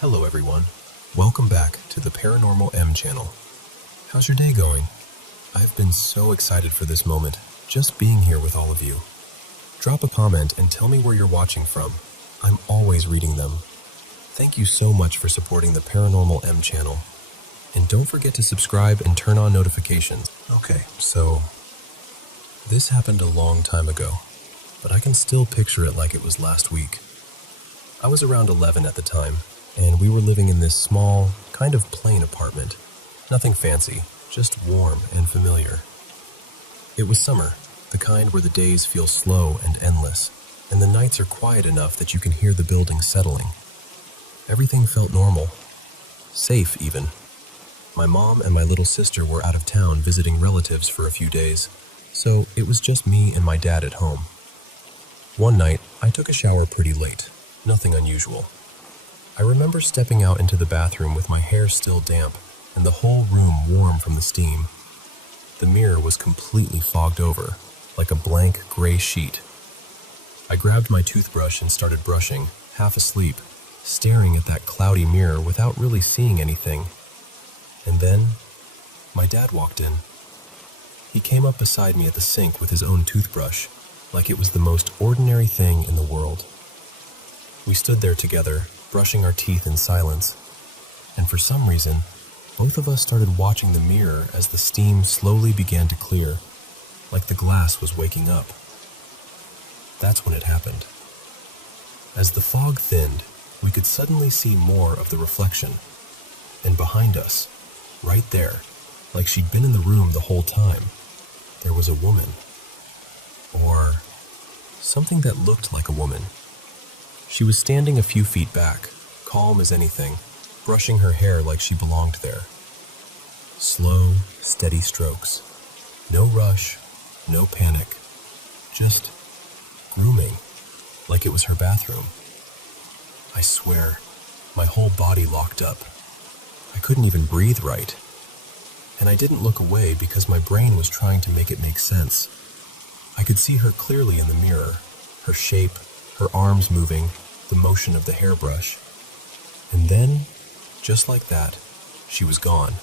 Hello everyone, welcome back to the Paranormal M channel. How's your day going? I've been so excited for this moment, just being here with all of you. Drop a comment and tell me where you're watching from. I'm always reading them. Thank you so much for supporting the Paranormal M channel. And don't forget to subscribe and turn on notifications. Okay, so this happened a long time ago, but I can still picture it like it was last week. I was around 11 at the time, and we were living in this small, kind of plain apartment. Nothing fancy, just warm and familiar. It was summer, the kind where the days feel slow and endless, and the nights are quiet enough that you can hear the building settling. Everything felt normal, safe even. My mom and my little sister were out of town visiting relatives for a few days, so it was just me and my dad at home. One night, I took a shower pretty late, nothing unusual. I remember stepping out into the bathroom with my hair still damp and the whole room warm from the steam. The mirror was completely fogged over, like a blank gray sheet. I grabbed my toothbrush and started brushing, half asleep, staring at that cloudy mirror without really seeing anything. And then, my dad walked in. He came up beside me at the sink with his own toothbrush, like it was the most ordinary thing in the world. We stood there together, brushing our teeth in silence, and for some reason, both of us started watching the mirror as the steam slowly began to clear, like the glass was waking up. That's when it happened. As the fog thinned, we could suddenly see more of the reflection, and behind us, right there, like she'd been in the room the whole time, there was a woman, or something that looked like a woman. She was standing a few feet back, calm as anything, brushing her hair like she belonged there. Slow, steady strokes. No rush, no panic. Just grooming, like it was her bathroom. I swear, my whole body locked up. I couldn't even breathe right. And I didn't look away because my brain was trying to make it make sense. I could see her clearly in the mirror, her shape, her arms moving, the motion of the hairbrush. And then, just like that, she was gone.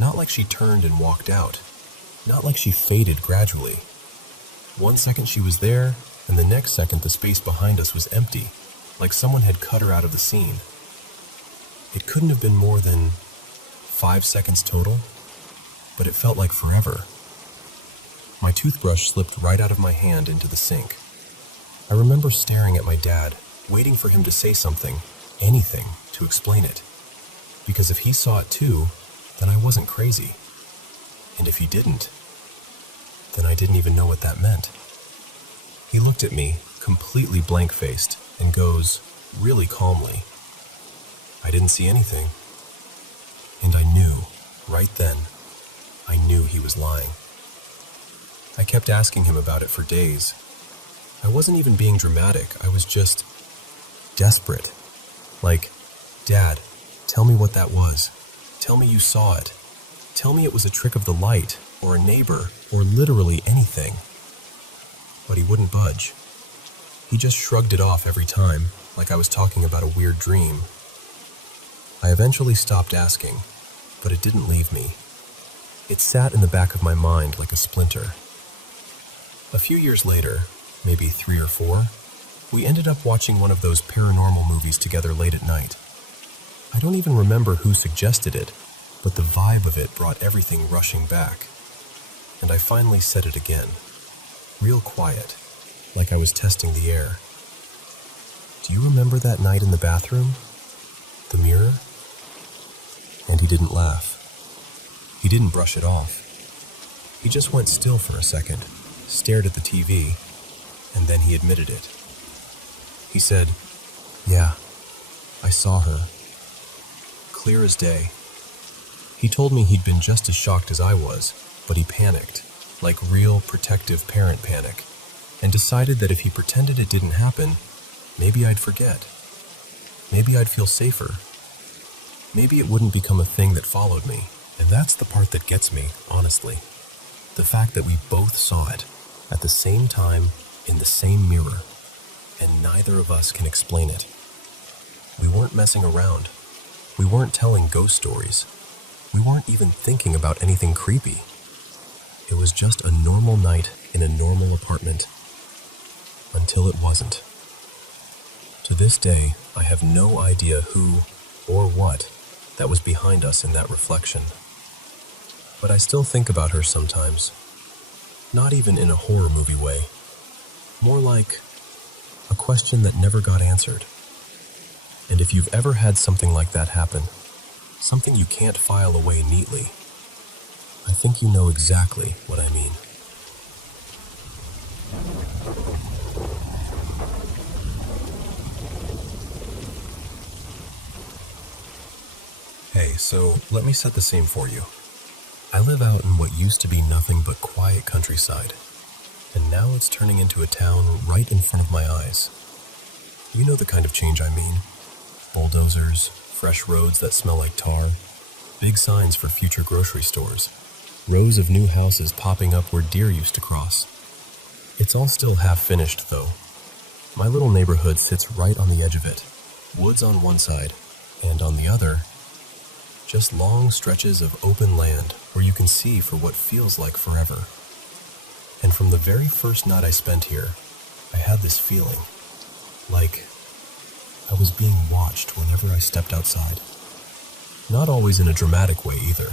Not like she turned and walked out. Not like she faded gradually. 1 second she was there, and the next second the space behind us was empty, like someone had cut her out of the scene. It couldn't have been more than 5 seconds total, but it felt like forever. My toothbrush slipped right out of my hand into the sink. I remember staring at my dad, waiting for him to say something, anything, to explain it. Because if he saw it too, then I wasn't crazy. And if he didn't, then I didn't even know what that meant. He looked at me, completely blank-faced, and goes, really calmly, "I didn't see anything." And I knew, right then, I knew he was lying. I kept asking him about it for days. I wasn't even being dramatic, I was just desperate. Like, "Dad, tell me what that was. Tell me you saw it. Tell me it was a trick of the light, or a neighbor, or literally anything." But he wouldn't budge. He just shrugged it off every time, like I was talking about a weird dream. I eventually stopped asking, but it didn't leave me. It sat in the back of my mind like a splinter. A few years later, maybe 3 or 4, we ended up watching one of those paranormal movies together late at night. I don't even remember who suggested it, but the vibe of it brought everything rushing back. And I finally said it again, real quiet, like I was testing the air. "Do you remember that night in the bathroom? The mirror?" And he didn't laugh. He didn't brush it off. He just went still for a second, stared at the TV, and then he admitted it. He said, "Yeah, I saw her. Clear as day." He told me he'd been just as shocked as I was, but he panicked, like real protective parent panic, and decided that if he pretended it didn't happen, maybe I'd forget. Maybe I'd feel safer. Maybe it wouldn't become a thing that followed me. And that's the part that gets me, honestly. The fact that we both saw it, at the same time, in the same mirror, and neither of us can explain it. We weren't messing around. We weren't telling ghost stories. We weren't even thinking about anything creepy. It was just a normal night in a normal apartment. Until it wasn't. To this day, I have no idea who or what that was behind us in that reflection. But I still think about her sometimes. Not even in a horror movie way. More like a question that never got answered. And if you've ever had something like that happen, something you can't file away neatly, I think you know exactly what I mean. Hey, so let me set the scene for you. I live out in what used to be nothing but quiet countryside, and now it's turning into a town right in front of my eyes. You know the kind of change I mean. Bulldozers, fresh roads that smell like tar, big signs for future grocery stores, rows of new houses popping up where deer used to cross. It's all still half finished, though. My little neighborhood sits right on the edge of it, woods on one side, and on the other, just long stretches of open land where you can see for what feels like forever. And from the very first night I spent here, I had this feeling, like I was being watched whenever I stepped outside. Not always in a dramatic way either.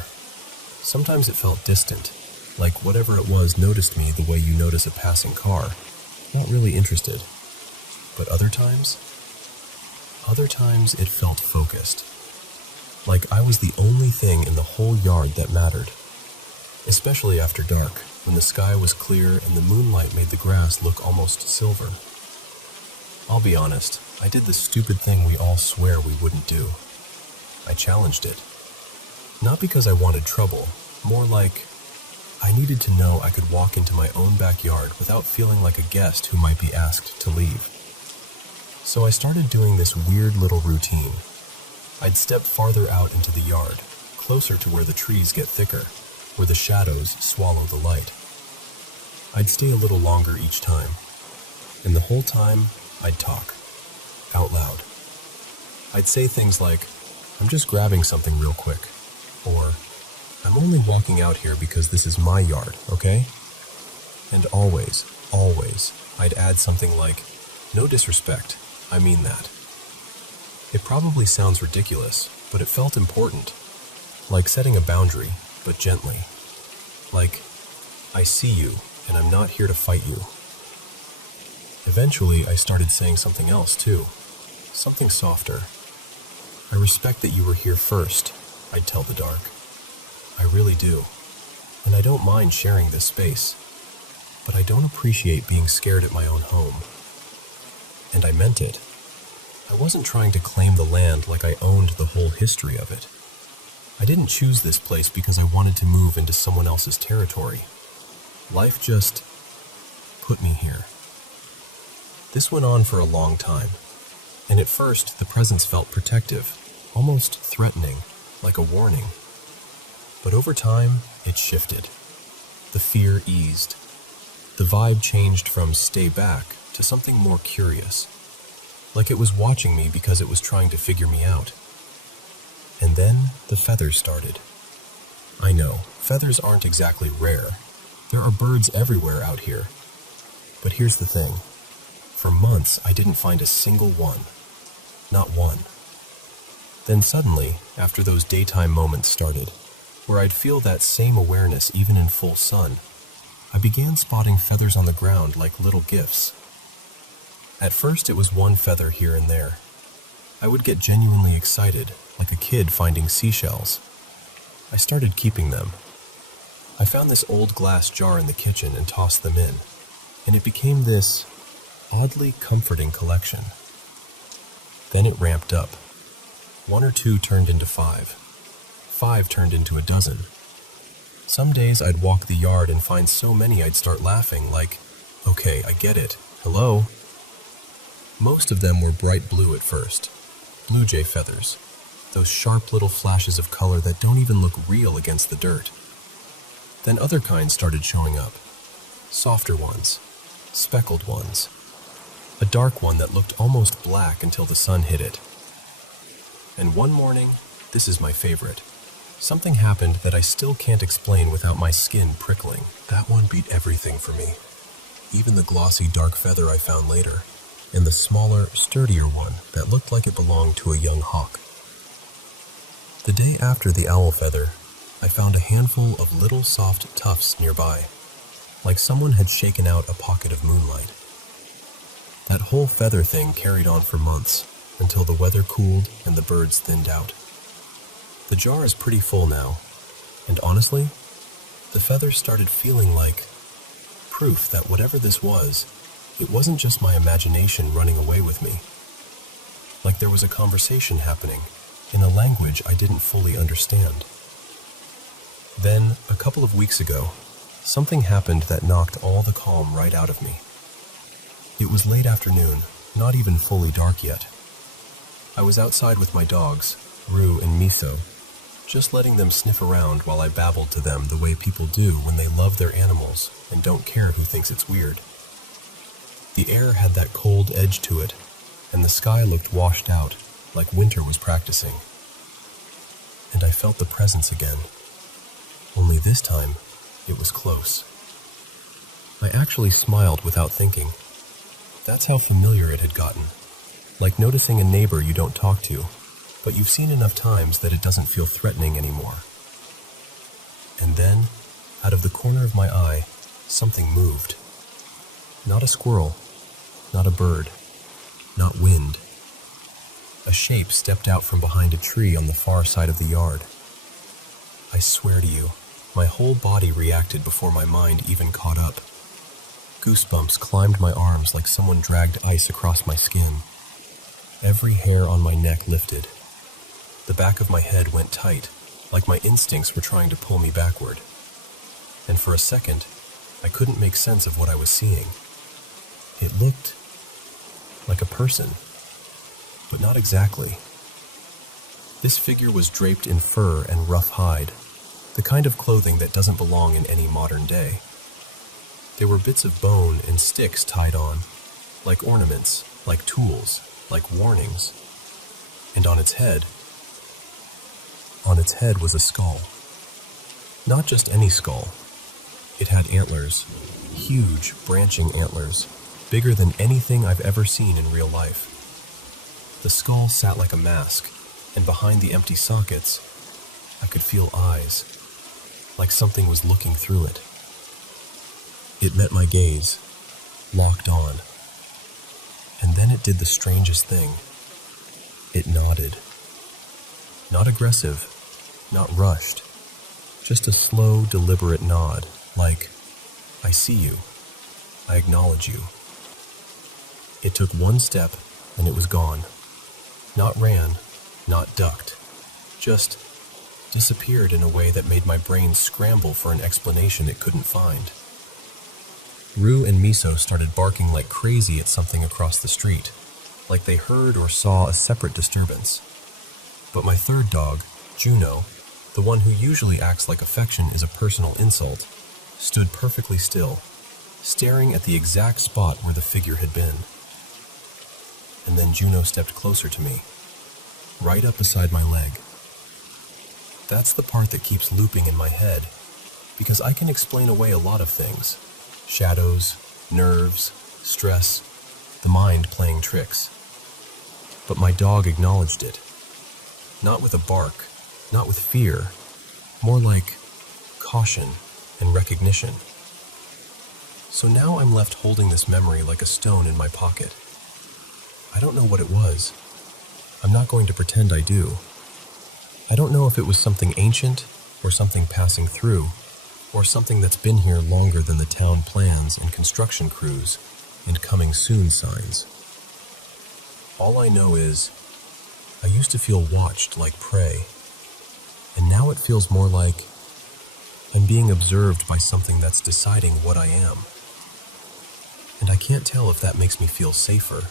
Sometimes it felt distant, like whatever it was noticed me the way you notice a passing car, not really interested. But other times it felt focused. Like I was the only thing in the whole yard that mattered. Especially after dark, when the sky was clear and the moonlight made the grass look almost silver. I'll be honest, I did the stupid thing we all swear we wouldn't do. I challenged it. Not because I wanted trouble, more like I needed to know I could walk into my own backyard without feeling like a guest who might be asked to leave. So I started doing this weird little routine. I'd step farther out into the yard, closer to where the trees get thicker, where the shadows swallow the light. I'd stay a little longer each time, and the whole time, I'd talk, out loud. I'd say things like, I'm just grabbing something real quick, or I'm only walking out here because this is my yard, okay? And always, I'd add something like, no disrespect, I mean that. It probably sounds ridiculous, but it felt important. Like setting a boundary, but gently. Like, I see you, and I'm not here to fight you. Eventually, I started saying something else, too. Something softer. I respect that you were here first, I'd tell the dark. I really do. And I don't mind sharing this space. But I don't appreciate being scared at my own home. And I meant it. I wasn't trying to claim the land like I owned the whole history of it. I didn't choose this place because I wanted to move into someone else's territory. Life just put me here. This went on for a long time, and at first the presence felt protective, almost threatening, like a warning. But over time, it shifted. The fear eased. The vibe changed from stay back to something more curious. Like it was watching me because it was trying to figure me out. And then the feathers started. I know, feathers aren't exactly rare. There are birds everywhere out here. But here's the thing. For months, I didn't find a single one. Not one. Then suddenly, after those daytime moments started, where I'd feel that same awareness even in full sun, I began spotting feathers on the ground like little gifts. At first, it was one feather here and there. I would get genuinely excited, like a kid finding seashells. I started keeping them. I found this old glass jar in the kitchen and tossed them in, and it became this oddly comforting collection. Then it ramped up. 1 or 2 turned into 5. 5 turned into a dozen. Some days I'd walk the yard and find so many I'd start laughing, like, okay, I get it. Hello? Most of them were bright blue at first. Blue jay feathers. Those sharp little flashes of color that don't even look real against the dirt. Then other kinds started showing up. Softer ones. Speckled ones. A dark one that looked almost black until the sun hit it. And one morning, this is my favorite. Something happened that I still can't explain without my skin prickling. That one beat everything for me. Even the glossy dark feather I found later, and the smaller, sturdier one that looked like it belonged to a young hawk. The day after the owl feather, I found a handful of little soft tufts nearby, like someone had shaken out a pocket of moonlight. That whole feather thing carried on for months, until the weather cooled and the birds thinned out. The jar is pretty full now, and honestly, the feathers started feeling like proof that whatever this was, it wasn't just my imagination running away with me. Like there was a conversation happening in a language I didn't fully understand. Then, a couple of weeks ago, something happened that knocked all the calm right out of me. It was late afternoon, not even fully dark yet. I was outside with my dogs, Rue and Miso, just letting them sniff around while I babbled to them the way people do when they love their animals and don't care who thinks it's weird. The air had that cold edge to it, and the sky looked washed out, like winter was practicing. And I felt the presence again. Only this time, it was close. I actually smiled without thinking. That's how familiar it had gotten. Like noticing a neighbor you don't talk to, but you've seen enough times that it doesn't feel threatening anymore. And then, out of the corner of my eye, something moved. Not a squirrel, not a bird, not wind. A shape stepped out from behind a tree on the far side of the yard. I swear to you, my whole body reacted before my mind even caught up. Goosebumps climbed my arms like someone dragged ice across my skin. Every hair on my neck lifted. The back of my head went tight, like my instincts were trying to pull me backward. And for a second, I couldn't make sense of what I was seeing. It looked like a person, but not exactly. This figure was draped in fur and rough hide, the kind of clothing that doesn't belong in any modern day. There were bits of bone and sticks tied on, like ornaments, like tools, like warnings. And on its head was a skull. Not just any skull. It had antlers, huge branching antlers, bigger than anything I've ever seen in real life. The skull sat like a mask, and behind the empty sockets, I could feel eyes, like something was looking through it. It met my gaze, locked on. And then it did the strangest thing. It nodded. Not aggressive, not rushed, just a slow, deliberate nod, like, I see you, I acknowledge you. It took one step, and it was gone. Not ran, not ducked, just disappeared in a way that made my brain scramble for an explanation it couldn't find. Rue and Miso started barking like crazy at something across the street, like they heard or saw a separate disturbance. But my third dog, Juno, the one who usually acts like affection is a personal insult, stood perfectly still, staring at the exact spot where the figure had been. And then Juno stepped closer to me, right up beside my leg. That's the part that keeps looping in my head, because I can explain away a lot of things. Shadows, nerves, stress, the mind playing tricks. But my dog acknowledged it. Not with a bark, not with fear, more like caution and recognition. So now I'm left holding this memory like a stone in my pocket. I don't know what it was. I'm not going to pretend I do. I don't know if it was something ancient, or something passing through, or something that's been here longer than the town plans and construction crews and coming soon signs. All I know is, I used to feel watched like prey, and now it feels more like I'm being observed by something that's deciding what I am. And I can't tell if that makes me feel safer,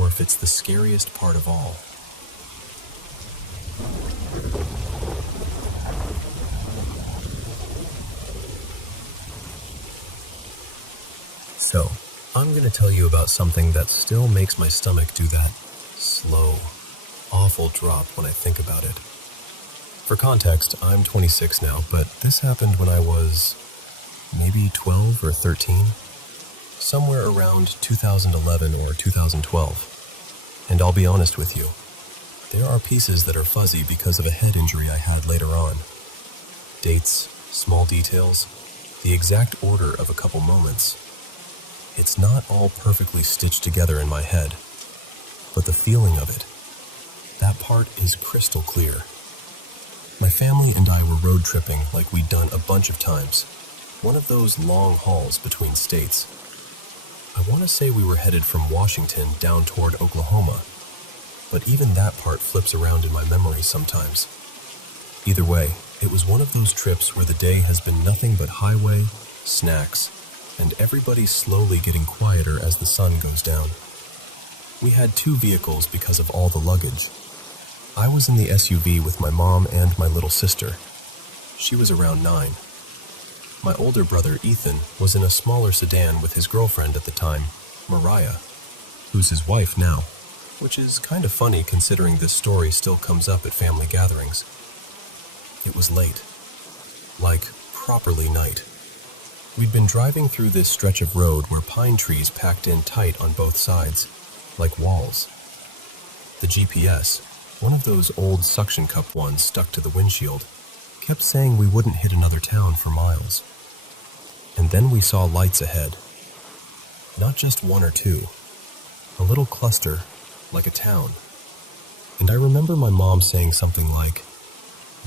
or if it's the scariest part of all. So, I'm going to tell you about something that still makes my stomach do that slow, awful drop when I think about it. For context, I'm 26 now, but this happened when I was maybe 12 or 13, somewhere around 2011 or 2012. And I'll be honest with you, there are pieces that are fuzzy because of a head injury I had later on. Dates, small details, the exact order of a couple moments. It's not all perfectly stitched together in my head, but the feeling of it, that part is crystal clear. My family and I were road tripping like we'd done a bunch of times, one of those long hauls between states. I want to say we were headed from Washington down toward Oklahoma, but even that part flips around in my memory sometimes. Either way, it was one of those trips where the day has been nothing but highway, snacks, and everybody slowly getting quieter as the sun goes down. We had 2 vehicles because of all the luggage. I was in the SUV with my mom and my little sister. She was around 9. My older brother, Ethan, was in a smaller sedan with his girlfriend at the time, Mariah, who's his wife now, which is kind of funny considering this story still comes up at family gatherings. It was late. Like, properly night. We'd been driving through this stretch of road where pine trees packed in tight on both sides, like walls. The GPS, one of those old suction cup ones stuck to the windshield, kept saying we wouldn't hit another town for miles. And then we saw lights ahead. Not just 1 or 2. A little cluster, like a town. And I remember my mom saying something like,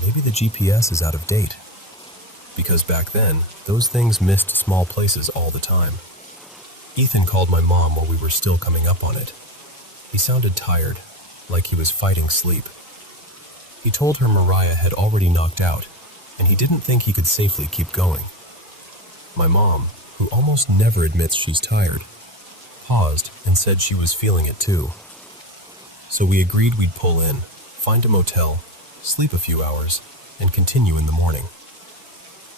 maybe the GPS is out of date. Because back then, those things missed small places all the time. Ethan called my mom while we were still coming up on it. He sounded tired, like he was fighting sleep. He told her Mariah had already knocked out, and he didn't think he could safely keep going. My mom, who almost never admits she's tired, paused and said she was feeling it too. So we agreed we'd pull in, find a motel, sleep a few hours, and continue in the morning.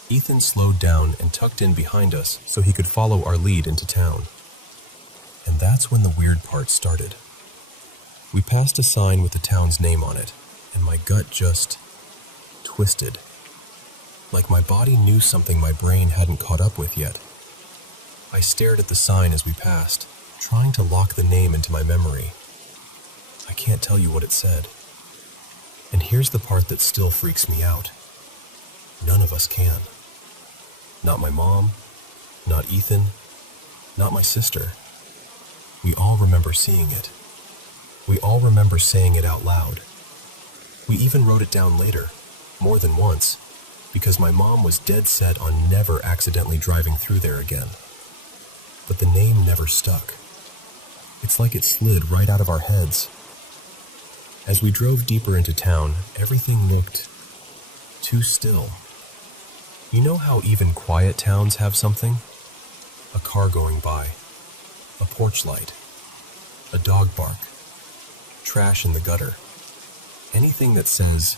Ethan slowed down and tucked in behind us so he could follow our lead into town. And that's when the weird part started. We passed a sign with the town's name on it, and my gut just twisted. Like my body knew something my brain hadn't caught up with yet. I stared at the sign as we passed, trying to lock the name into my memory. I can't tell you what it said. And here's the part that still freaks me out. None of us can. Not my mom, not Ethan, not my sister. We all remember seeing it. We all remember saying it out loud. We even wrote it down later, more than once, because my mom was dead set on never accidentally driving through there again. But the name never stuck. It's like it slid right out of our heads. As we drove deeper into town, everything looked too still. You know how even quiet towns have something? A car going by, a porch light, a dog bark, trash in the gutter, anything that says,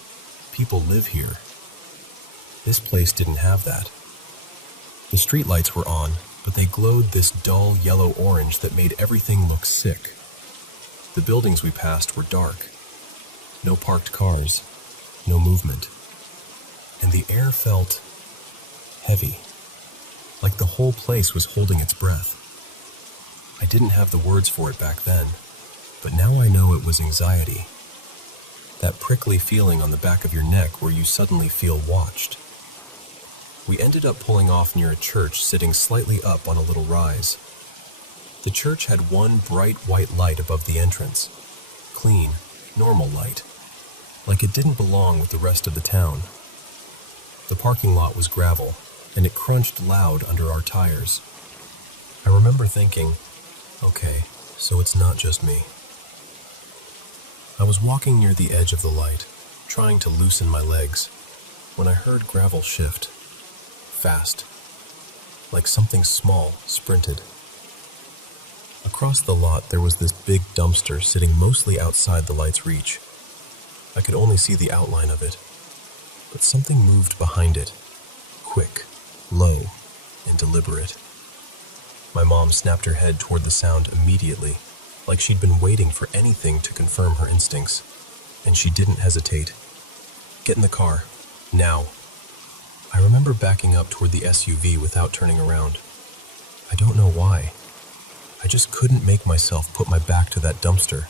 people live here. This place didn't have that. The streetlights were on, but they glowed this dull yellow-orange that made everything look sick. The buildings we passed were dark. No parked cars, no movement. And the air felt heavy, like the whole place was holding its breath. I didn't have the words for it back then, but now I know it was anxiety. That prickly feeling on the back of your neck where you suddenly feel watched. We ended up pulling off near a church sitting slightly up on a little rise. The church had one bright white light above the entrance. Clean, normal light. Like it didn't belong with the rest of the town. The parking lot was gravel, and it crunched loud under our tires. I remember thinking, okay, so it's not just me. I was walking near the edge of the light, trying to loosen my legs, when I heard gravel shift. Fast. Like something small sprinted. Across the lot there was this big dumpster sitting mostly outside the light's reach. I could only see the outline of it, but something moved behind it. Quick, low, and deliberate. My mom snapped her head toward the sound immediately, like she'd been waiting for anything to confirm her instincts. and she didn't hesitate. "Get in the car. Now." I remember backing up toward the SUV without turning around. I don't know why. I just couldn't make myself put my back to that dumpster.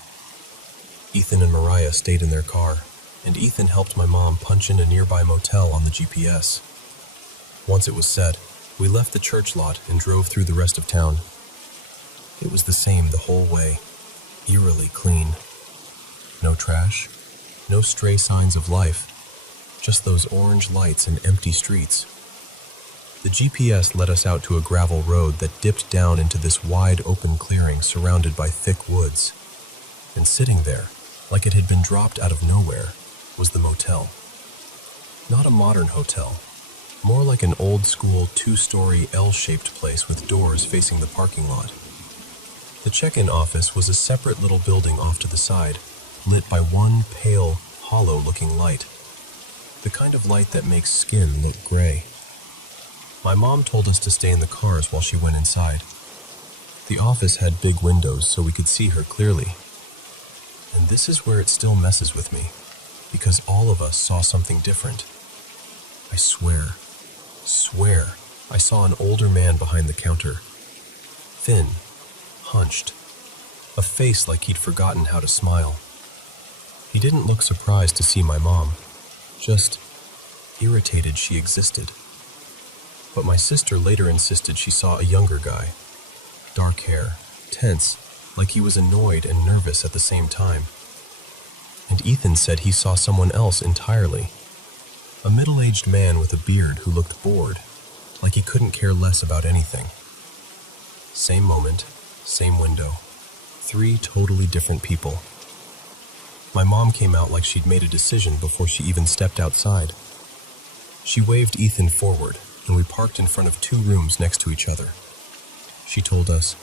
Ethan and Mariah stayed in their car, and Ethan helped my mom punch in a nearby motel on the GPS. Once it was set, we left the church lot and drove through the rest of town. It was the same the whole way, eerily clean. No trash, no stray signs of life, just those orange lights and empty streets. The GPS led us out to a gravel road that dipped down into this wide open clearing surrounded by thick woods. And sitting there, like it had been dropped out of nowhere, was the motel. Not a modern hotel, more like an old-school 2-story L-shaped place with doors facing the parking lot. The check-in office was a separate little building off to the side, lit by one pale, hollow-looking light. The kind of light that makes skin look gray. My mom told us to stay in the cars while she went inside. The office had big windows so we could see her clearly. And this is where it still messes with me, because all of us saw something different. I swear, I saw an older man behind the counter. Thin, hunched, a face like he'd forgotten how to smile. He didn't look surprised to see my mom, just irritated she existed. But my sister later insisted she saw a younger guy, dark hair, tense, like he was annoyed and nervous at the same time. And Ethan said he saw someone else entirely, a middle-aged man with a beard who looked bored, like he couldn't care less about anything. Same moment, same window, 3 totally different people. My mom came out like she'd made a decision before she even stepped outside. She waved Ethan forward, and we parked in front of 2 rooms next to each other. She told us,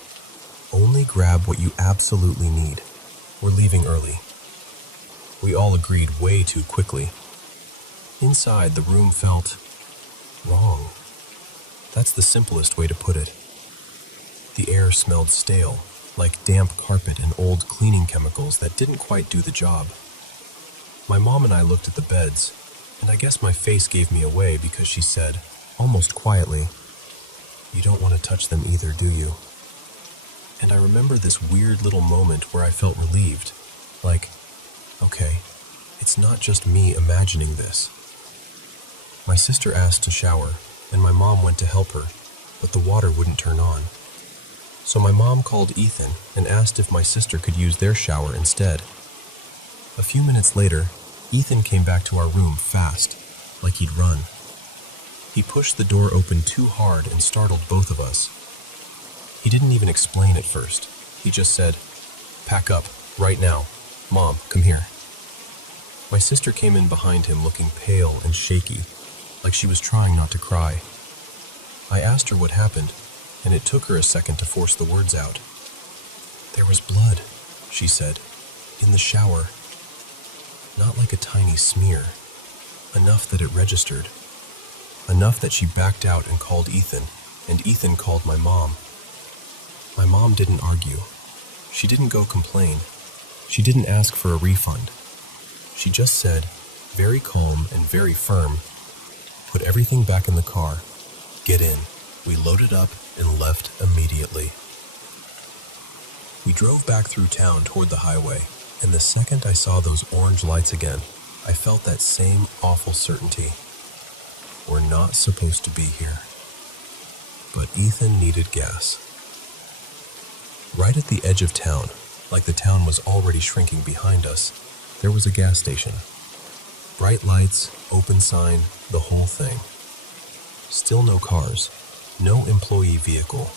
"Only grab what you absolutely need. We're leaving early." We all agreed way too quickly. Inside, the room felt wrong. That's the simplest way to put it. The air smelled stale, like damp carpet and old cleaning chemicals that didn't quite do the job. My mom and I looked at the beds, and I guess my face gave me away because she said, almost quietly, "You don't want to touch them either, do you?" And I remember this weird little moment where I felt relieved, like, okay, it's not just me imagining this. My sister asked to shower, and my mom went to help her, but the water wouldn't turn on. So my mom called Ethan and asked if my sister could use their shower instead. A few minutes later, Ethan came back to our room fast, like he'd run. He pushed the door open too hard and startled both of us. He didn't even explain at first. He just said, "Pack up, right now. Mom, come here." My sister came in behind him looking pale and shaky, like she was trying not to cry. I asked her what happened, and it took her a second to force the words out. "There was blood," she said, "in the shower. Not like a tiny smear, enough that it registered. Enough that she backed out and called Ethan, and Ethan called my mom. My mom didn't argue. She didn't go complain. She didn't ask for a refund. She just said, very calm and very firm, "Put everything back in the car. Get in." We loaded up and left immediately. We drove back through town toward the highway, and the second I saw those orange lights again, I felt that same awful certainty. We're not supposed to be here. But Ethan needed gas. Right at the edge of town, like the town was already shrinking behind us, there was a gas station. Bright lights, open sign, the whole thing. Still no cars, no employee vehicle,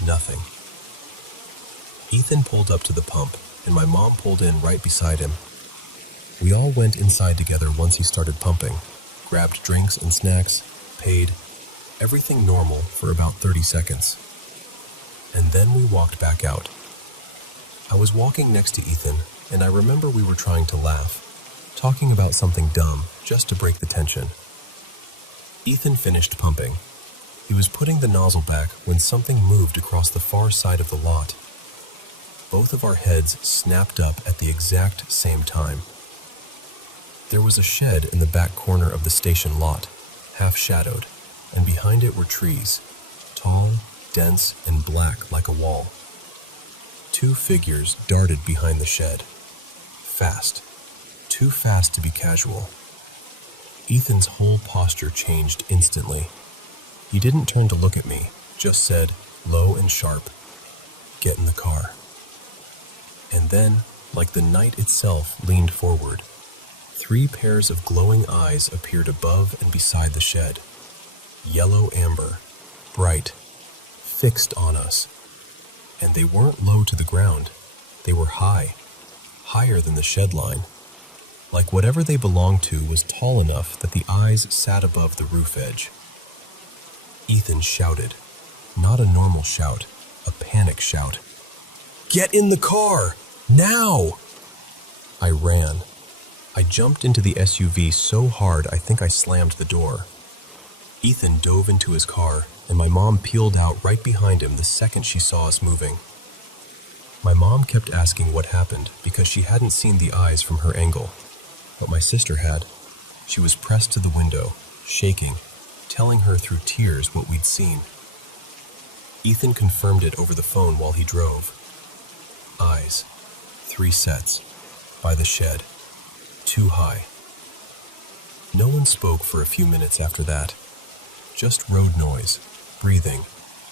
nothing. Ethan pulled up to the pump, and my mom pulled in right beside him. We all went inside together once he started pumping, grabbed drinks and snacks, paid, everything normal for about 30 seconds. And then we walked back out. I was walking next to Ethan, and I remember we were trying to laugh, talking about something dumb, just to break the tension. Ethan finished pumping. He was putting the nozzle back when something moved across the far side of the lot. Both of our heads snapped up at the exact same time. There was a shed in the back corner of the station lot, half-shadowed, and behind it were trees, tall, dense, and black like a wall. 2 figures darted behind the shed. Fast. Too fast to be casual. Ethan's whole posture changed instantly. He didn't turn to look at me, just said, low and sharp, "Get in the car." And then, like the night itself leaned forward, 3 pairs of glowing eyes appeared above and beside the shed. Yellow amber, bright, fixed on us. And they weren't low to the ground. They were high, higher than the shed line. Like whatever they belonged to was tall enough that the eyes sat above the roof edge. Ethan shouted. Not a normal shout, a panic shout. "Get in the car! Now!" I ran. I jumped into the SUV so hard I think I slammed the door. Ethan dove into his car, and my mom peeled out right behind him the second she saw us moving. My mom kept asking what happened because she hadn't seen the eyes from her angle, but my sister had. She was pressed to the window, shaking, telling her through tears what we'd seen. Ethan confirmed it over the phone while he drove. Eyes, 3 sets, by the shed, too high. No one spoke for a few minutes after that. Just road noise, breathing,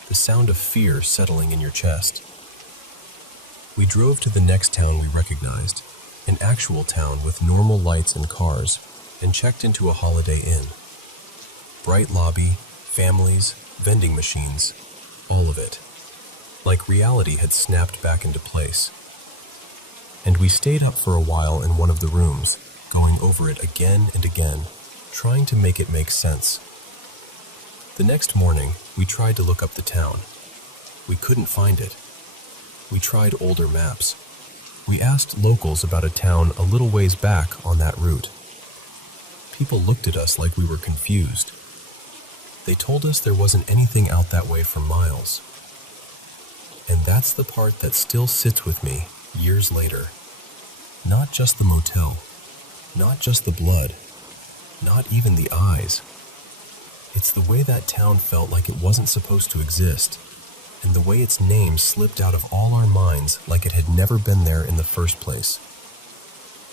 the sound of fear settling in your chest. We drove to the next town we recognized, an actual town with normal lights and cars, and checked into a Holiday Inn. Bright lobby, families, vending machines, all of it. Like reality had snapped back into place. And we stayed up for a while in one of the rooms, going over it again and again, trying to make it make sense. The next morning, we tried to look up the town. We couldn't find it. We tried older maps. We asked locals about a town a little ways back on that route. People looked at us like we were confused. They told us there wasn't anything out that way for miles. And that's the part that still sits with me years later. Not just the motel, not just the blood, not even the eyes. It's the way that town felt like it wasn't supposed to exist, and the way its name slipped out of all our minds like it had never been there in the first place.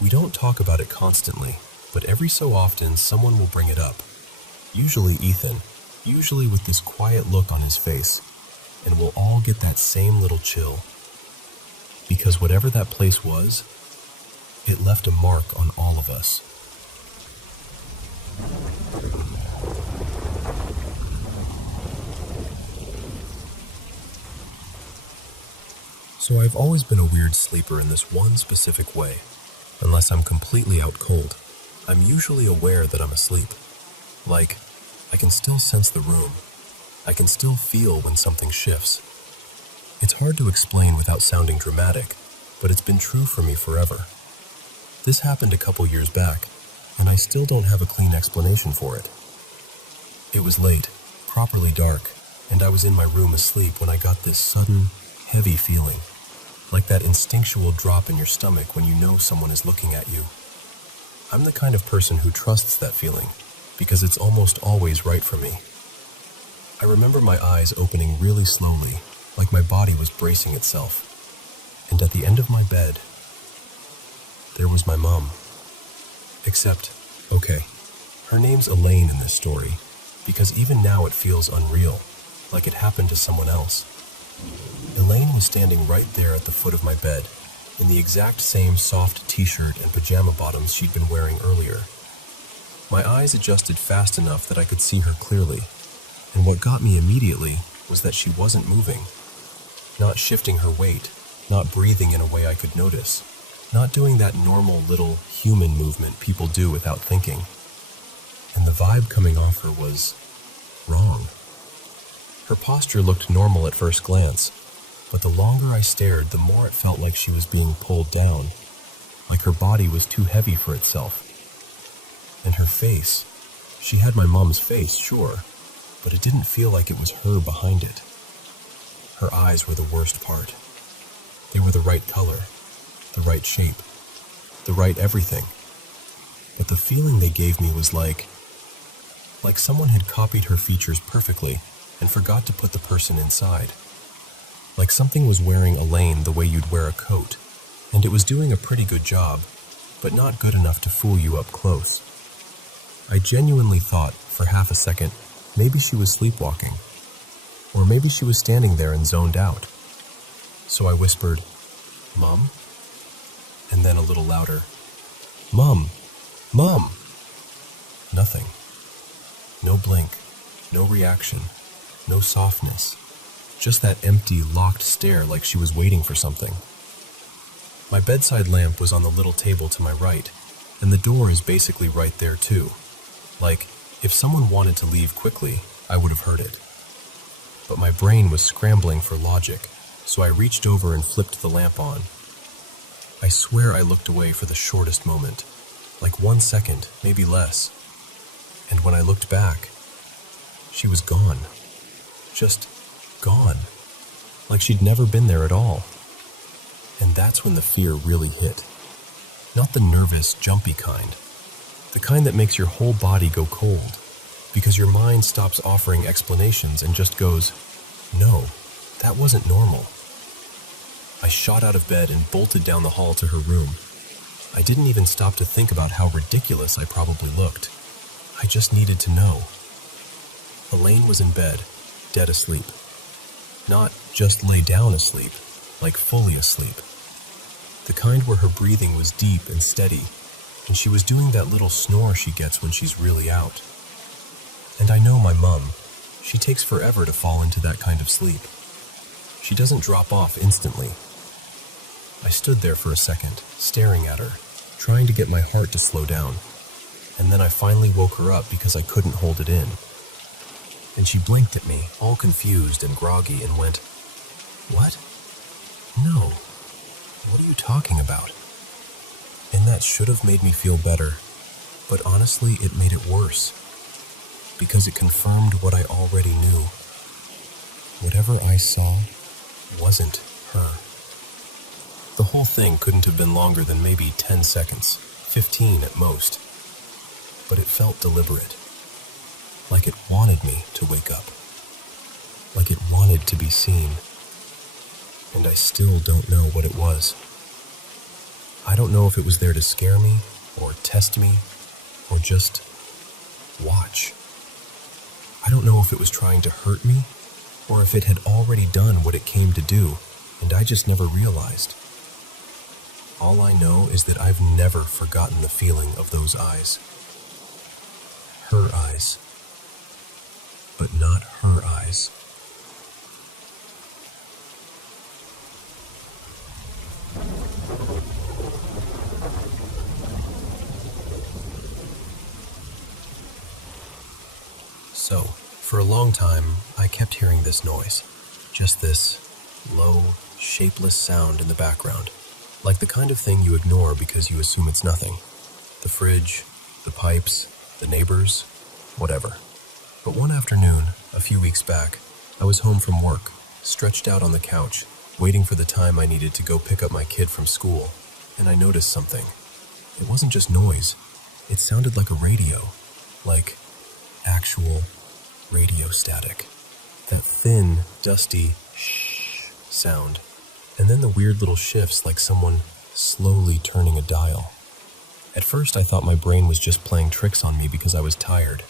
We don't talk about it constantly, but every so often someone will bring it up. Usually Ethan, usually with this quiet look on his face, and we'll all get that same little chill. Because whatever that place was, it left a mark on all of us. So I've always been a weird sleeper in this one specific way. Unless I'm completely out cold, I'm usually aware that I'm asleep. Like, I can still sense the room. I can still feel when something shifts. It's hard to explain without sounding dramatic, but it's been true for me forever. This happened a couple years back, and I still don't have a clean explanation for it. It was late, properly dark, and I was in my room asleep when I got this sudden, heavy feeling, like that instinctual drop in your stomach when you know someone is looking at you. I'm the kind of person who trusts that feeling, because it's almost always right for me. I remember my eyes opening really slowly, like my body was bracing itself. And at the end of my bed, there was my mom. Except, okay, her name's Elaine in this story, because even now it feels unreal, like it happened to someone else. Elaine was standing right there at the foot of my bed, in the exact same soft t-shirt and pajama bottoms she'd been wearing earlier. My eyes adjusted fast enough that I could see her clearly, and what got me immediately was that she wasn't moving, not shifting her weight, not breathing in a way I could notice, not doing that normal little human movement people do without thinking. And the vibe coming off her was wrong. Her posture looked normal at first glance, but the longer I stared, the more it felt like she was being pulled down, like her body was too heavy for itself. And her face, she had my mom's face, sure, but it didn't feel like it was her behind it. Her eyes were the worst part. They were the right color, the right shape, the right everything. but the feeling they gave me was like someone had copied her features perfectly and forgot to put the person inside. Like something was wearing Elaine the way you'd wear a coat, and it was doing a pretty good job, but not good enough to fool you up close. I genuinely thought, for half a second, maybe she was sleepwalking, or maybe she was standing there and zoned out. So I whispered, "Mom?" And then a little louder, "Mom! Mom!" Nothing. No blink, no reaction, no softness. Just that empty, locked stare like she was waiting for something. My bedside lamp was on the little table to my right, and the door is basically right there too. Like, if someone wanted to leave quickly, I would have heard it. But my brain was scrambling for logic, so I reached over and flipped the lamp on. I swear I looked away for the shortest moment, like 1 second, maybe less. And when I looked back, she was gone. Just gone. Like she'd never been there at all. And that's when the fear really hit. Not the nervous, jumpy kind. The kind that makes your whole body go cold, because your mind stops offering explanations and just goes, "No, that wasn't normal." I shot out of bed and bolted down the hall to her room. I didn't even stop to think about how ridiculous I probably looked. I just needed to know. Elaine was in bed, dead asleep. Not just lay down asleep, like fully asleep. The kind where her breathing was deep and steady, and she was doing that little snore she gets when she's really out. And I know my mum. She takes forever to fall into that kind of sleep. She doesn't drop off instantly. I stood there for a second, staring at her, trying to get my heart to slow down. And then I finally woke her up because I couldn't hold it in. And she blinked at me, all confused and groggy, and went, "What? No. What are you talking about?" And that should have made me feel better, but honestly, it made it worse. Because it confirmed what I already knew. Whatever I saw wasn't her. The whole thing couldn't have been longer than maybe 10 seconds, 15 at most. But it felt deliberate. Like it wanted me to wake up. Like it wanted to be seen. And I still don't know what it was. I don't know if it was there to scare me, or test me, or just watch. I don't know if it was trying to hurt me, or if it had already done what it came to do, and I just never realized. All I know is that I've never forgotten the feeling of those eyes. Her eyes. But not her eyes. So, for a long time, I kept hearing this noise. Just this low, shapeless sound in the background. Like the kind of thing you ignore because you assume it's nothing. The fridge, the pipes, the neighbors, whatever. But one afternoon, a few weeks back, I was home from work, stretched out on the couch, waiting for the time I needed to go pick up my kid from school, and I noticed something. It wasn't just noise. It sounded like a radio. Like actual radio static. That thin, dusty shh sound. And then the weird little shifts like someone slowly turning a dial. At first I thought my brain was just playing tricks on me because I was tired.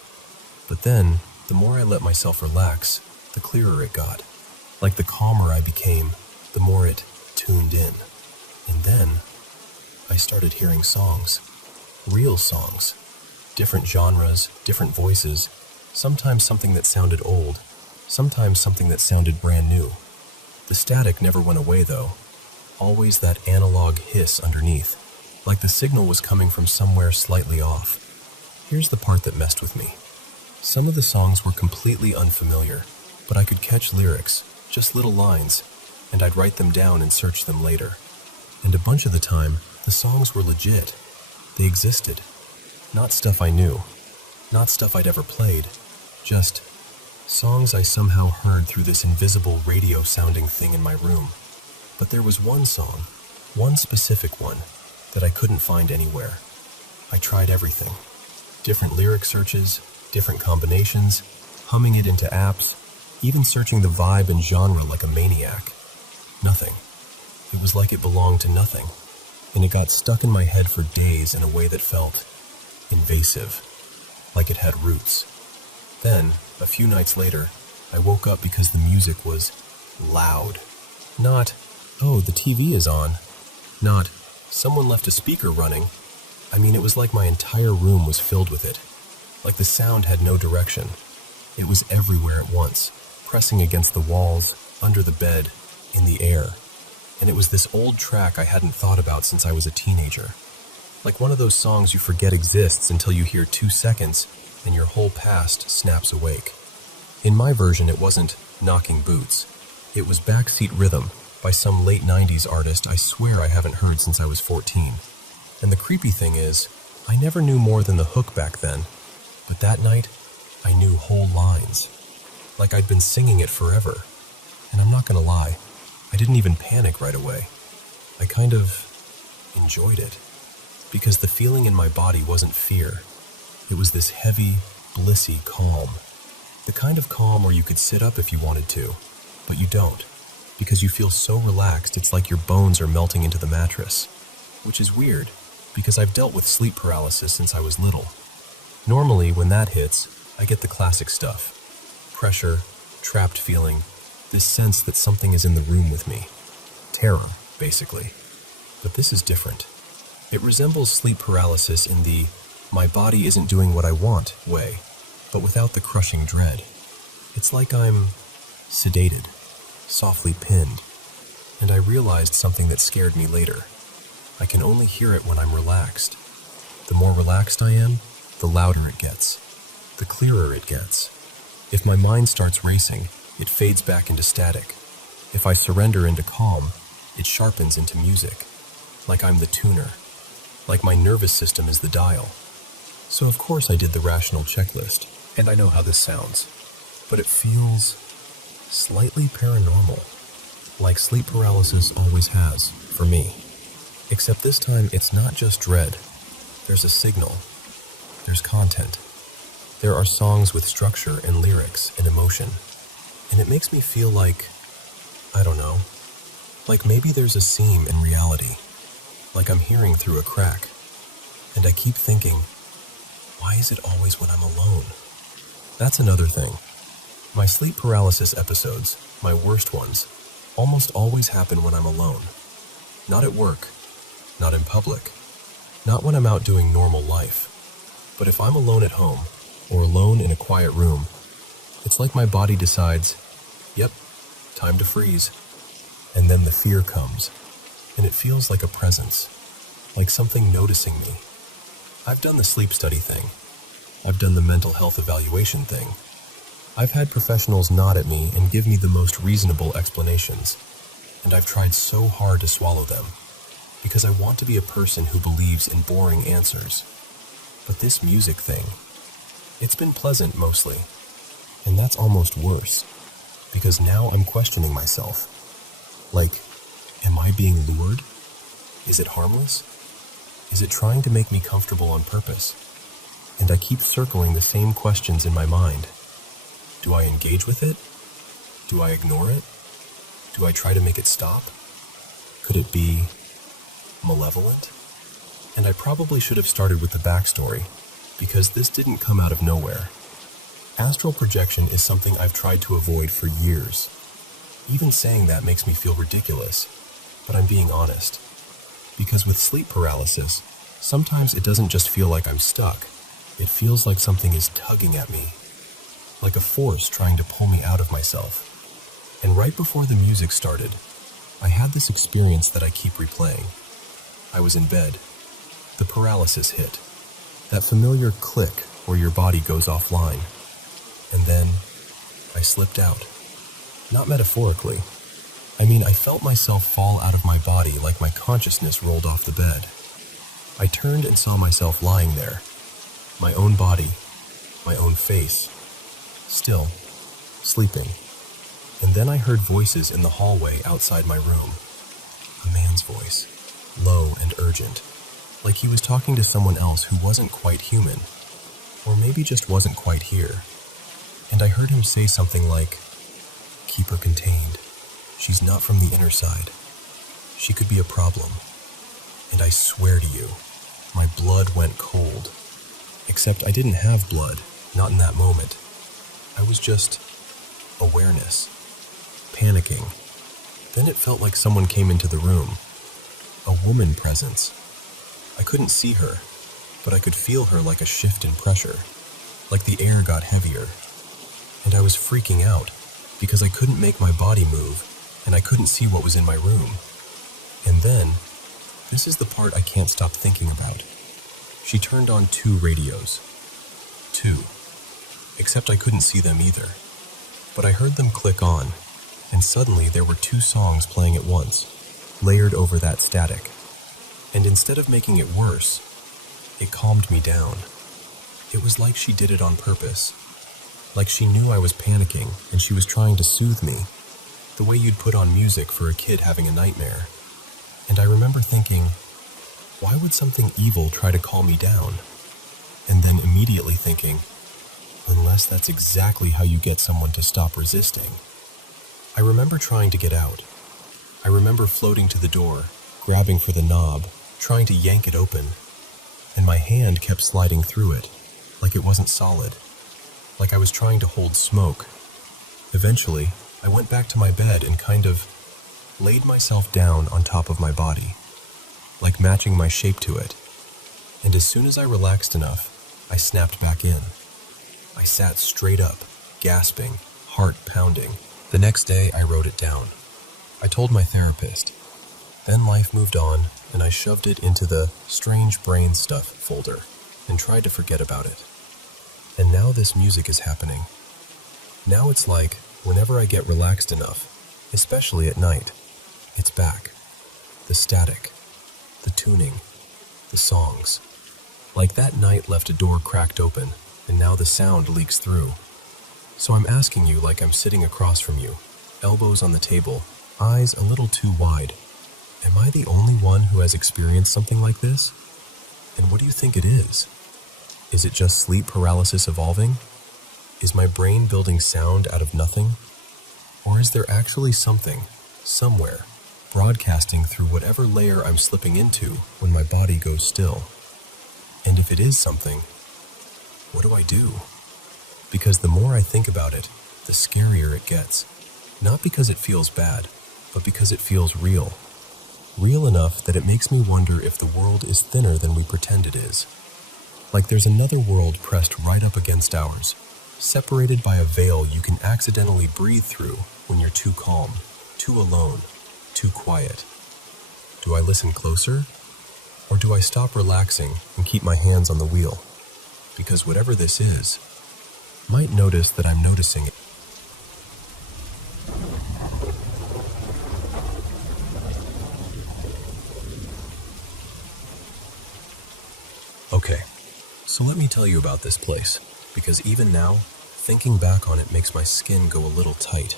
But then, the more I let myself relax, the clearer it got. Like the calmer I became, the more it tuned in. And then, I started hearing songs. Real songs. Different genres, different voices. Sometimes something that sounded old. Sometimes something that sounded brand new. The static never went away though. Always that analog hiss underneath. Like the signal was coming from somewhere slightly off. Here's the part that messed with me. Some of the songs were completely unfamiliar, but I could catch lyrics, just little lines, and I'd write them down and search them later. And a bunch of the time, the songs were legit. They existed. Not stuff I knew. Not stuff I'd ever played. Just songs I somehow heard through this invisible radio-sounding thing in my room. But there was one song, one specific one, that I couldn't find anywhere. I tried everything. Different lyric searches, different combinations, humming it into apps, even searching the vibe and genre like a maniac. Nothing. It was like it belonged to nothing, and it got stuck in my head for days in a way that felt invasive, like it had roots. Then, a few nights later, I woke up because the music was loud. Not, oh, the TV is on. Not, someone left a speaker running. I mean, it was like my entire room was filled with it. Like the sound had no direction. It was everywhere at once, pressing against the walls, under the bed, in the air. And it was this old track I hadn't thought about since I was a teenager. Like one of those songs you forget exists until you hear 2 seconds and your whole past snaps awake. In my version, it wasn't Knocking Boots. It was Backseat Rhythm by some late 90s artist I swear I haven't heard since I was 14. And the creepy thing is, I never knew more than the hook back then. But that night, I knew whole lines. Like I'd been singing it forever. And I'm not gonna lie, I didn't even panic right away. I kind of enjoyed it. Because the feeling in my body wasn't fear. It was this heavy, blissy calm. The kind of calm where you could sit up if you wanted to, but you don't. Because you feel so relaxed it's like your bones are melting into the mattress. Which is weird, because I've dealt with sleep paralysis since I was little. Normally, when that hits, I get the classic stuff. Pressure, trapped feeling, this sense that something is in the room with me. Terror, basically. But this is different. It resembles sleep paralysis in the my body isn't doing what I want way, but without the crushing dread. It's like I'm sedated, softly pinned, and I realized something that scared me later. I can only hear it when I'm relaxed. The more relaxed I am, the louder it gets, the clearer it gets. If my mind starts racing, it fades back into static. If I surrender into calm, it sharpens into music, like I'm the tuner, like my nervous system is the dial. So of course I did the rational checklist, and I know how this sounds, but it feels slightly paranormal, like sleep paralysis always has, for me. Except this time it's not just dread. There's a signal. There's content. There are songs with structure and lyrics and emotion. And it makes me feel like, I don't know, like maybe there's a seam in reality, like I'm hearing through a crack. And I keep thinking, why is it always when I'm alone? That's another thing. My sleep paralysis episodes, my worst ones, almost always happen when I'm alone. Not at work, not in public, not when I'm out doing normal life. But if I'm alone at home, or alone in a quiet room, it's like my body decides, yep, time to freeze. And then the fear comes, and it feels like a presence, like something noticing me. I've done the sleep study thing. I've done the mental health evaluation thing. I've had professionals nod at me and give me the most reasonable explanations. And I've tried so hard to swallow them, because I want to be a person who believes in boring answers. But this music thing, it's been pleasant mostly. And that's almost worse, because now I'm questioning myself. Like, am I being lured? Is it harmless? Is it trying to make me comfortable on purpose? And I keep circling the same questions in my mind. Do I engage with it? Do I ignore it? Do I try to make it stop? Could it be malevolent? And I probably should have started with the backstory, because this didn't come out of nowhere. Astral projection is something I've tried to avoid for years. Even saying that makes me feel ridiculous, but I'm being honest. Because with sleep paralysis, sometimes it doesn't just feel like I'm stuck. It feels like something is tugging at me, like a force trying to pull me out of myself. And right before the music started, I had this experience that I keep replaying. I was in bed. The paralysis hit. That familiar click where your body goes offline. And then I slipped out. Not metaphorically. I mean, I felt myself fall out of my body like my consciousness rolled off the bed. I turned and saw myself lying there. My own body, my own face, still, sleeping. And then I heard voices in the hallway outside my room. A man's voice, low and urgent. like he was talking to someone else who wasn't quite human, or maybe just wasn't quite here. And I heard him say something like, "Keep her contained. She's not from the inner side. She could be a problem." And I swear to you, my blood went cold. Except I didn't have blood, not in that moment. I was just awareness, panicking. Then it felt like someone came into the room, a woman presence. I couldn't see her, but I could feel her like a shift in pressure, like the air got heavier. And I was freaking out because I couldn't make my body move and I couldn't see what was in my room. And then, this is the part I can't stop thinking about. She turned on 2 radios. 2. Except I couldn't see them either. But I heard them click on, and suddenly there were 2 songs playing at once, layered over that static. And instead of making it worse, it calmed me down. It was like she did it on purpose. Like she knew I was panicking and she was trying to soothe me, the way you'd put on music for a kid having a nightmare. And I remember thinking, why would something evil try to calm me down? And then immediately thinking, unless that's exactly how you get someone to stop resisting. I remember trying to get out. I remember floating to the door, grabbing for the knob, trying to yank it open, and my hand kept sliding through it, like it wasn't solid, like I was trying to hold smoke. Eventually, I went back to my bed and kind of laid myself down on top of my body, like matching my shape to it. And as soon as I relaxed enough, I snapped back in. I sat straight up, gasping, heart pounding. The next day, I wrote it down. I told my therapist. Then life moved on, and I shoved it into the strange brain stuff folder and tried to forget about it. And now this music is happening. Now it's like, whenever I get relaxed enough, especially at night, it's back. The static, the tuning, the songs. Like that night left a door cracked open, and now the sound leaks through. So I'm asking you like I'm sitting across from you, elbows on the table, eyes a little too wide. Am I the only one who has experienced something like this? And what do you think it is? Is it just sleep paralysis evolving? Is my brain building sound out of nothing? Or is there actually something, somewhere, broadcasting through whatever layer I'm slipping into when my body goes still? And if it is something, what do I do? Because the more I think about it, the scarier it gets. Not because it feels bad, but because it feels real. Real enough that it makes me wonder if the world is thinner than we pretend it is. Like there's another world pressed right up against ours, separated by a veil you can accidentally breathe through when you're too calm, too alone, too quiet. Do I listen closer? Or do I stop relaxing and keep my hands on the wheel? Because whatever this is, might notice that I'm noticing it. Okay, so let me tell you about this place, because even now, thinking back on it makes my skin go a little tight,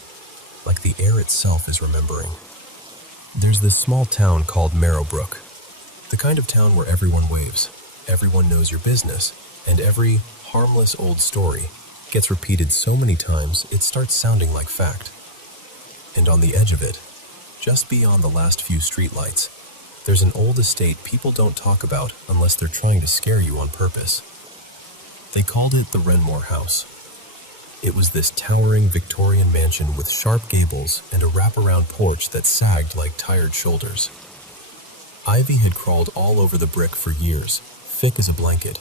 like the air itself is remembering. There's this small town called Marrowbrook, the kind of town where everyone waves, everyone knows your business, and every harmless old story gets repeated so many times it starts sounding like fact. And on the edge of it, just beyond the last few streetlights, there's an old estate people don't talk about unless they're trying to scare you on purpose. They called it the Renmore House. It was this towering Victorian mansion with sharp gables and a wraparound porch that sagged like tired shoulders. Ivy had crawled all over the brick for years, thick as a blanket,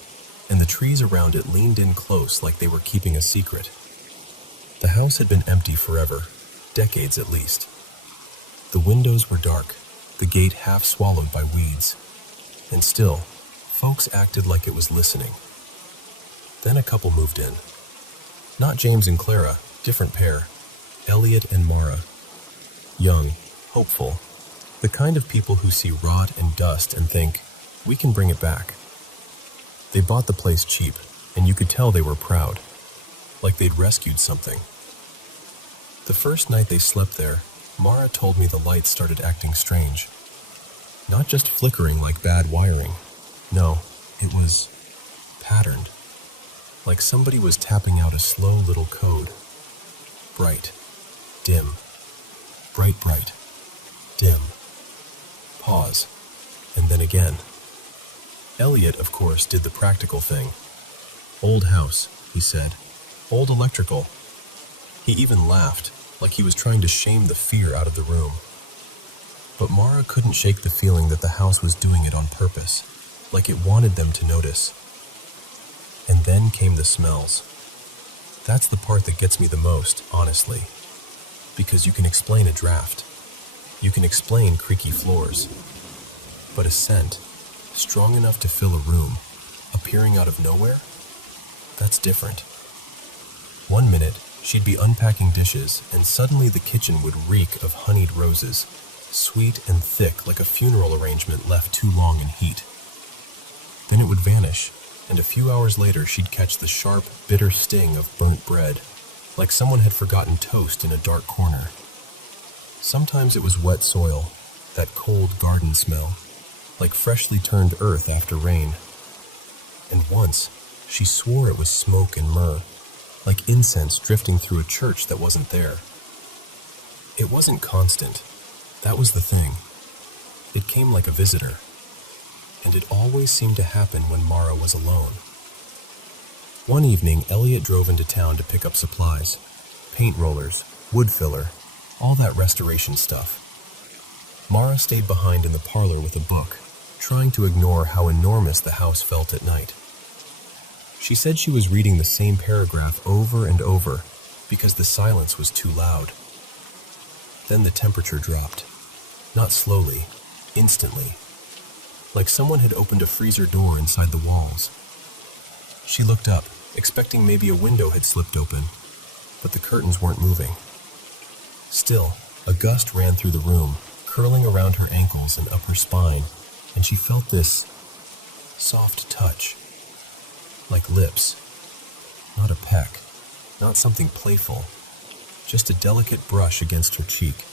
and the trees around it leaned in close like they were keeping a secret. The house had been empty forever, decades at least. The windows were dark, the gate half swallowed by weeds. And still, folks acted like it was listening. Then a couple moved in. Not James and Clara, different pair. Elliot and Mara. Young, hopeful. The kind of people who see rot and dust and think, we can bring it back. They bought the place cheap, and you could tell they were proud. Like they'd rescued something. The first night they slept there, Mara told me the lights started acting strange. Not just flickering like bad wiring, No, it was patterned, like somebody was tapping out a slow little code. Bright, dim, bright, dim. Pause, and then again. Elliot, of course, did the practical thing. Old house, he said. Old electrical. He even laughed, like he was trying to shame the fear out of the room. But Mara couldn't shake the feeling that the house was doing it on purpose, like it wanted them to notice. And then came the smells. That's the part that gets me the most, honestly. Because you can explain a draft. You can explain creaky floors. But a scent, strong enough to fill a room, appearing out of nowhere? That's different. 1 minute, she'd be unpacking dishes, and suddenly the kitchen would reek of honeyed roses, sweet and thick like a funeral arrangement left too long in heat. Then it would vanish, and a few hours later she'd catch the sharp, bitter sting of burnt bread, like someone had forgotten toast in a dark corner. Sometimes it was wet soil, that cold garden smell, like freshly turned earth after rain. And once, she swore it was smoke and myrrh, like incense drifting through a church that wasn't there. It wasn't constant. That was the thing. It came like a visitor. And it always seemed to happen when Mara was alone. One evening, Elliot drove into town to pick up supplies. Paint rollers, wood filler, all that restoration stuff. Mara stayed behind in the parlor with a book, trying to ignore how enormous the house felt at night. She said she was reading the same paragraph over and over because the silence was too loud. Then the temperature dropped. Not slowly, instantly. Like someone had opened a freezer door inside the walls. She looked up, expecting maybe a window had slipped open, but the curtains weren't moving. Still, a gust ran through the room, curling around her ankles and up her spine, and she felt this soft touch, like lips. Not a peck, not something playful, just a delicate brush against her cheek,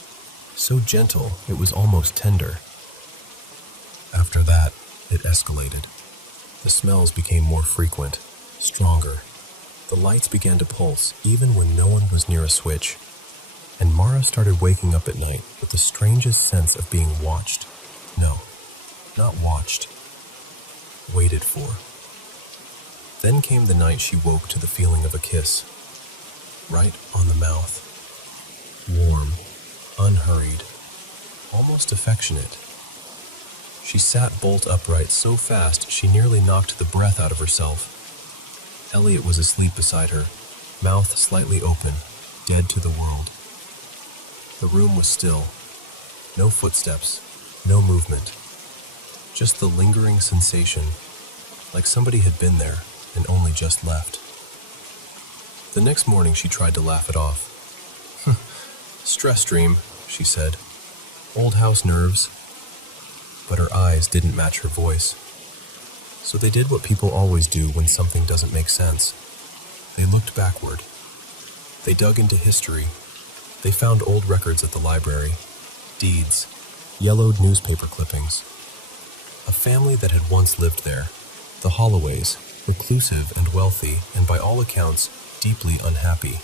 so gentle it was almost tender. After that, it escalated. The smells became more frequent, stronger. The lights began to pulse even when no one was near a switch. And Mara started waking up at night with the strangest sense of being watched. No, not watched. Waited for. Then came the night she woke to the feeling of a kiss. Right on the mouth. Warm, unhurried, almost affectionate. She sat bolt upright so fast she nearly knocked the breath out of herself. Elliot was asleep beside her, mouth slightly open, dead to the world. The room was still. No footsteps, no movement. Just the lingering sensation, like somebody had been there and only just left. The next morning she tried to laugh it off. Stress dream, she said. Old house nerves. But her eyes didn't match her voice. So they did what people always do when something doesn't make sense. They looked backward. They dug into history. They found old records at the library, deeds, yellowed newspaper clippings. A family that had once lived there, the Holloways, reclusive and wealthy, and by all accounts, deeply unhappy.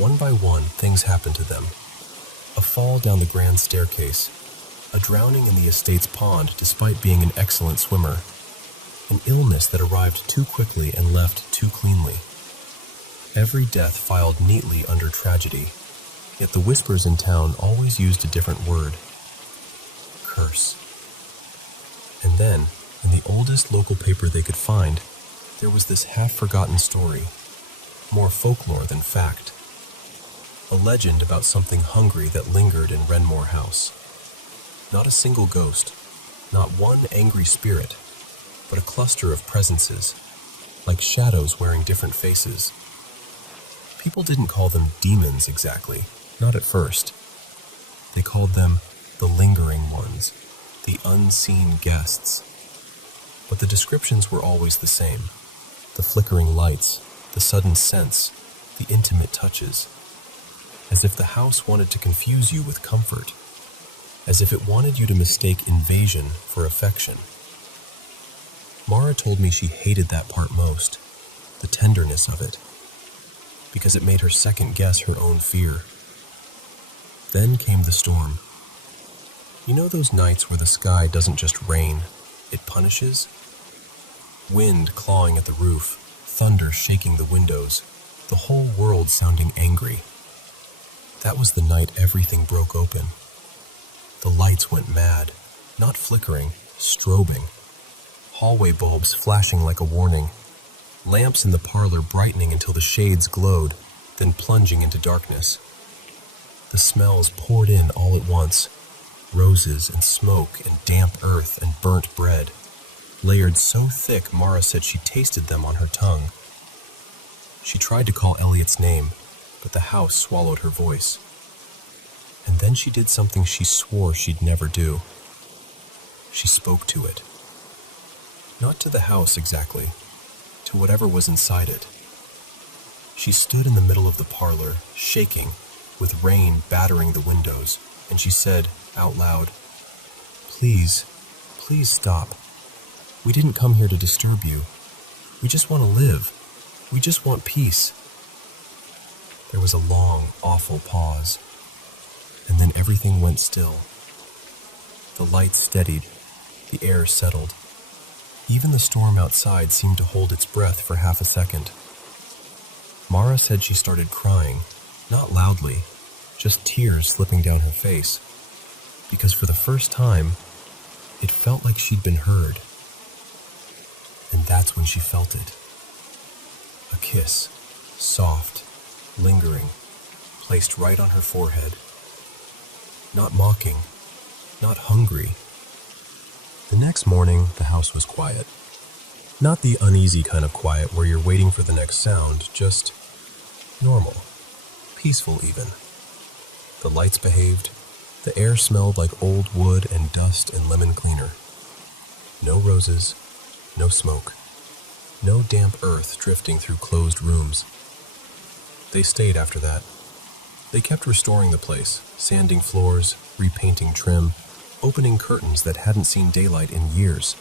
One by one, things happened to them. A fall down the grand staircase, a drowning in the estate's pond despite being an excellent swimmer, an illness that arrived too quickly and left too cleanly. Every death filed neatly under tragedy, yet the whispers in town always used a different word. Curse. And then, in the oldest local paper they could find, there was this half-forgotten story, more folklore than fact. A legend about something hungry that lingered in Renmore House. Not a single ghost, not one angry spirit, but a cluster of presences, like shadows wearing different faces. People didn't call them demons exactly, not at first. They called them the lingering ones, the unseen guests. But the descriptions were always the same. The flickering lights, the sudden scents, the intimate touches. As if the house wanted to confuse you with comfort. As if it wanted you to mistake invasion for affection. Mara told me she hated that part most, the tenderness of it, because it made her second-guess her own fear. Then came the storm. You know those nights where the sky doesn't just rain, it punishes? Wind clawing at the roof, thunder shaking the windows, the whole world sounding angry. That was the night everything broke open. The lights went mad, not flickering, strobing. Hallway bulbs flashing like a warning. Lamps in the parlor brightening until the shades glowed, then plunging into darkness. The smells poured in all at once. Roses and smoke and damp earth and burnt bread, layered so thick Mara said she tasted them on her tongue. She tried to call Elliot's name, but the house swallowed her voice. And then she did something she swore she'd never do. She spoke to it. Not to the house exactly, to whatever was inside it. She stood in the middle of the parlor, shaking, with rain battering the windows, and she said, out loud, "Please, please stop. We didn't come here to disturb you. We just want to live. We just want peace." There was a long, awful pause, and then everything went still. The lights steadied, the air settled. Even the storm outside seemed to hold its breath for half a second. Mara said she started crying, not loudly, just tears slipping down her face, because for the first time, it felt like she'd been heard. And that's when she felt it. A kiss, soft, lingering, placed right on her forehead. Not mocking, not hungry. The next morning, the house was quiet. Not the uneasy kind of quiet where you're waiting for the next sound, just normal, peaceful even. The lights behaved. The air smelled like old wood and dust and lemon cleaner. No roses, no smoke, no damp earth drifting through closed rooms. They stayed after that. They kept restoring the place, sanding floors, repainting trim, opening curtains that hadn't seen daylight in years.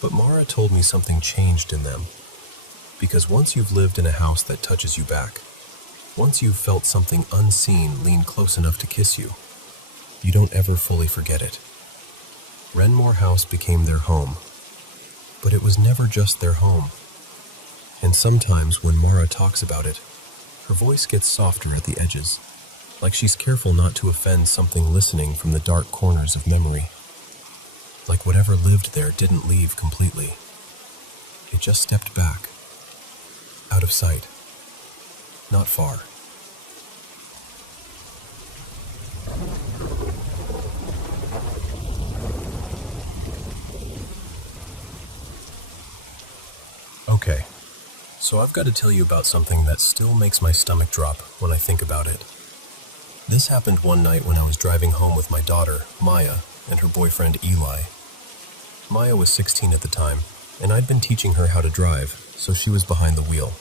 But Mara told me something changed in them. Because once you've lived in a house that touches you back, once you've felt something unseen lean close enough to kiss you, you don't ever fully forget it. Renmore House became their home. But it was never just their home. And sometimes when Mara talks about it, her voice gets softer at the edges, like she's careful not to offend something listening from the dark corners of memory. Like whatever lived there didn't leave completely. It just stepped back, out of sight, not far. Okay, so I've got to tell you about something that still makes my stomach drop when I think about it. This happened one night when I was driving home with my daughter, Maya, and her boyfriend, Eli. Maya was 16 at the time, and I'd been teaching her how to drive, so she was behind the wheel.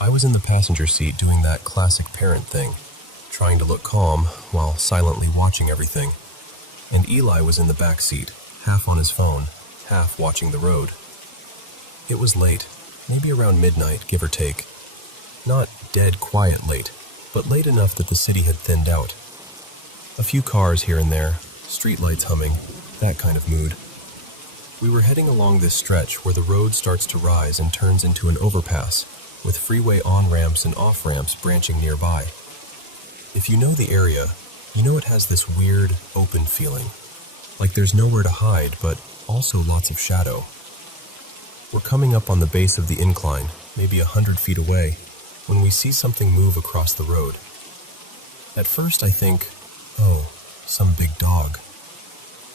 I was in the passenger seat doing that classic parent thing, trying to look calm while silently watching everything, and Eli was in the back seat, half on his phone, half watching the road. It was late, maybe around midnight, give or take. Not dead quiet late, but late enough that the city had thinned out. A few cars here and there, streetlights humming, that kind of mood. We were heading along this stretch where the road starts to rise and turns into an overpass, with freeway on-ramps and off-ramps branching nearby. If you know the area, you know it has this weird, open feeling, like there's nowhere to hide, but also lots of shadow. We're coming up on the base of the incline, maybe 100 feet away, when we see something move across the road. At first I think, oh, some big dog.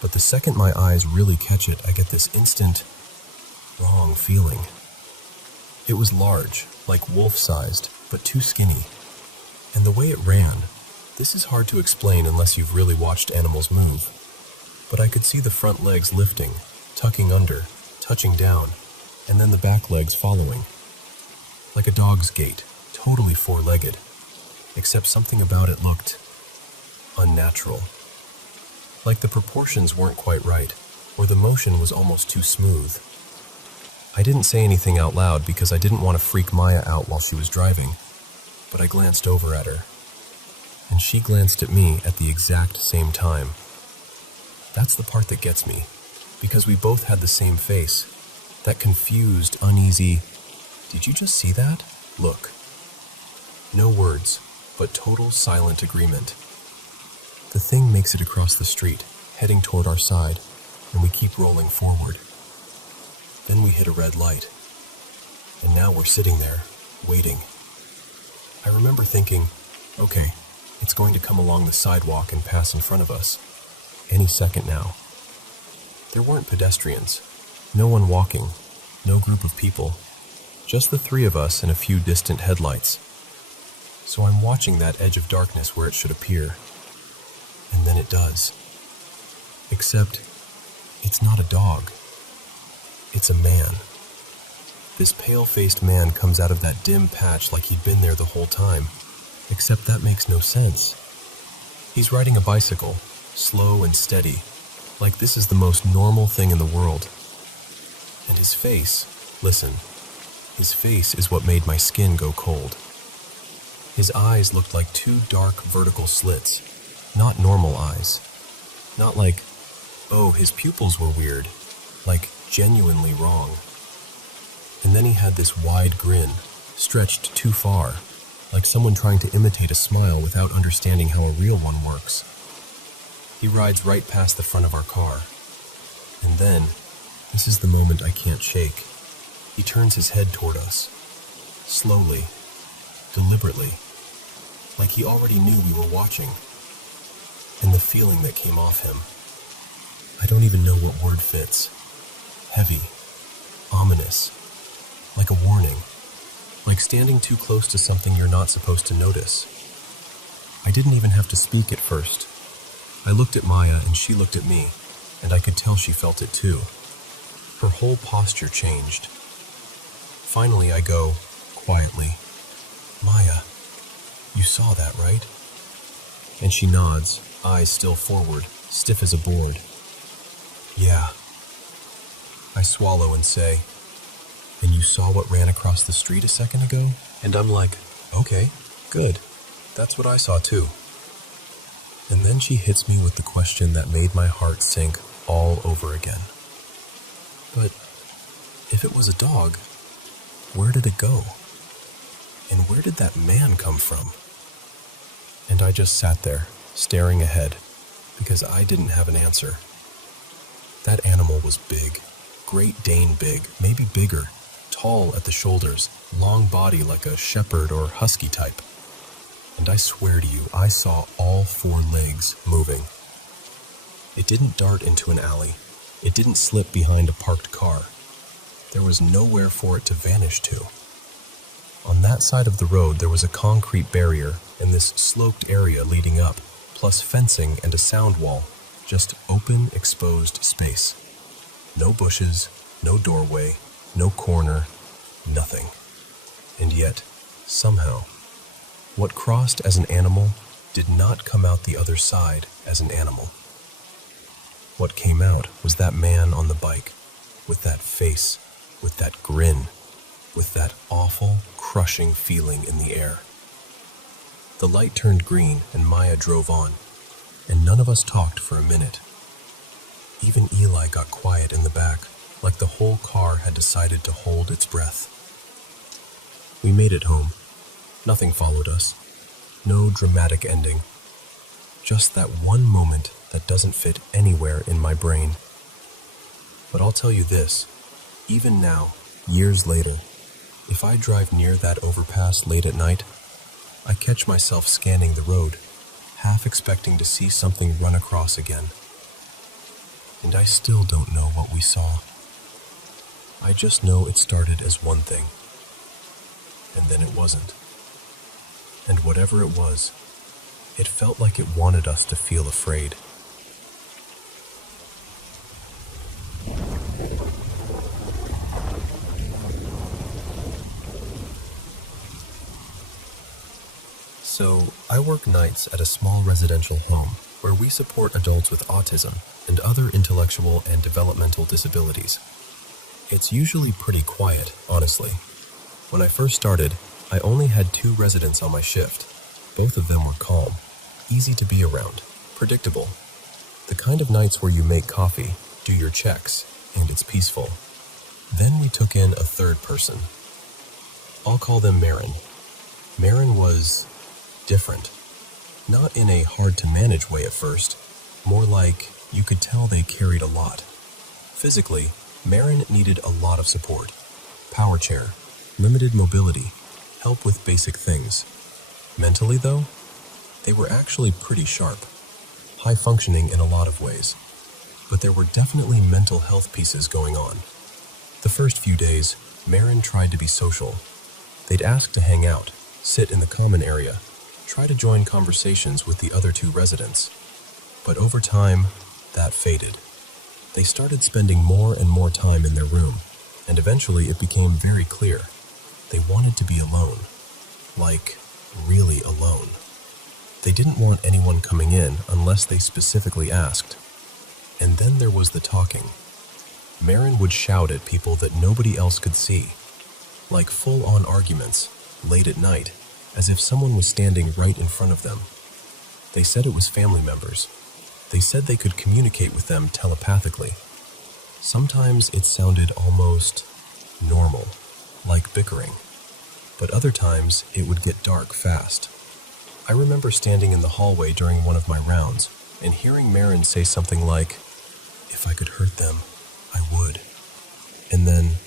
But the second my eyes really catch it, I get this instant, wrong feeling. It was large, like wolf-sized, but too skinny. And the way it ran, this is hard to explain unless you've really watched animals move. But I could see the front legs lifting, tucking under, touching down, and then the back legs following. Like a dog's gait, totally four-legged, except something about it looked unnatural. Like the proportions weren't quite right. or the motion was almost too smooth. I didn't say anything out loud because I didn't want to freak Maya out while she was driving, but I glanced over at her, and she glanced at me at the exact same time. That's the part that gets me, because we both had the same face, that confused, uneasy, "Did you just see that?" look. No words, but total silent agreement. The thing makes it across the street, heading toward our side, and we keep rolling forward. Then we hit a red light, and now we're sitting there, waiting. I remember thinking, okay, it's going to come along the sidewalk and pass in front of us. Any second now. There weren't pedestrians, no one walking, no group of people, just the three of us and a few distant headlights. So I'm watching that edge of darkness where it should appear, and then it does. Except, it's not a dog. It's a man. This pale-faced man comes out of that dim patch like he'd been there the whole time, except that makes no sense. He's riding a bicycle, slow and steady, like this is the most normal thing in the world. And his face, listen, his face is what made my skin go cold. His eyes looked like two dark vertical slits, not normal eyes. Not like, oh, his pupils were weird, like genuinely wrong. And then he had this wide grin, stretched too far, like someone trying to imitate a smile without understanding how a real one works. He rides right past the front of our car. And then, this is the moment I can't shake. He turns his head toward us. Slowly, deliberately, like he already knew we were watching. And the feeling that came off him, I don't even know what word fits. Heavy, ominous, like a warning, like standing too close to something you're not supposed to notice. I didn't even have to speak at first. I looked at Maya and she looked at me, and I could tell she felt it too. Her whole posture changed. Finally I go, quietly, "Maya, you saw that, right?" And she nods, eyes still forward, stiff as a board. "Yeah." I swallow and say, "And you saw what ran across the street a second ago?" And I'm like, "Okay, good. That's what I saw too." And then she hits me with the question that made my heart sink all over again. But if it was a dog, where did it go? And where did that man come from? And I just sat there, staring ahead, because I didn't have an answer. That animal was big, Great Dane big, maybe bigger, tall at the shoulders, long body like a shepherd or husky type. And I swear to you, I saw all four legs moving. It didn't dart into an alley. It didn't slip behind a parked car. There was nowhere for it to vanish to. On that side of the road, there was a concrete barrier and this sloped area leading up, plus fencing and a sound wall, just open, exposed space. No bushes, no doorway, no corner, nothing. And yet, somehow, what crossed as an animal did not come out the other side as an animal. What came out was that man on the bike, with that face, with that grin, with that awful, crushing feeling in the air. The light turned green and Maya drove on, and none of us talked for a minute. Even Eli got quiet in the back, like the whole car had decided to hold its breath. We made it home. Nothing followed us. No dramatic ending. Just that one moment that doesn't fit anywhere in my brain. But I'll tell you this, even now, years later, if I drive near that overpass late at night, I catch myself scanning the road, half expecting to see something run across again. And I still don't know what we saw. I just know it started as one thing, and then it wasn't. And whatever it was, it felt like it wanted us to feel afraid. So, I work nights at a small residential home, where we support adults with autism and other intellectual and developmental disabilities. It's usually pretty quiet, honestly. When I first started, I only had 2 residents on my shift. Both of them were calm, easy to be around, predictable. The kind of nights where you make coffee, do your checks, and it's peaceful. Then we took in a 3rd person. I'll call them Marin. Marin was different. Not in a hard-to-manage way at first, more like you could tell they carried a lot. Physically, Marin needed a lot of support. Power chair, limited mobility, help with basic things. Mentally, though, they were actually pretty sharp, high-functioning in a lot of ways. But there were definitely mental health pieces going on. The first few days, Marin tried to be social. They'd ask to hang out, sit in the common area, try to join conversations with the other 2 residents. But over time, that faded. They started spending more and more time in their room, and eventually it became very clear. They wanted to be alone. Like, really alone. They didn't want anyone coming in unless they specifically asked. And then there was the talking. Marin would shout at people that nobody else could see. Like full-on arguments, late at night, as if someone was standing right in front of them. They said it was family members. They said they could communicate with them telepathically. Sometimes it sounded almost normal, like bickering. But other times it would get dark fast. I remember standing in the hallway during one of my rounds and hearing Marin say something like, "If I could hurt them, I would." And then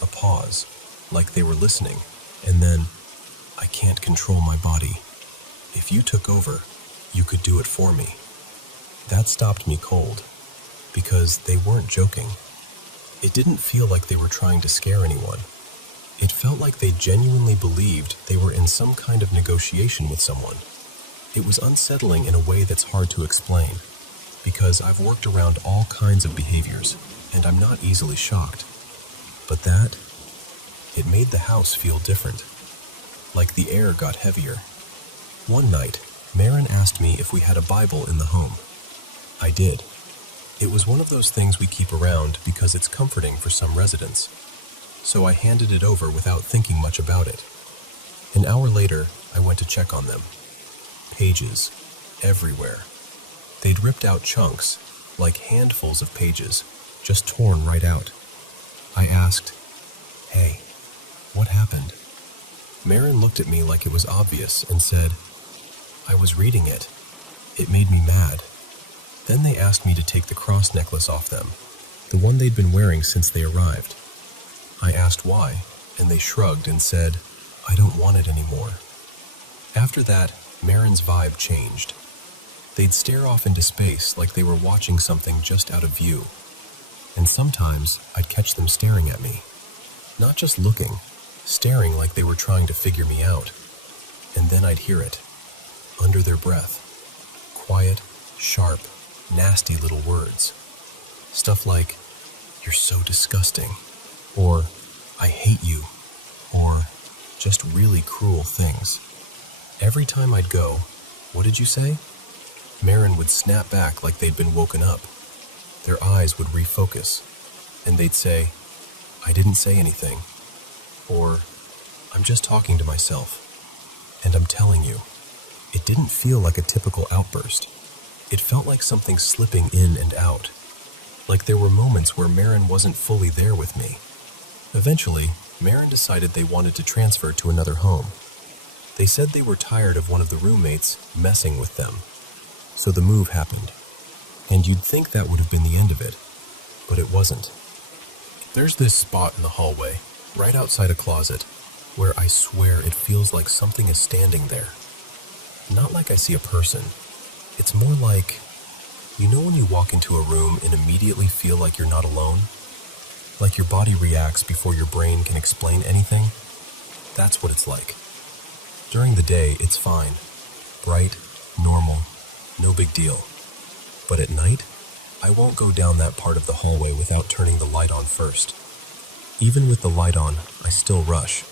a pause, like they were listening, and then, "I can't control my body. If you took over, you could do it for me." That stopped me cold, because they weren't joking. It didn't feel like they were trying to scare anyone. It felt like they genuinely believed they were in some kind of negotiation with someone. It was unsettling in a way that's hard to explain, because I've worked around all kinds of behaviors, and I'm not easily shocked. But that, it made the house feel different. Like the air got heavier. One night, Marin asked me if we had a Bible in the home. I did. It was one of those things we keep around because it's comforting for some residents. So I handed it over without thinking much about it. An hour later, I went to check on them. Pages, everywhere. They'd ripped out chunks, like handfuls of pages, just torn right out. I asked, "Hey, what happened?" Marin looked at me like it was obvious and said, "I was reading it. It made me mad." Then they asked me to take the cross necklace off them, the one they'd been wearing since they arrived. I asked why, and they shrugged and said, "I don't want it anymore." After that, Marin's vibe changed. They'd stare off into space like they were watching something just out of view. And sometimes I'd catch them staring at me. Not just looking, staring like they were trying to figure me out. And then I'd hear it, under their breath. Quiet, sharp, nasty little words. Stuff like, "You're so disgusting," or "I hate you," or just really cruel things. Every time I'd go, "What did you say?" Marin would snap back like they'd been woken up. Their eyes would refocus, and they'd say, "I didn't say anything," or "I'm just talking to myself." And I'm telling you, it didn't feel like a typical outburst. It felt like something slipping in and out. Like there were moments where Marin wasn't fully there with me. Eventually, Marin decided they wanted to transfer to another home. They said they were tired of one of the roommates messing with them. So the move happened. And you'd think that would have been the end of it, but it wasn't. There's this spot in the hallway, right outside a closet, where I swear it feels like something is standing there. Not like I see a person. It's more like, you know when you walk into a room and immediately feel like you're not alone? Like your body reacts before your brain can explain anything? That's what it's like. During the day, it's fine. Bright, normal, no big deal. But at night, I won't go down that part of the hallway without turning the light on first. Even with the light on, I still rush.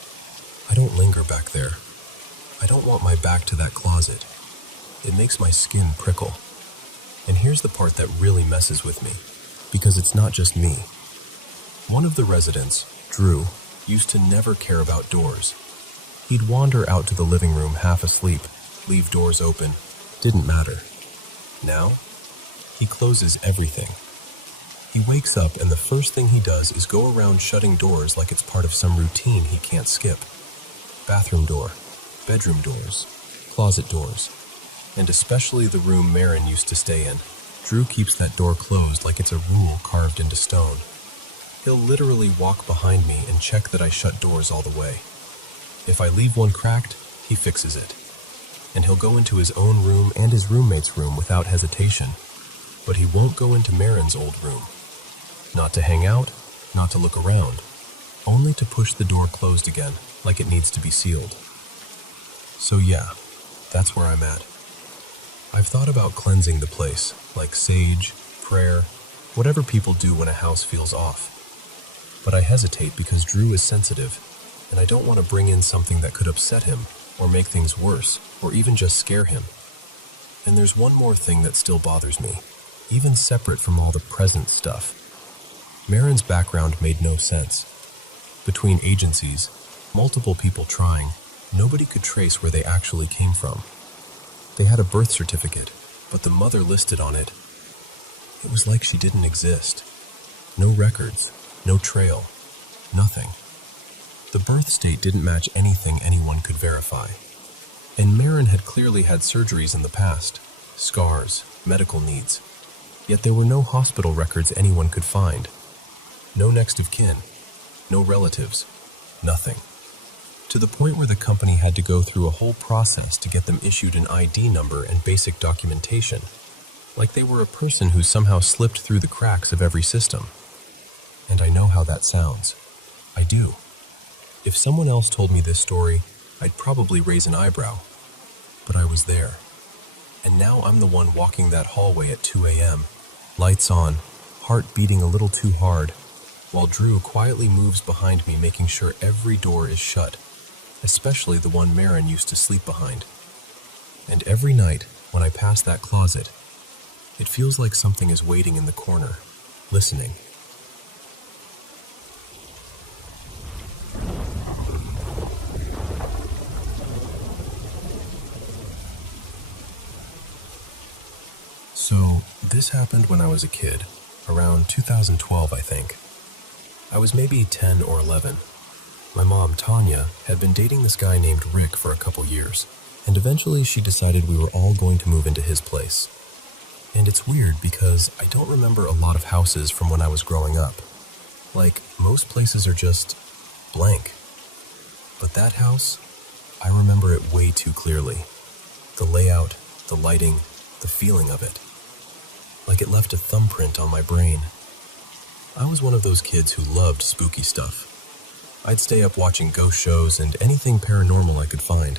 I don't linger back there. I don't want my back to that closet. It makes my skin prickle. And here's the part that really messes with me, because it's not just me. One of the residents, Drew, used to never care about doors. He'd wander out to the living room half asleep, leave doors open, didn't matter. Now, he closes everything. He wakes up and the first thing he does is go around shutting doors like it's part of some routine he can't skip. Bathroom door, bedroom doors, closet doors, and especially the room Marin used to stay in. Drew keeps that door closed like it's a rule carved into stone. He'll literally walk behind me and check that I shut doors all the way. If I leave one cracked, he fixes it. And he'll go into his own room and his roommate's room without hesitation. But he won't go into Marin's old room. Not to hang out, not to look around, only to push the door closed again, like it needs to be sealed. So yeah, that's where I'm at. I've thought about cleansing the place, like sage, prayer, whatever people do when a house feels off. But I hesitate because Drew is sensitive, and I don't want to bring in something that could upset him, or make things worse, or even just scare him. And there's one more thing that still bothers me, even separate from all the present stuff. Marin's background made no sense. Between agencies, multiple people trying, nobody could trace where they actually came from. They had a birth certificate, but the mother listed on it, it was like she didn't exist. No records, no trail, nothing. The birth state didn't match anything anyone could verify. And Marin had clearly had surgeries in the past, scars, medical needs. Yet there were no hospital records anyone could find. No next of kin, no relatives, nothing. To the point where the company had to go through a whole process to get them issued an ID number and basic documentation, like they were a person who somehow slipped through the cracks of every system. And I know how that sounds. I do. If someone else told me this story, I'd probably raise an eyebrow. But I was there. And now I'm the one walking that hallway at 2 a.m., lights on, heart beating a little too hard, while Drew quietly moves behind me making sure every door is shut, especially the one Marin used to sleep behind. And every night, when I pass that closet, it feels like something is waiting in the corner, listening. So, this happened when I was a kid, around 2012, I think. I was maybe 10 or 11. My mom, Tanya, had been dating this guy named Rick for a couple years, and eventually she decided we were all going to move into his place. And it's weird because I don't remember a lot of houses from when I was growing up. Like, most places are just blank. But that house, I remember it way too clearly. The layout, the lighting, the feeling of it. Like it left a thumbprint on my brain. I was one of those kids who loved spooky stuff. I'd stay up watching ghost shows and anything paranormal I could find.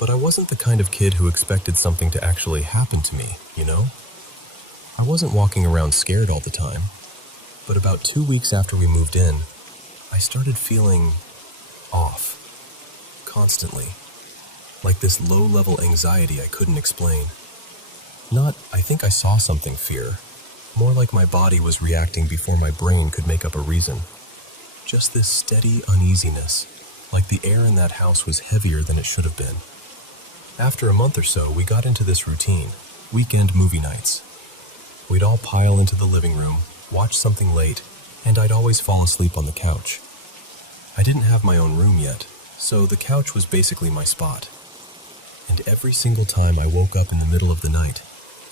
But I wasn't the kind of kid who expected something to actually happen to me, you know? I wasn't walking around scared all the time. But about 2 weeks after we moved in, I started feeling off. Constantly. Like this low-level anxiety I couldn't explain. Not, I think I saw something fear. More like my body was reacting before my brain could make up a reason. Just this steady uneasiness, like the air in that house was heavier than it should have been. After a month or so, we got into this routine, weekend movie nights. We'd all pile into the living room, watch something late, and I'd always fall asleep on the couch. I didn't have my own room yet, so the couch was basically my spot. And every single time I woke up in the middle of the night,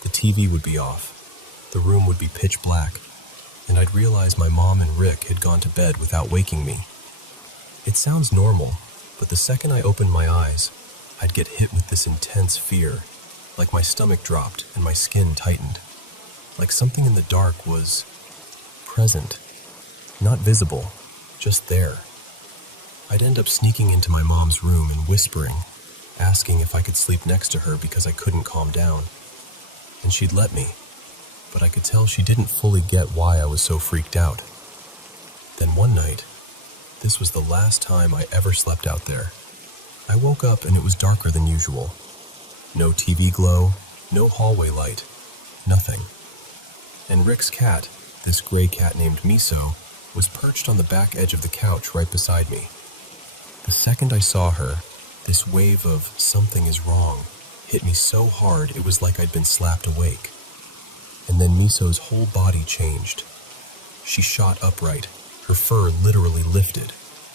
the TV would be off, the room would be pitch black, and I'd realize my mom and Rick had gone to bed without waking me. It sounds normal, but the second I opened my eyes, I'd get hit with this intense fear, like my stomach dropped and my skin tightened, like something in the dark was present, not visible, just there. I'd end up sneaking into my mom's room and whispering, asking if I could sleep next to her because I couldn't calm down. And she'd let me, but I could tell she didn't fully get why I was so freaked out. Then one night, this was the last time I ever slept out there. I woke up and it was darker than usual. No TV glow, no hallway light, nothing. And Rick's cat, this gray cat named Miso, was perched on the back edge of the couch right beside me. The second I saw her, this wave of "something is wrong" hit me so hard it was like I'd been slapped awake. And then Miso's whole body changed. She shot upright, her fur literally lifted,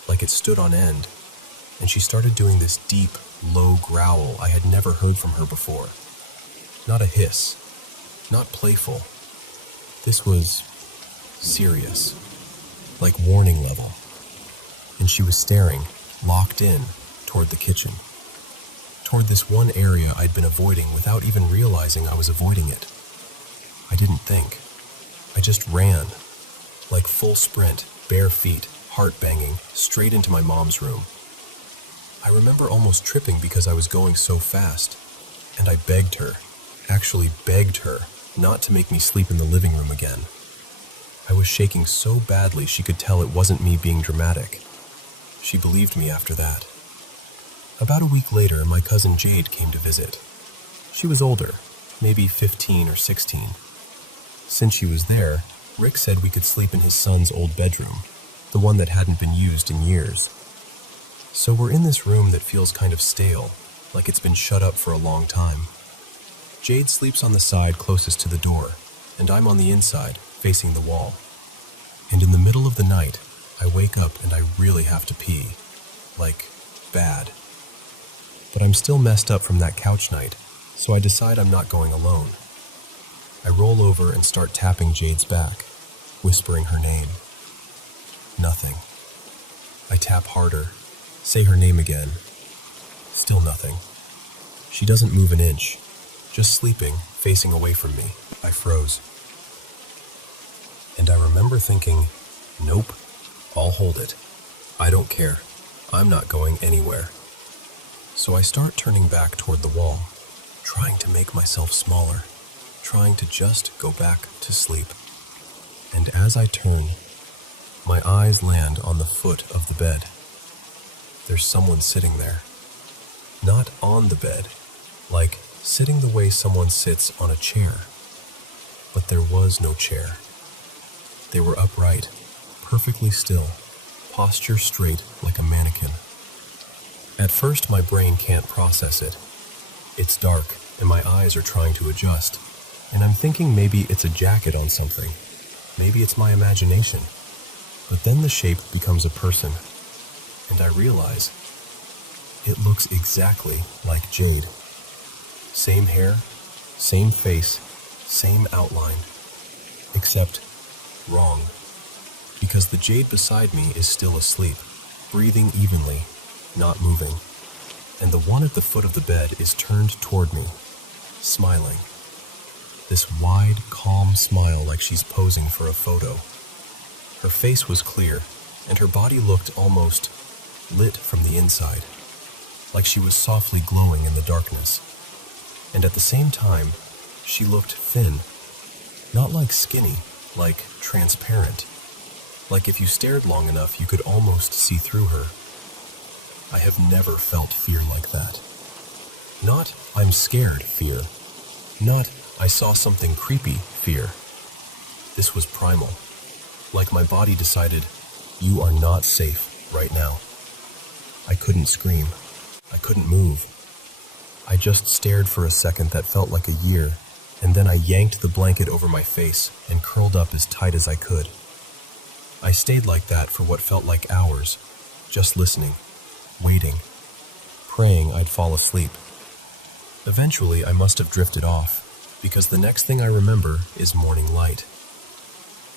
like it stood on end, and she started doing this deep, low growl I had never heard from her before. Not a hiss, not playful. This was serious, like warning level. And she was staring, locked in, toward the kitchen. Toward this one area I'd been avoiding without even realizing I was avoiding it. I didn't think. I just ran, like full sprint, bare feet, heart banging, straight into my mom's room. I remember almost tripping because I was going so fast, and I begged her, actually begged her, not to make me sleep in the living room again. I was shaking so badly she could tell it wasn't me being dramatic. She believed me after that. About a week later, my cousin Jade came to visit. She was older, maybe 15 or 16. Since she was there, Rick said we could sleep in his son's old bedroom, the one that hadn't been used in years. So we're in this room that feels kind of stale, like it's been shut up for a long time. Jade sleeps on the side closest to the door, and I'm on the inside, facing the wall. And in the middle of the night, I wake up and I really have to pee. Like, bad. But I'm still messed up from that couch night, so I decide I'm not going alone. I roll over and start tapping Jade's back, whispering her name. Nothing. I tap harder, say her name again. Still nothing. She doesn't move an inch, just sleeping, facing away from me. I froze. And I remember thinking, nope, I'll hold it. I don't care. I'm not going anywhere. So I start turning back toward the wall, trying to make myself smaller, trying to just go back to sleep. And as I turn, my eyes land on the foot of the bed. There's someone sitting there. Not on the bed, like sitting the way someone sits on a chair. But there was no chair. They were upright, perfectly still, posture straight like a mannequin. At first, my brain can't process it. It's dark, and my eyes are trying to adjust, and I'm thinking maybe it's a jacket on something. Maybe it's my imagination. But then the shape becomes a person, and I realize it looks exactly like Jade. Same hair, same face, same outline, except wrong. Because the Jade beside me is still asleep, breathing evenly, not moving. And the one at the foot of the bed is turned toward me, smiling. This wide, calm smile like she's posing for a photo. Her face was clear, and her body looked almost lit from the inside, like she was softly glowing in the darkness. And at the same time, she looked thin, not like skinny, like transparent, like if you stared long enough you could almost see through her. I have never felt fear like that. Not I'm scared fear, not I saw something creepy fear. This was primal, like my body decided, you are not safe right now. I couldn't scream, I couldn't move. I just stared for a second that felt like a year, and then I yanked the blanket over my face and curled up as tight as I could. I stayed like that for what felt like hours, just listening, waiting, praying I'd fall asleep. Eventually, I must have drifted off, because the next thing I remember is morning light.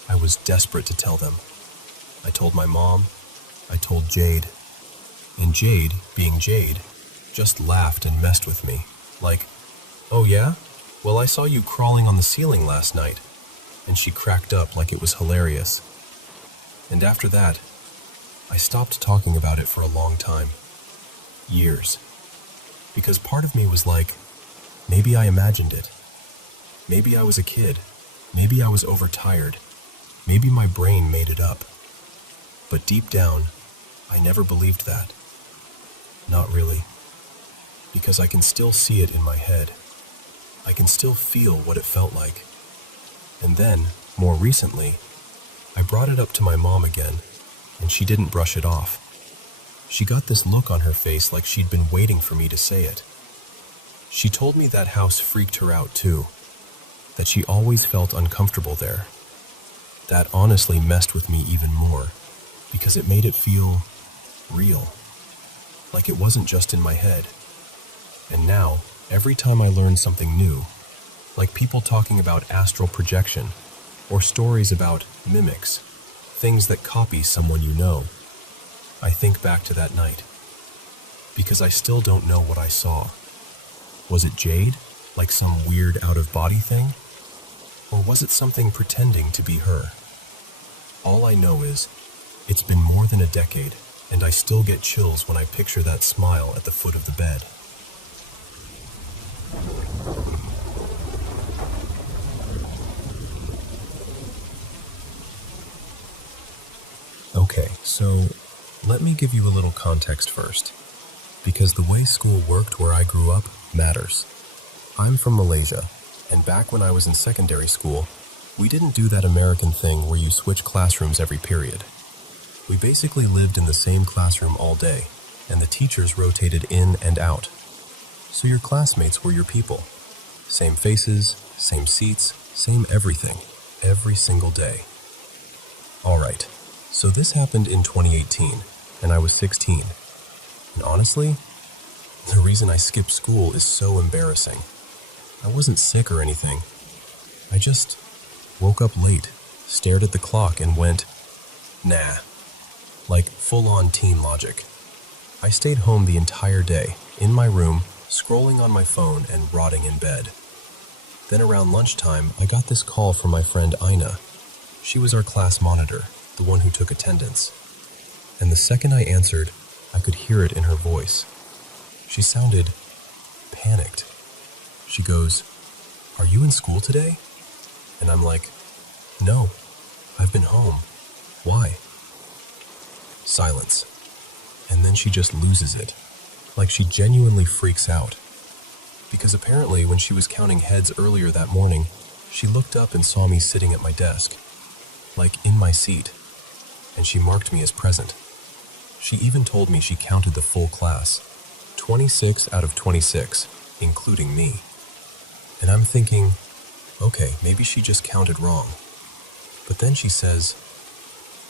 I was desperate to tell them. I told my mom, I told Jade. And Jade, being Jade, just laughed and messed with me, like, oh yeah? Well, I saw you crawling on the ceiling last night. And she cracked up like it was hilarious. And after that, I stopped talking about it for a long time. Years. Because part of me was like, maybe I imagined it. Maybe I was a kid. Maybe I was overtired. Maybe my brain made it up. But deep down, I never believed that. Not really. Because I can still see it in my head. I can still feel what it felt like. And then, more recently, I brought it up to my mom again, and she didn't brush it off. She got this look on her face like she'd been waiting for me to say it. She told me that house freaked her out too, that she always felt uncomfortable there. That honestly messed with me even more, because it made it feel real, like it wasn't just in my head. And now, every time I learn something new, like people talking about astral projection, or stories about mimics, things that copy someone you know, I think back to that night, because I still don't know what I saw. Was it Jade, like some weird out-of-body thing? Or was it something pretending to be her? All I know is, it's been more than a decade, and I still get chills when I picture that smile at the foot of the bed. Okay, so let me give you a little context first, because the way school worked where I grew up matters. I'm from Malaysia, and back when I was in secondary school, we didn't do that American thing where you switch classrooms every period. We basically lived in the same classroom all day, and the teachers rotated in and out. So your classmates were your people. Same faces, same seats, same everything, every single day. Alright, so this happened in 2018, and I was 16. And honestly, the reason I skipped school is so embarrassing. I wasn't sick or anything. I just woke up late, stared at the clock, and went, nah. Like full-on teen logic. I stayed home the entire day, in my room, scrolling on my phone and rotting in bed. Then around lunchtime, I got this call from my friend Ina. She was our class monitor, the one who took attendance. And the second I answered, I could hear it in her voice. She sounded panicked. She goes, "Are you in school today?" And I'm like, "No, I've been home. Why?" Silence. And then she just loses it. Like she genuinely freaks out. Because apparently when she was counting heads earlier that morning, she looked up and saw me sitting at my desk, like in my seat, and she marked me as present. She even told me she counted the full class, 26 out of 26, including me. And I'm thinking, okay, maybe she just counted wrong. But then she says,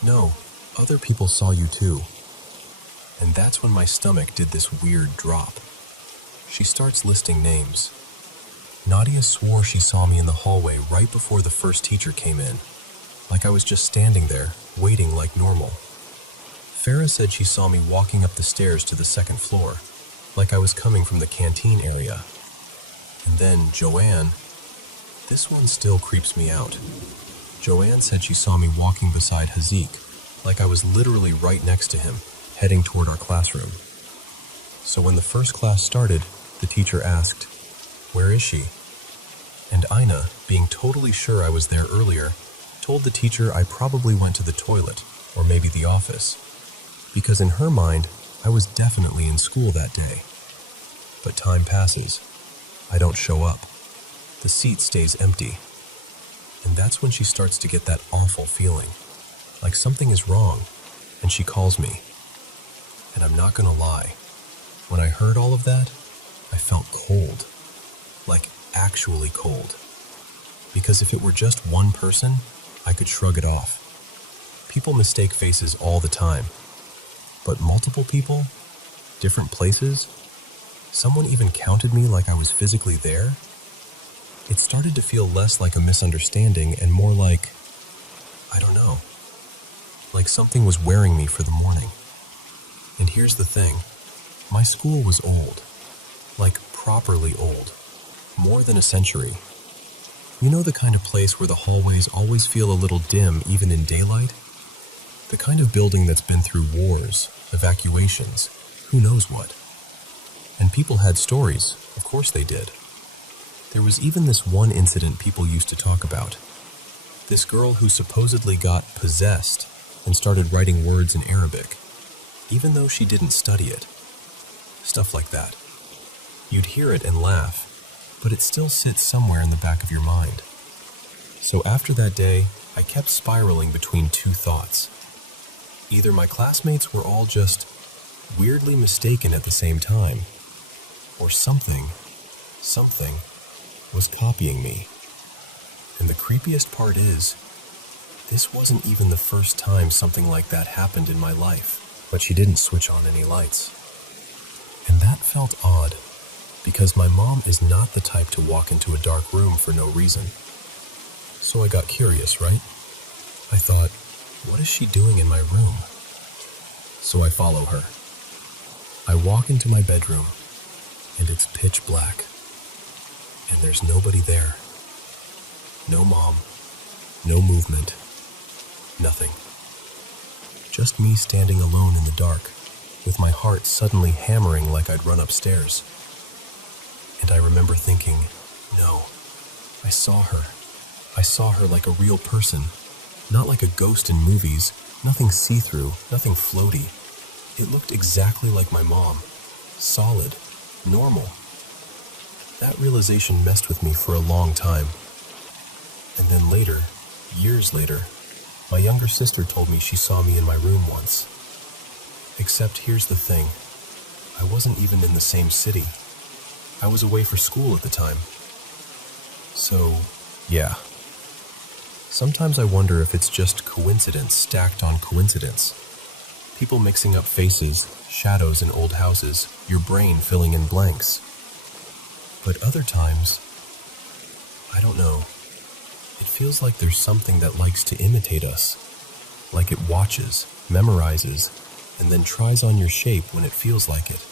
"No, other people saw you too." And that's when my stomach did this weird drop. She starts listing names. Nadia swore she saw me in the hallway right before the first teacher came in, like I was just standing there, waiting like normal. Farah said she saw me walking up the stairs to the second floor, like I was coming from the canteen area. And then Joanne, this one still creeps me out. Joanne said she saw me walking beside Hazik, like I was literally right next to him, heading toward our classroom. So when the first class started, the teacher asked, "Where is she?" And Ina, being totally sure I was there earlier, told the teacher I probably went to the toilet, or maybe the office, because in her mind, I was definitely in school that day. But time passes. I don't show up. The seat stays empty. And that's when she starts to get that awful feeling, like something is wrong, and she calls me. And I'm not gonna lie, when I heard all of that, I felt cold, like actually cold. Because if it were just one person, I could shrug it off. People mistake faces all the time. But multiple people, different places, someone even counted me like I was physically there. It started to feel less like a misunderstanding and more like, I don't know, like something was wearing me for the morning. And here's the thing, my school was old, like properly old, more than a century. You know the kind of place where the hallways always feel a little dim even in daylight? The kind of building that's been through wars, evacuations, who knows what. And people had stories, of course they did. There was even this one incident people used to talk about. This girl who supposedly got possessed and started writing words in Arabic, even though she didn't study it. Stuff like that. You'd hear it and laugh, but it still sits somewhere in the back of your mind. So after that day, I kept spiraling between two thoughts. Either my classmates were all just weirdly mistaken at the same time, or something was copying me. And the creepiest part is, this wasn't even the first time something like that happened in my life, but she didn't switch on any lights. And that felt odd, because my mom is not the type to walk into a dark room for no reason. So I got curious, right? I thought, what is she doing in my room? So I follow her. I walk into my bedroom, and it's pitch black. And there's nobody there. No mom, no movement, nothing. Just me standing alone in the dark, with my heart suddenly hammering like I'd run upstairs. And I remember thinking, no, I saw her. I saw her like a real person, not like a ghost in movies, nothing see-through, nothing floaty. It looked exactly like my mom, solid, normal. That realization messed with me for a long time. And then later, years later, my younger sister told me she saw me in my room once. Except here's the thing, I wasn't even in the same city. I was away for school at the time. So, yeah. Sometimes I wonder if it's just coincidence stacked on coincidence. People mixing up faces, shadows in old houses, your brain filling in blanks. But other times, I don't know. It feels like there's something that likes to imitate us. Like it watches, memorizes, and then tries on your shape when it feels like it.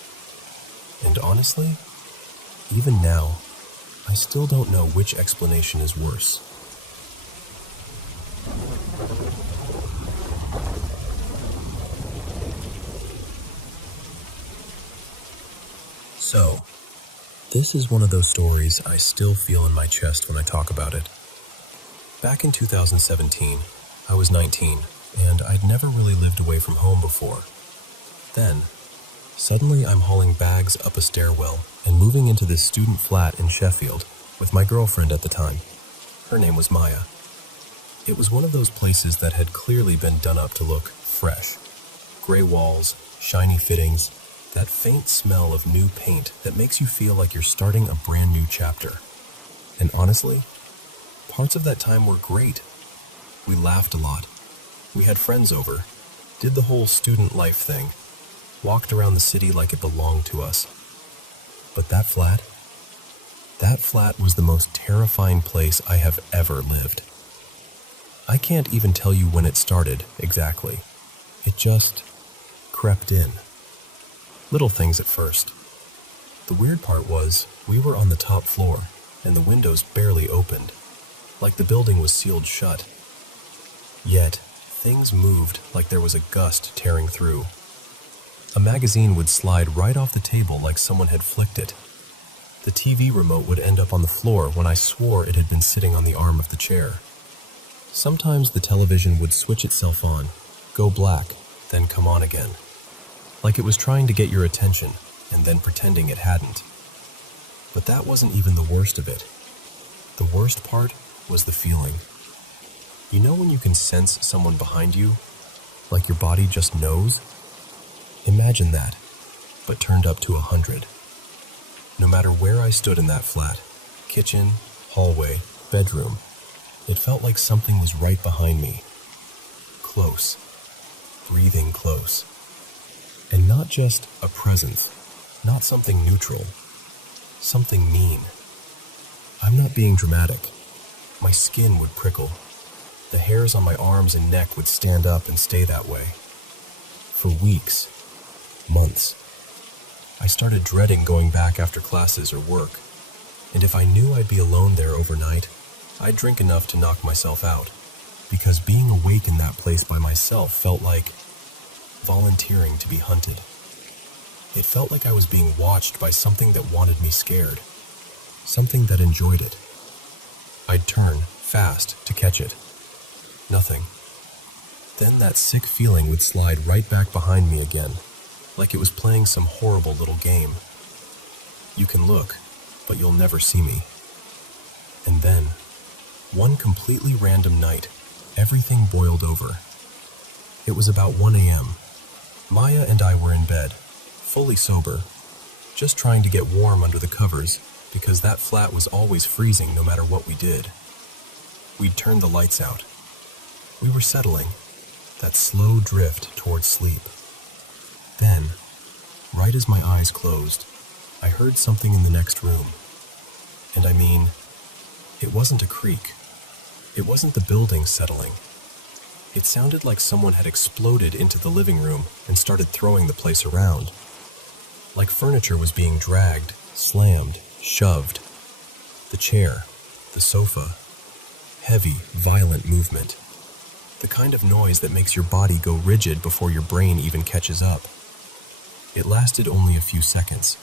And honestly, even now, I still don't know which explanation is worse. So, this is one of those stories I still feel in my chest when I talk about it. Back in 2017, I was 19, and I'd never really lived away from home before. Then, suddenly I'm hauling bags up a stairwell and moving into this student flat in Sheffield with my girlfriend at the time. Her name was Maya. It was one of those places that had clearly been done up to look fresh. Gray walls, shiny fittings, that faint smell of new paint that makes you feel like you're starting a brand new chapter. And honestly, parts of that time were great. We laughed a lot. We had friends over, did the whole student life thing, walked around the city like it belonged to us. But that flat was the most terrifying place I have ever lived. I can't even tell you when it started exactly. It just crept in. Little things at first. The weird part was, we were on the top floor, and the windows barely opened, like the building was sealed shut. Yet, things moved like there was a gust tearing through. A magazine would slide right off the table like someone had flicked it. The TV remote would end up on the floor when I swore it had been sitting on the arm of the chair. Sometimes the television would switch itself on, go black, then come on again. Like it was trying to get your attention, and then pretending it hadn't. But that wasn't even the worst of it. The worst part was the feeling. You know when you can sense someone behind you? Like your body just knows? Imagine that, but turned up to 100. No matter where I stood in that flat, kitchen, hallway, bedroom, it felt like something was right behind me. Close. Breathing close. And not just a presence, not something neutral, something mean. I'm not being dramatic. My skin would prickle. The hairs on my arms and neck would stand up and stay that way. For weeks, months. I started dreading going back after classes or work. And if I knew I'd be alone there overnight, I'd drink enough to knock myself out. Because being awake in that place by myself felt like volunteering to be hunted. It felt like I was being watched by something that wanted me scared. Something that enjoyed it. I'd turn, fast, to catch it. Nothing. Then that sick feeling would slide right back behind me again, like it was playing some horrible little game. You can look, but you'll never see me. And then, one completely random night, everything boiled over. It was about 1 a.m. Maya and I were in bed, fully sober, just trying to get warm under the covers because that flat was always freezing no matter what we did. We'd turned the lights out. We were settling, that slow drift towards sleep. Then, right as my eyes closed, I heard something in the next room. And I mean, it wasn't a creak. It wasn't the building settling. It sounded like someone had exploded into the living room and started throwing the place around. Like furniture was being dragged, slammed, shoved. The chair, the sofa. Heavy, violent movement. The kind of noise that makes your body go rigid before your brain even catches up. It lasted only a few seconds,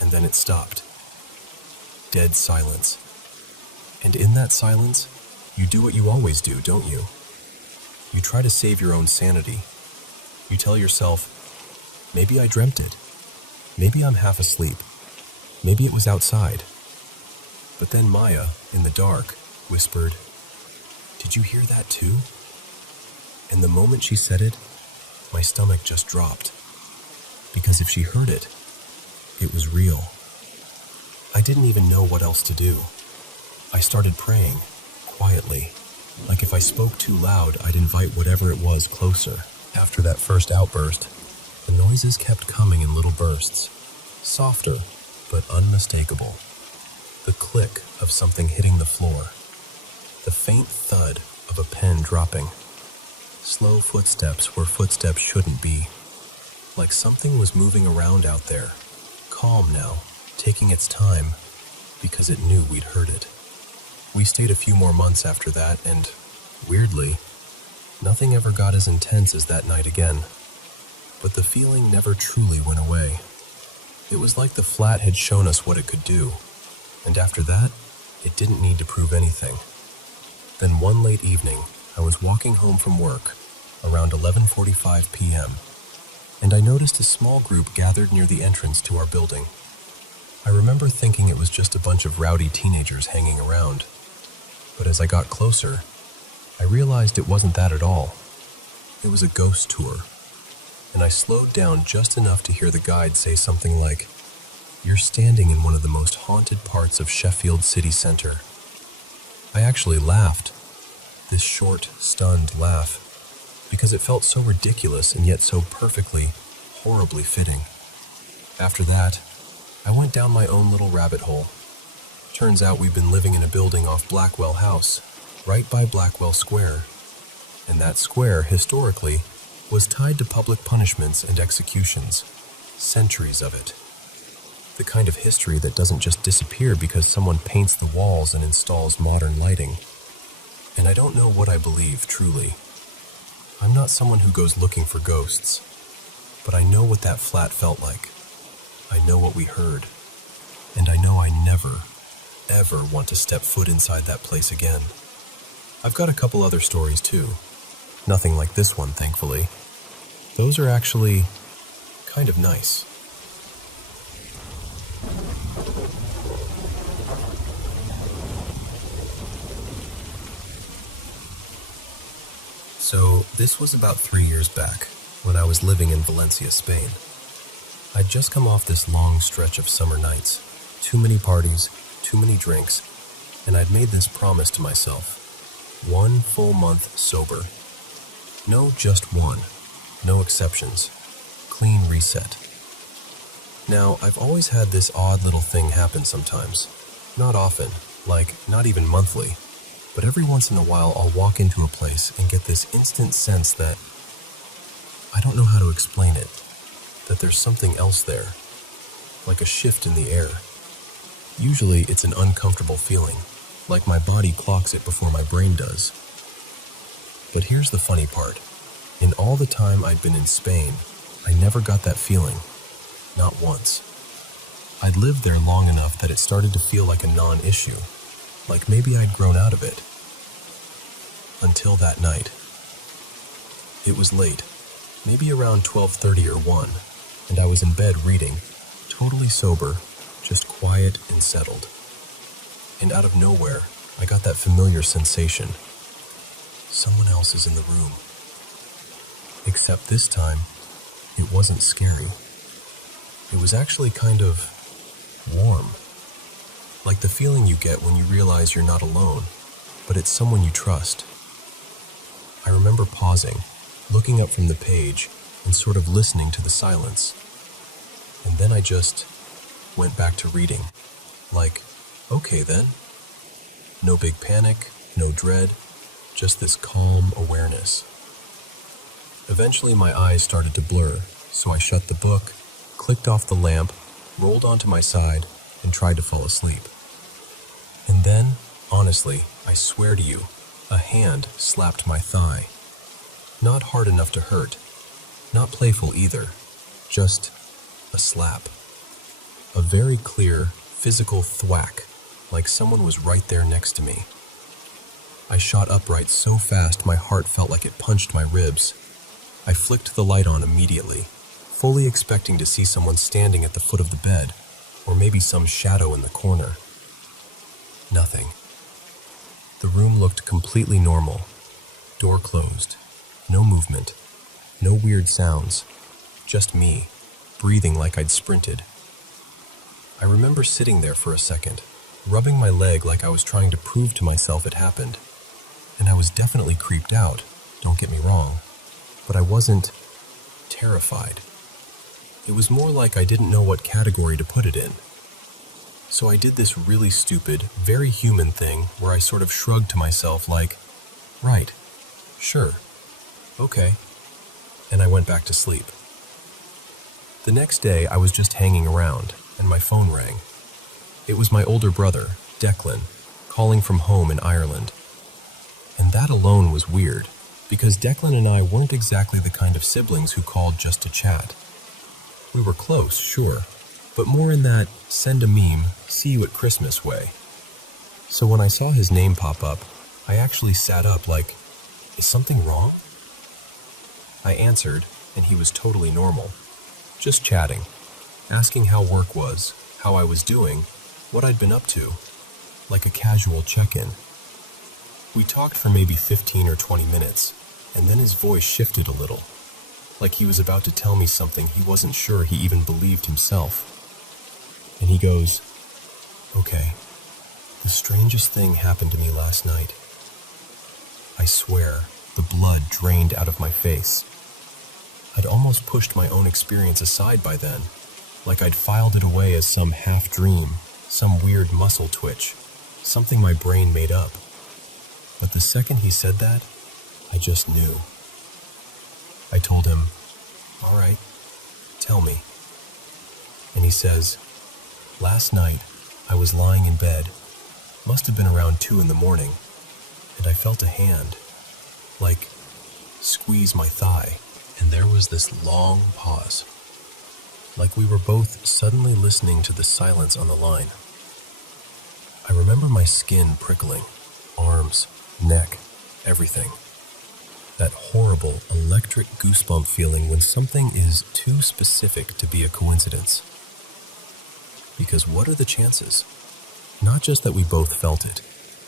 and then it stopped. Dead silence. And in that silence, you do what you always do, don't you? You try to save your own sanity. You tell yourself, maybe I dreamt it. Maybe I'm half asleep. Maybe it was outside. But then Maya, in the dark, whispered, "Did you hear that too?" And the moment she said it, my stomach just dropped. Because if she heard it, it was real. I didn't even know what else to do. I started praying, quietly, like if I spoke too loud, I'd invite whatever it was closer. After that first outburst, the noises kept coming in little bursts, softer but unmistakable. The click of something hitting the floor, the faint thud of a pen dropping, slow footsteps where footsteps shouldn't be, like something was moving around out there, calm now, taking its time, because it knew we'd heard it. We stayed a few more months after that, and, weirdly, nothing ever got as intense as that night again. But the feeling never truly went away. It was like the flat had shown us what it could do, and after that, it didn't need to prove anything. Then one late evening, I was walking home from work, around 11:45 p.m., and I noticed a small group gathered near the entrance to our building. I remember thinking it was just a bunch of rowdy teenagers hanging around, but as I got closer, I realized it wasn't that at all. It was a ghost tour, and I slowed down just enough to hear the guide say something like, "You're standing in one of the most haunted parts of Sheffield city center." I actually laughed, this short, stunned laugh, because it felt so ridiculous and yet so perfectly, horribly fitting. After that, I went down my own little rabbit hole. Turns out we've been living in a building off Blackwell House, right by Blackwell Square. And that square, historically, was tied to public punishments and executions. Centuries of it. The kind of history that doesn't just disappear because someone paints the walls and installs modern lighting. And I don't know what I believe, truly. I'm not someone who goes looking for ghosts, but I know what that flat felt like. I know what we heard, and I know I never, ever want to step foot inside that place again. I've got a couple other stories too. Nothing like this one, thankfully. Those are actually kind of nice. So, this was about 3 years back, when I was living in Valencia, Spain. I'd just come off this long stretch of summer nights. Too many parties, too many drinks, and I'd made this promise to myself. 1 full month sober. No, just one. No exceptions. Clean reset. Now, I've always had this odd little thing happen sometimes. Not often, like not even monthly. But every once in a while I'll walk into a place and get this instant sense that I don't know how to explain it, that there's something else there, like a shift in the air. Usually it's an uncomfortable feeling, like my body clocks it before my brain does. But here's the funny part. In all the time I'd been in Spain, I never got that feeling, not once. I'd lived there long enough that it started to feel like a non-issue. Like maybe I'd grown out of it. Until that night. It was late, maybe around 12:30 or 1, and I was in bed reading, totally sober, just quiet and settled. And out of nowhere, I got that familiar sensation. Someone else is in the room. Except this time, it wasn't scary. It was actually kind of warm. Like the feeling you get when you realize you're not alone, but it's someone you trust. I remember pausing, looking up from the page, and sort of listening to the silence. And then I just went back to reading. Like, okay then. No big panic, no dread, just this calm awareness. Eventually my eyes started to blur, so I shut the book, clicked off the lamp, rolled onto my side, and tried to fall asleep. And then, honestly, I swear to you, a hand slapped my thigh. Not hard enough to hurt, not playful either, just a slap. A very clear, physical thwack, like someone was right there next to me. I shot upright so fast my heart felt like it punched my ribs. I flicked the light on immediately, fully expecting to see someone standing at the foot of the bed, or maybe some shadow in the corner. Nothing. The room looked completely normal. Door closed. No movement. No weird sounds. Just me, breathing like I'd sprinted. I remember sitting there for a second, rubbing my leg like I was trying to prove to myself it happened. And I was definitely creeped out, don't get me wrong, but I wasn't terrified. It was more like I didn't know what category to put it in. So I did this really stupid, very human thing where I sort of shrugged to myself like, right, sure, okay, and I went back to sleep. The next day I was just hanging around, and my phone rang. It was my older brother, Declan, calling from home in Ireland. And that alone was weird, because Declan and I weren't exactly the kind of siblings who called just to chat. We were close, sure, but more in that send a meme, see you at Christmas way. So when I saw his name pop up, I actually sat up like, is something wrong? I answered, and he was totally normal. Just chatting, asking how work was, how I was doing, what I'd been up to, like a casual check-in. We talked for maybe 15 or 20 minutes, and then his voice shifted a little, like he was about to tell me something he wasn't sure he even believed himself. And he goes, okay, the strangest thing happened to me last night. I swear, the blood drained out of my face. I'd almost pushed my own experience aside by then, like I'd filed it away as some half-dream, some weird muscle twitch, something my brain made up. But the second he said that, I just knew. I told him, all right, tell me. And he says, last night, I was lying in bed, must have been around 2 in the morning, and I felt a hand, like, squeeze my thigh, and there was this long pause, like we were both suddenly listening to the silence on the line. I remember my skin prickling, arms, neck, everything. That horrible electric goosebump feeling when something is too specific to be a coincidence. Because what are the chances? Not just that we both felt it,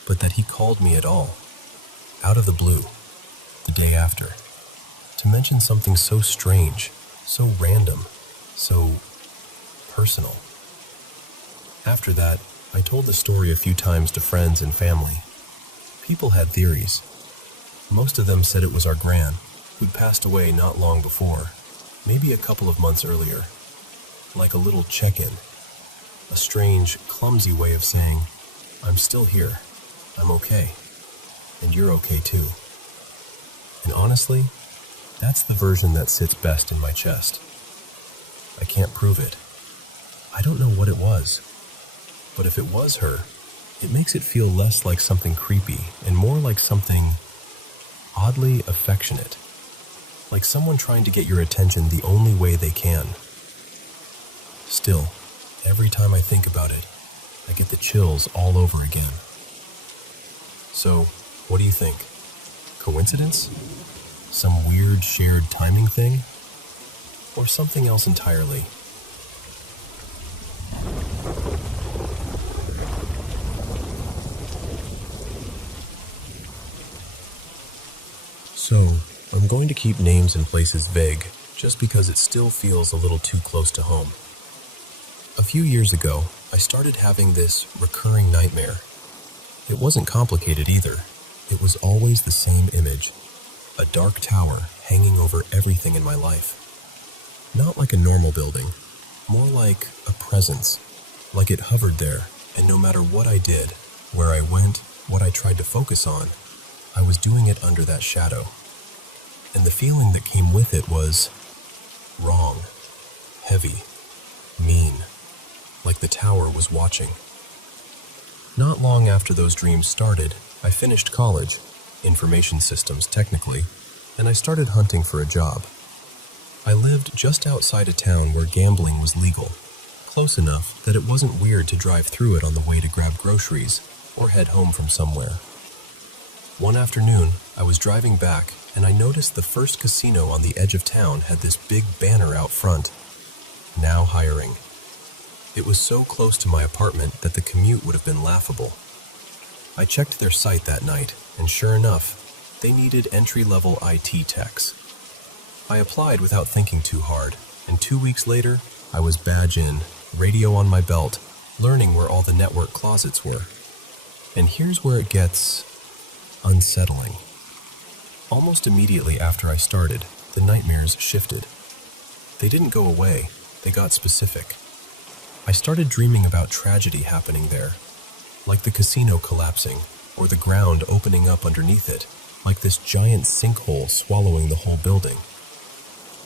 but that he called me at all, out of the blue, the day after, to mention something so strange, so random, so personal. After that, I told the story a few times to friends and family. People had theories. Most of them said it was our gran, who'd passed away not long before, maybe a couple of months earlier. Like a little check-in. A strange, clumsy way of saying, I'm still here, I'm okay, and you're okay too. And honestly, that's the version that sits best in my chest. I can't prove it. I don't know what it was. But if it was her, it makes it feel less like something creepy and more like something oddly affectionate. Like someone trying to get your attention the only way they can. Still, every time I think about it, I get the chills all over again. So, what do you think? Coincidence? Some weird shared timing thing? Or something else entirely? So, I'm going to keep names and places vague, just because it still feels a little too close to home. A few years ago, I started having this recurring nightmare. It wasn't complicated either. It was always the same image. A dark tower hanging over everything in my life. Not like a normal building, more like a presence. Like it hovered there, and no matter what I did, where I went, what I tried to focus on, I was doing it under that shadow. And the feeling that came with it was wrong, heavy, mean, like the tower was watching. Not long after those dreams started, I finished college, information systems technically, and I started hunting for a job. I lived just outside a town where gambling was legal, close enough that it wasn't weird to drive through it on the way to grab groceries or head home from somewhere. One afternoon, I was driving back and I noticed the first casino on the edge of town had this big banner out front, "Now hiring." It was so close to my apartment that the commute would have been laughable. I checked their site that night, and sure enough, they needed entry-level IT techs. I applied without thinking too hard, and 2 weeks later, I was badge in, radio on my belt, learning where all the network closets were. And here's where it gets unsettling. Almost immediately after I started, the nightmares shifted. They didn't go away, they got specific. I started dreaming about tragedy happening there, like the casino collapsing, or the ground opening up underneath it, like this giant sinkhole swallowing the whole building.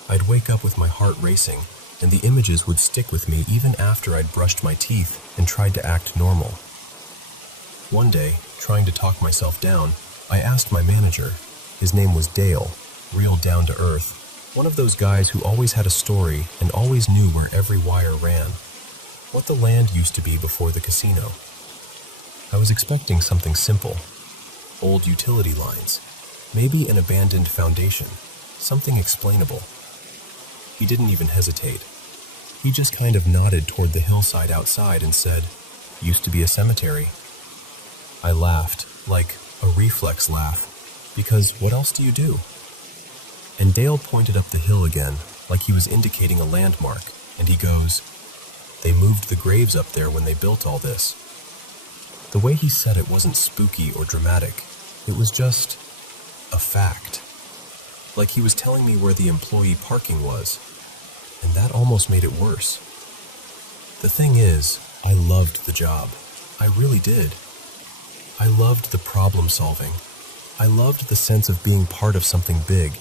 I'd wake up with my heart racing, and the images would stick with me even after I'd brushed my teeth and tried to act normal. One day, trying to talk myself down, I asked my manager. His name was Dale, real down to earth, one of those guys who always had a story and always knew where every wire ran, what the land used to be before the casino. I was expecting something simple, old utility lines, maybe an abandoned foundation, something explainable. He didn't even hesitate. He just kind of nodded toward the hillside outside and said, "Used to be a cemetery." I laughed, like a reflex laugh, because what else do you do? And Dale pointed up the hill again, like he was indicating a landmark, and he goes, "They moved the graves up there when they built all this." The way he said it wasn't spooky or dramatic. It was just a fact. Like he was telling me where the employee parking was, and that almost made it worse. The thing is, I loved the job. I really did. I loved the problem solving. I loved the sense of being part of something big,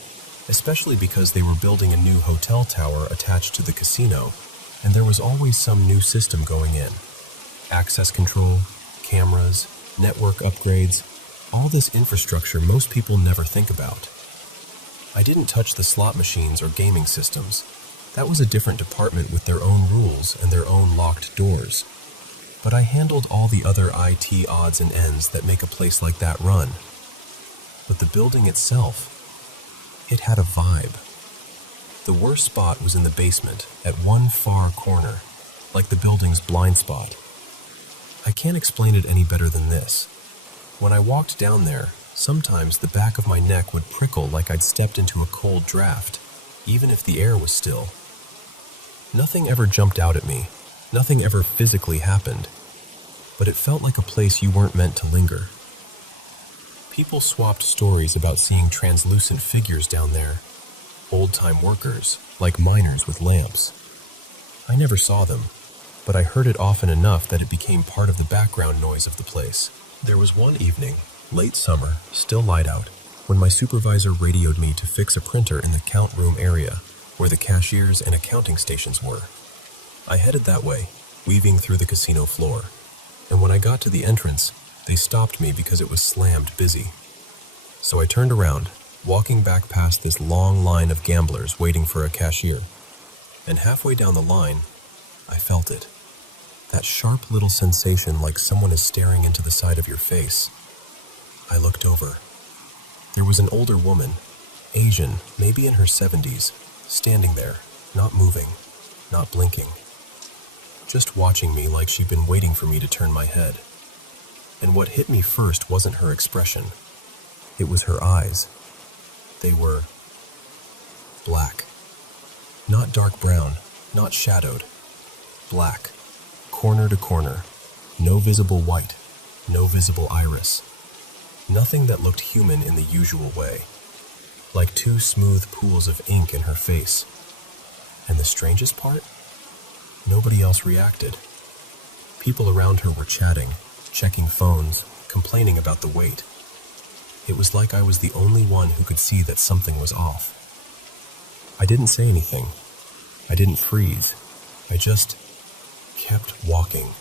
especially because they were building a new hotel tower attached to the casino, and there was always some new system going in. Access control, cameras, network upgrades, all this infrastructure most people never think about. I didn't touch the slot machines or gaming systems. That was a different department with their own rules and their own locked doors. But I handled all the other IT odds and ends that make a place like that run. But the building itself, it had a vibe. The worst spot was in the basement, at one far corner, like the building's blind spot. I can't explain it any better than this. When I walked down there, sometimes the back of my neck would prickle like I'd stepped into a cold draft, even if the air was still. Nothing ever jumped out at me. Nothing ever physically happened. But it felt like a place you weren't meant to linger. People swapped stories about seeing translucent figures down there. Old-time workers, like miners with lamps. I never saw them, but I heard it often enough that it became part of the background noise of the place. There was one evening, late summer, still light out, when my supervisor radioed me to fix a printer in the count room area, where the cashiers and accounting stations were. I headed that way, weaving through the casino floor, and when I got to the entrance, they stopped me because it was slammed busy. So I turned around, walking back past this long line of gamblers waiting for a cashier, and halfway down the line, I felt it. That sharp little sensation like someone is staring into the side of your face. I looked over. There was an older woman, Asian, maybe in her 70s, standing there, not moving, not blinking. Just watching me like she'd been waiting for me to turn my head. And what hit me first wasn't her expression. It was her eyes. They were black. Not dark brown, not shadowed. Black, corner to corner. No visible white, no visible iris. Nothing that looked human in the usual way. Like two smooth pools of ink in her face. And the strangest part? Nobody else reacted. People around her were chatting, checking phones, complaining about the wait. It was like I was the only one who could see that something was off. I didn't say anything. I didn't freeze. I just kept walking.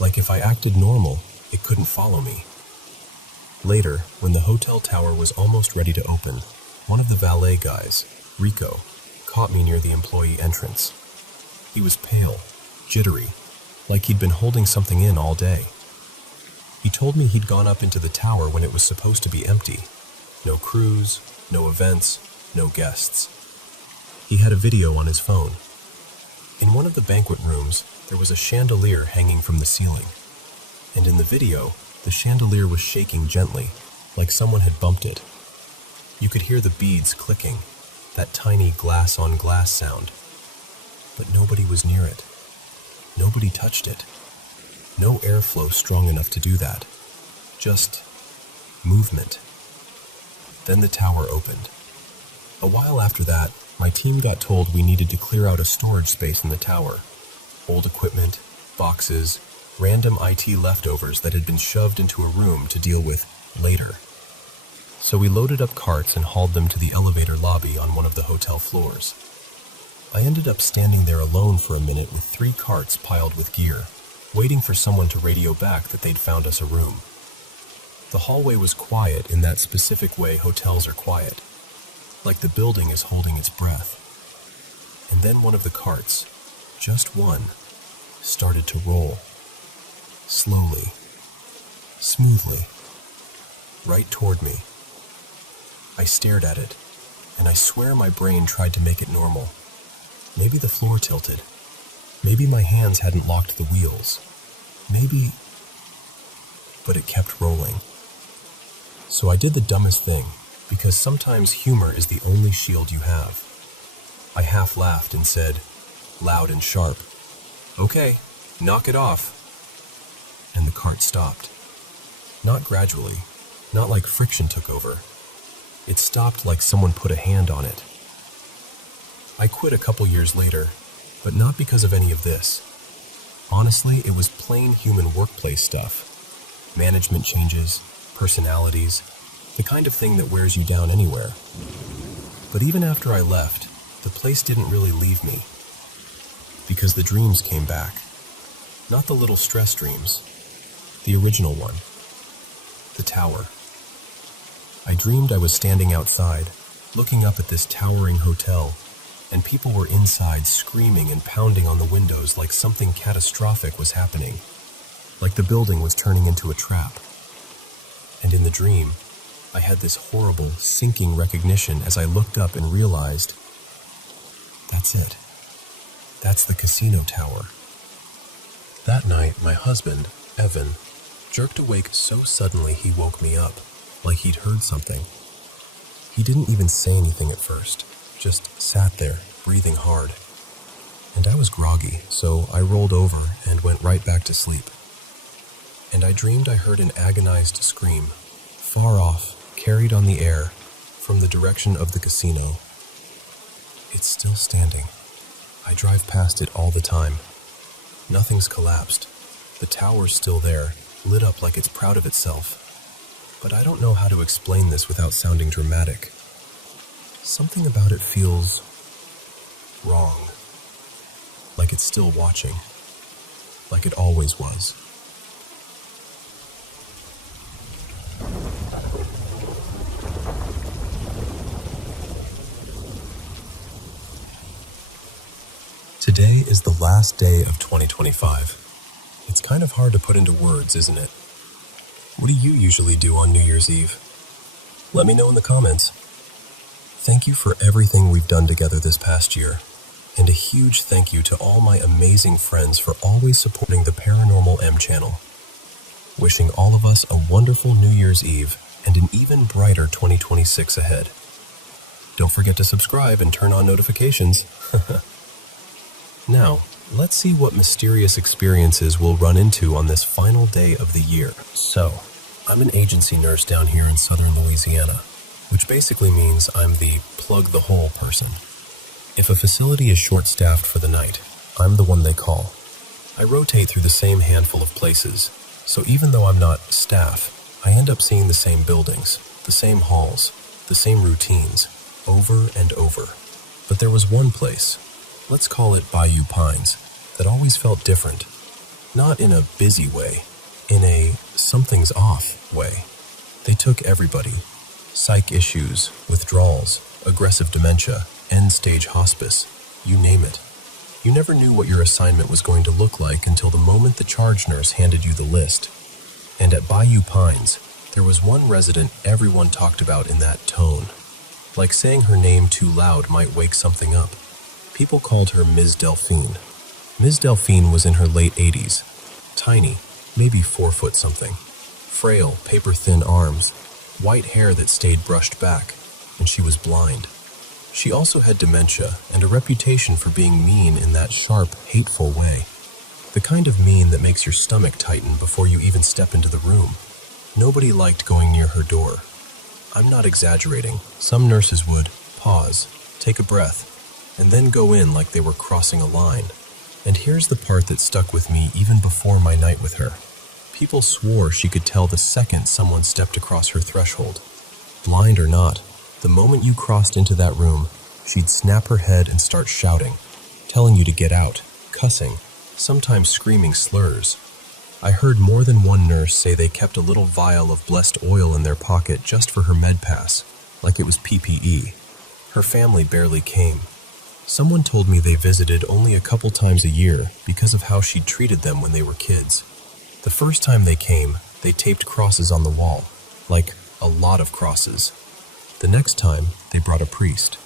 Like if I acted normal, it couldn't follow me. Later, when the hotel tower was almost ready to open, one of the valet guys, Rico, caught me near the employee entrance. He was pale, jittery, like he'd been holding something in all day. He told me he'd gone up into the tower when it was supposed to be empty. No crews, no events, no guests. He had a video on his phone. In one of the banquet rooms, there was a chandelier hanging from the ceiling. And in the video, the chandelier was shaking gently, like someone had bumped it. You could hear the beads clicking, that tiny glass-on-glass sound. But nobody was near it. Nobody touched it. No airflow strong enough to do that. Just movement. Then the tower opened. A while after that, my team got told we needed to clear out a storage space in the tower. Old equipment, boxes, random IT leftovers that had been shoved into a room to deal with later. So we loaded up carts and hauled them to the elevator lobby on one of the hotel floors. I ended up standing there alone for a minute with 3 carts piled with gear, waiting for someone to radio back that they'd found us a room. The hallway was quiet in that specific way hotels are quiet, like the building is holding its breath. And then one of the carts, just one, started to roll. Slowly, smoothly, right toward me. I stared at it, and I swear my brain tried to make it normal. Maybe the floor tilted. Maybe my hands hadn't locked the wheels. Maybe... But it kept rolling. So I did the dumbest thing, because sometimes humor is the only shield you have. I half laughed and said, loud and sharp, "Okay, knock it off." And the cart stopped. Not gradually, not like friction took over. It stopped like someone put a hand on it. I quit a couple years later, but not because of any of this. Honestly, it was plain human workplace stuff. Management changes, personalities, the kind of thing that wears you down anywhere. But even after I left, the place didn't really leave me. Because the dreams came back. Not the little stress dreams. The original one. The tower. I dreamed I was standing outside, looking up at this towering hotel, and people were inside screaming and pounding on the windows like something catastrophic was happening, like the building was turning into a trap. And in the dream, I had this horrible, sinking recognition as I looked up and realized, that's it. That's the casino tower. That night, my husband, Evan, jerked awake so suddenly he woke me up, like he'd heard something. He didn't even say anything at first, just sat there, breathing hard. And I was groggy, so I rolled over and went right back to sleep. And I dreamed I heard an agonized scream, far off, carried on the air, from the direction of the casino. It's still standing. I drive past it all the time. Nothing's collapsed. The tower's still there, lit up like it's proud of itself. But I don't know how to explain this without sounding dramatic. Something about it feels wrong. Like it's still watching. Like it always was. Today is the last day of 2025. It's kind of hard to put into words, isn't it? What do you usually do on New Year's Eve? Let me know in the comments. Thank you for everything we've done together this past year, and a huge thank you to all my amazing friends for always supporting the Paranormal M channel. Wishing all of us a wonderful New Year's Eve and an even brighter 2026 ahead. Don't forget to subscribe and turn on notifications. Now, let's see what mysterious experiences we'll run into on this final day of the year. So, I'm an agency nurse down here in southern Louisiana, which basically means I'm the plug-the-hole person. If a facility is short-staffed for the night, I'm the one they call. I rotate through the same handful of places, so even though I'm not staff, I end up seeing the same buildings, the same halls, the same routines, over and over. But there was one place, let's call it Bayou Pines, that always felt different. Not in a busy way, in a something's off way. They took everybody. Psych issues, withdrawals, aggressive dementia, end-stage hospice, you name it. You never knew what your assignment was going to look like until the moment the charge nurse handed you the list. And at Bayou Pines, there was one resident everyone talked about in that tone. Like saying her name too loud might wake something up. People called her Ms. Delphine. Ms. Delphine was in her late 80s. Tiny, maybe 4 foot something. Frail, paper-thin arms. White hair that stayed brushed back. And she was blind. She also had dementia and a reputation for being mean in that sharp, hateful way. The kind of mean that makes your stomach tighten before you even step into the room. Nobody liked going near her door. I'm not exaggerating. Some nurses would pause, take a breath, and then go in like they were crossing a line. And here's the part that stuck with me even before my night with her. People swore she could tell the second someone stepped across her threshold. Blind or not, the moment you crossed into that room, she'd snap her head and start shouting, telling you to get out, cussing, sometimes screaming slurs. I heard more than one nurse say they kept a little vial of blessed oil in their pocket just for her med pass, like it was PPE. Her family barely came. Someone told me they visited only a couple times a year because of how she'd treated them when they were kids. The first time they came, they taped crosses on the wall, like a lot of crosses. The next time, they brought a priest.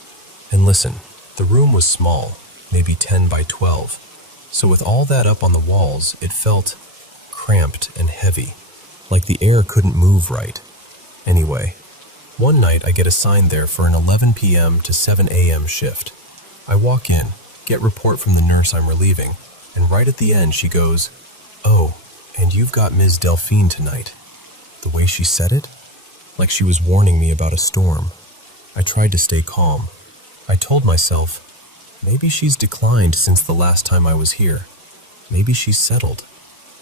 And listen, the room was small, maybe 10 by 12. So with all that up on the walls, it felt cramped and heavy, like the air couldn't move right. Anyway, one night I get assigned there for an 11 p.m. to 7 a.m. shift. I walk in, get report from the nurse I'm relieving, and right at the end she goes, "Oh, and you've got Ms. Delphine tonight." The way she said it? Like she was warning me about a storm. I tried to stay calm. I told myself, maybe she's declined since the last time I was here. Maybe she's settled.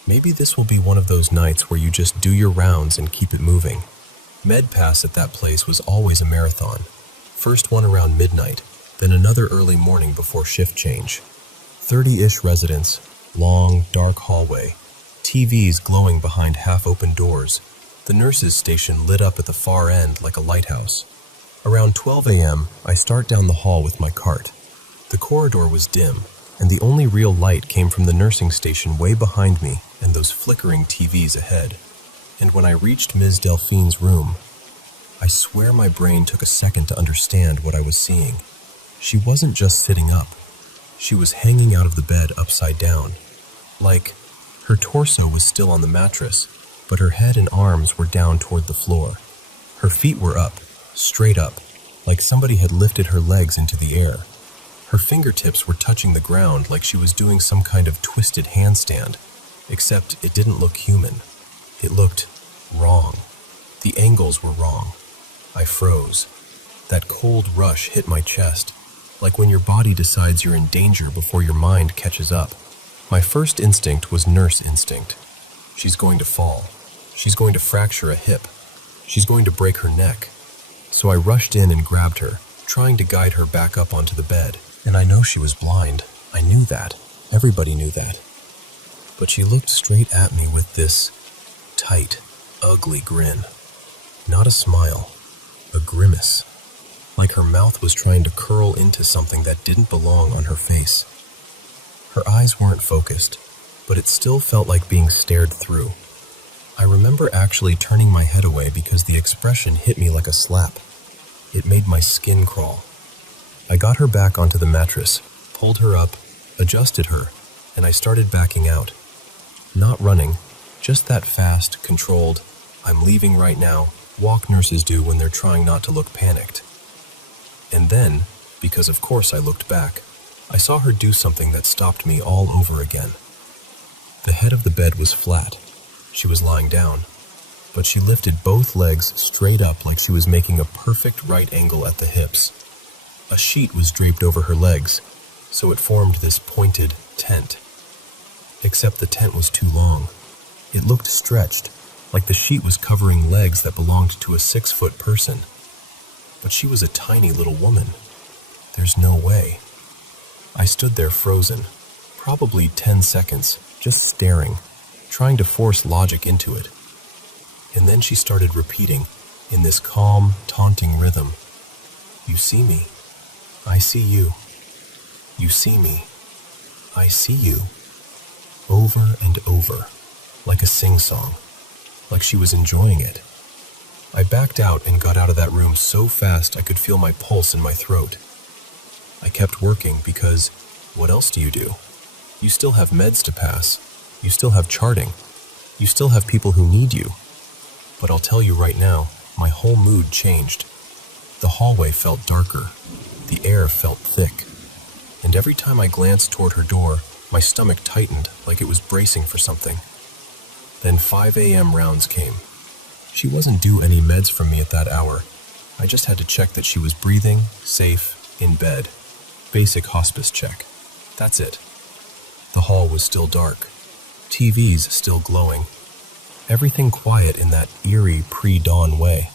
Maybe this will be one of those nights where you just do your rounds and keep it moving. Med pass at that place was always a marathon. First one around midnight, then another early morning before shift change. 30-ish residents, long, dark hallway, TVs glowing behind half-open doors. The nurses' station lit up at the far end like a lighthouse. Around 12 a.m., I start down the hall with my cart. The corridor was dim, and the only real light came from the nursing station way behind me and those flickering TVs ahead. And when I reached Ms. Delphine's room, I swear my brain took a second to understand what I was seeing. She wasn't just sitting up. She was hanging out of the bed upside down. Like, her torso was still on the mattress, but her head and arms were down toward the floor. Her feet were up, straight up, like somebody had lifted her legs into the air. Her fingertips were touching the ground like she was doing some kind of twisted handstand, except it didn't look human. It looked wrong. The angles were wrong. I froze. That cold rush hit my chest, like when your body decides you're in danger before your mind catches up. My first instinct was nurse instinct. She's going to fall. She's going to fracture a hip. She's going to break her neck. So I rushed in and grabbed her, trying to guide her back up onto the bed. And I know she was blind. I knew that. Everybody knew that. But she looked straight at me with this tight, ugly grin. Not a smile, a grimace. Like her mouth was trying to curl into something that didn't belong on her face. Her eyes weren't focused, but it still felt like being stared through. I remember actually turning my head away because the expression hit me like a slap. It made my skin crawl. I got her back onto the mattress, pulled her up, adjusted her, and I started backing out. Not running, just that fast, controlled, I'm leaving right now, walk nurses do when they're trying not to look panicked. And then, because of course I looked back, I saw her do something that stopped me all over again. The head of the bed was flat. She was lying down, but she lifted both legs straight up like she was making a perfect right angle at the hips. A sheet was draped over her legs, so it formed this pointed tent. Except the tent was too long. It looked stretched, like the sheet was covering legs that belonged to a 6-foot person. But she was a tiny little woman. There's no way. I stood there frozen, probably 10 seconds, just staring, trying to force logic into it. And then she started repeating, in this calm, taunting rhythm, "You see me. I see you. You see me. I see you." Over and over, like a sing-song, like she was enjoying it. I backed out and got out of that room so fast I could feel my pulse in my throat. I kept working because, what else do? You still have meds to pass. You still have charting. You still have people who need you. But I'll tell you right now, my whole mood changed. The hallway felt darker. The air felt thick. And every time I glanced toward her door, my stomach tightened like it was bracing for something. Then 5 a.m. rounds came. She wasn't due any meds from me at that hour. I just had to check that she was breathing, safe, in bed. Basic hospice check. That's it. The hall was still dark. TVs still glowing. Everything quiet in that eerie pre-dawn way.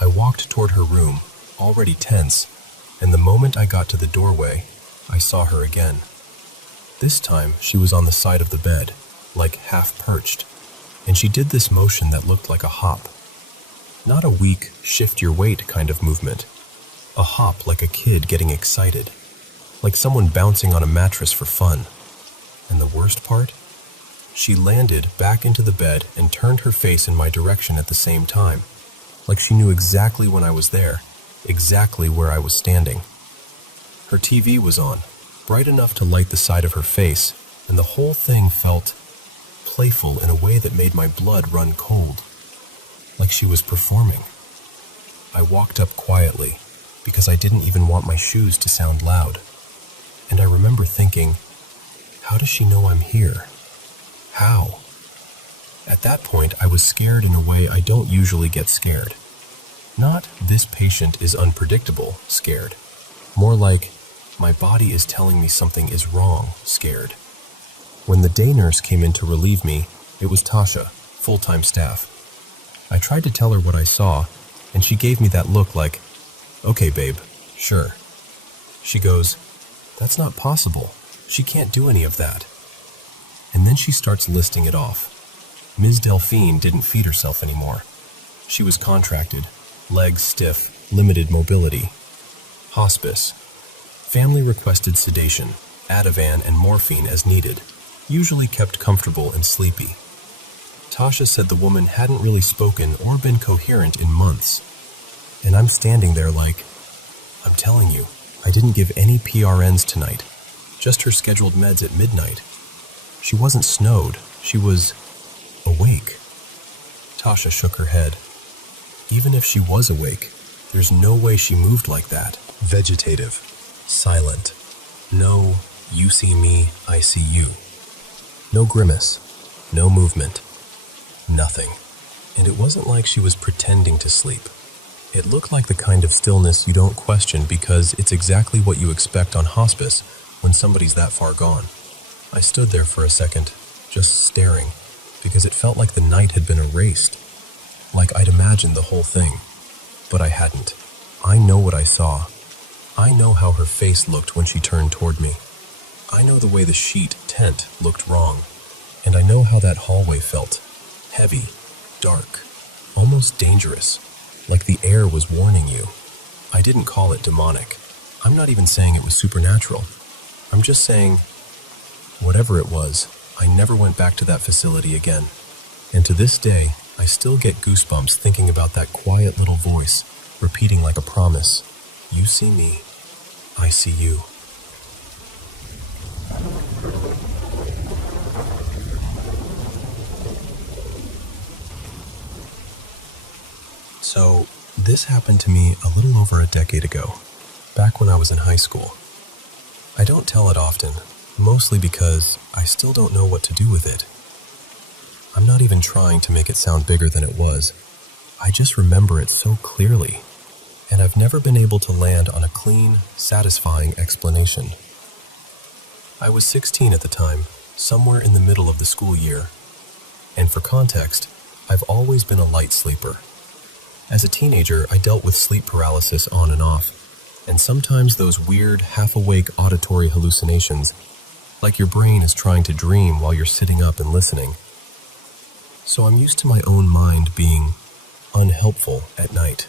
I walked toward her room, already tense, and the moment I got to the doorway, I saw her again. This time, she was on the side of the bed, like half-perched, and she did this motion that looked like a hop. Not a weak, shift-your-weight kind of movement. A hop like a kid getting excited, like someone bouncing on a mattress for fun. And the worst part? She landed back into the bed and turned her face in my direction at the same time, like she knew exactly when I was there, exactly where I was standing. Her TV was on, bright enough to light the side of her face, and the whole thing felt playful in a way that made my blood run cold, like she was performing. I walked up quietly, because I didn't even want my shoes to sound loud. And I remember thinking, how does she know I'm here? How? At that point, I was scared in a way I don't usually get scared. Not, this patient is unpredictable, scared. More like, my body is telling me something is wrong, scared. When the day nurse came in to relieve me, it was Tasha, full-time staff. I tried to tell her what I saw, and she gave me that look like, "Okay, babe, sure." She goes, "That's not possible. She can't do any of that." And then she starts listing it off. Ms. Delphine didn't feed herself anymore. She was contracted, legs stiff, limited mobility. Hospice. Family requested sedation, Ativan and morphine as needed, usually kept comfortable and sleepy. Tasha said the woman hadn't really spoken or been coherent in months. And I'm standing there like, I'm telling you, I didn't give any PRNs tonight, just her scheduled meds at midnight. She wasn't snowed, she was awake. Tasha shook her head. Even if she was awake, there's no way she moved like that. Vegetative, silent. No, you see me, I see you. No grimace, no movement, nothing. And it wasn't like she was pretending to sleep. It looked like the kind of stillness you don't question because it's exactly what you expect on hospice when somebody's that far gone. I stood there for a second, just staring, because it felt like the night had been erased. Like I'd imagined the whole thing, but I hadn't. I know what I saw. I know how her face looked when she turned toward me. I know the way the sheet tent looked wrong, and I know how that hallway felt. Heavy, dark, almost dangerous, like the air was warning you. I didn't call it demonic. I'm not even saying it was supernatural. I'm just saying, whatever it was, I never went back to that facility again. And to this day, I still get goosebumps thinking about that quiet little voice, repeating like a promise. You see me, I see you. So, This happened to me a little over a decade ago, back when I was in high school. I don't tell it often, mostly because I still don't know what to do with it. I'm not even trying to make it sound bigger than it was. I just remember it so clearly, and I've never been able to land on a clean, satisfying explanation. I was 16 at the time, somewhere in the middle of the school year. And for context, I've always been a light sleeper. As a teenager, I dealt with sleep paralysis on and off, and sometimes those weird, half-awake auditory hallucinations, like your brain is trying to dream while you're sitting up and listening. So I'm used to my own mind being unhelpful at night.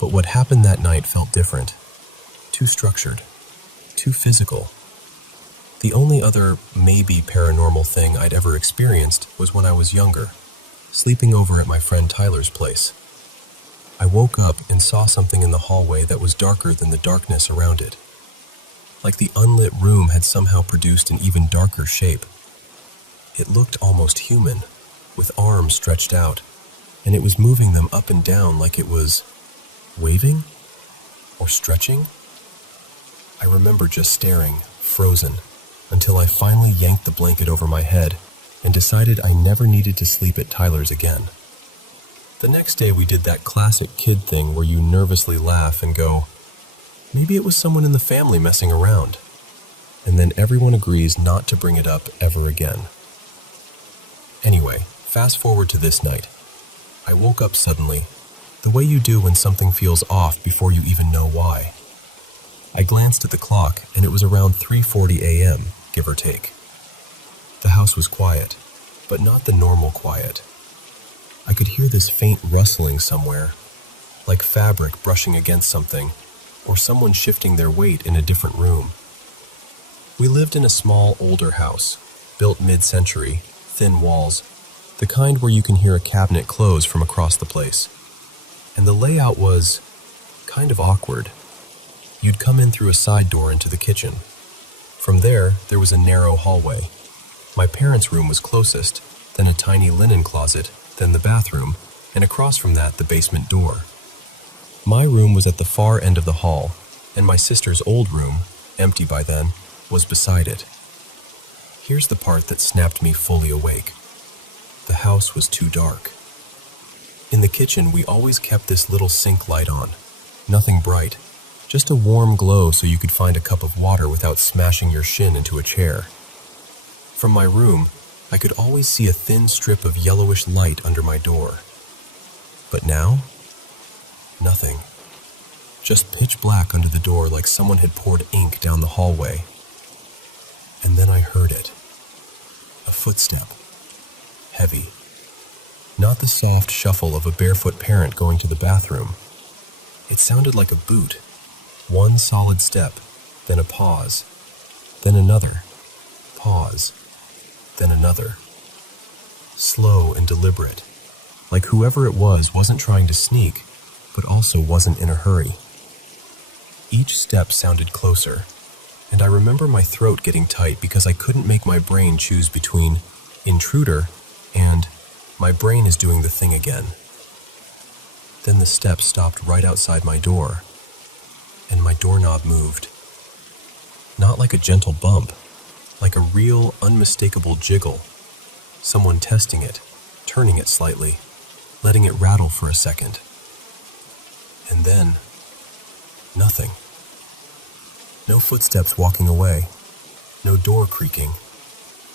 But what happened that night felt different, too structured, too physical. The only other maybe paranormal thing I'd ever experienced was when I was younger, sleeping over at my friend Tyler's place. I woke up and saw something in the hallway that was darker than the darkness around it. Like the unlit room had somehow produced an even darker shape. It looked almost human, with arms stretched out, and it was moving them up and down like it was waving or stretching. I remember just staring, frozen, until I finally yanked the blanket over my head and decided I never needed to sleep at Tyler's again. The next day we did that classic kid thing where you nervously laugh and go, maybe it was someone in the family messing around. And then everyone agrees not to bring it up ever again. Anyway, fast forward to this night. I woke up suddenly, the way you do when something feels off before you even know why. I glanced at the clock and it was around 3:40 a.m., give or take. The house was quiet, but not the normal quiet. I could hear this faint rustling somewhere, like fabric brushing against something, or someone shifting their weight in a different room. We lived in a small, older house, built mid-century, thin walls, the kind where you can hear a cabinet close from across the place. And the layout was kind of awkward. You'd come in through a side door into the kitchen. From there was a narrow hallway. My parents' room was closest, then a tiny linen closet, then the bathroom, and across from that, the basement door. My room was at the far end of the hall, and my sister's old room, empty by then, was beside it. Here's the part that snapped me fully awake. The house was too dark. In the kitchen, we always kept this little sink light on. Nothing bright, just a warm glow so you could find a cup of water without smashing your shin into a chair. From my room, I could always see a thin strip of yellowish light under my door. But now, nothing. Just pitch black under the door like someone had poured ink down the hallway. And then I heard it. A footstep. Heavy. Not the soft shuffle of a barefoot parent going to the bathroom. It sounded like a boot. One solid step, then a pause, then another. Pause, then another. Slow and deliberate, like whoever it was wasn't trying to sneak, but also wasn't in a hurry. Each step sounded closer, and I remember my throat getting tight because I couldn't make my brain choose between intruder and my brain is doing the thing again. Then the steps stopped right outside my door, and my doorknob moved. Not like a gentle bump, like a real, unmistakable jiggle. Someone testing it, turning it slightly, letting it rattle for a second. And then, nothing. No footsteps walking away, no door creaking,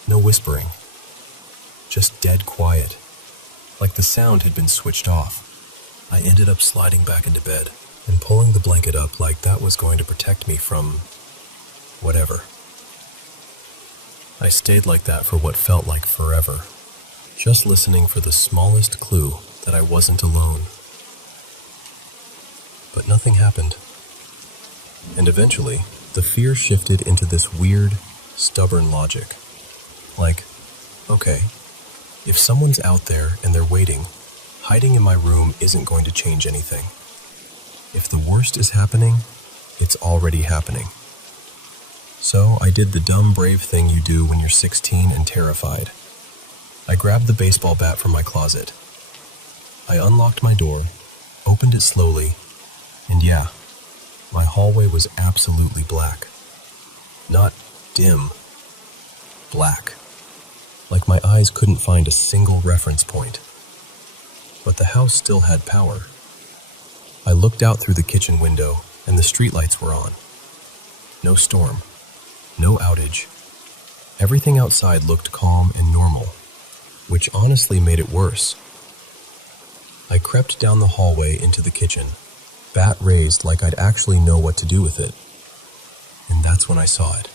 no whispering. Just dead quiet, like the sound had been switched off. I ended up sliding back into bed and pulling the blanket up like that was going to protect me from whatever. I stayed like that for what felt like forever, just listening for the smallest clue that I wasn't alone. But nothing happened. And eventually, the fear shifted into this weird, stubborn logic. Like, okay, if someone's out there and they're waiting, hiding in my room isn't going to change anything. If the worst is happening, it's already happening. So I did the dumb, brave thing you do when you're 16 and terrified. I grabbed the baseball bat from my closet. I unlocked my door, opened it slowly, and yeah, my hallway was absolutely black. Not dim, black. Like my eyes couldn't find a single reference point. But the house still had power. I looked out through the kitchen window, and the streetlights were on. No storm, no outage. Everything outside looked calm and normal, which honestly made it worse. I crept down the hallway into the kitchen, bat raised like I'd actually know what to do with it. And that's when I saw it.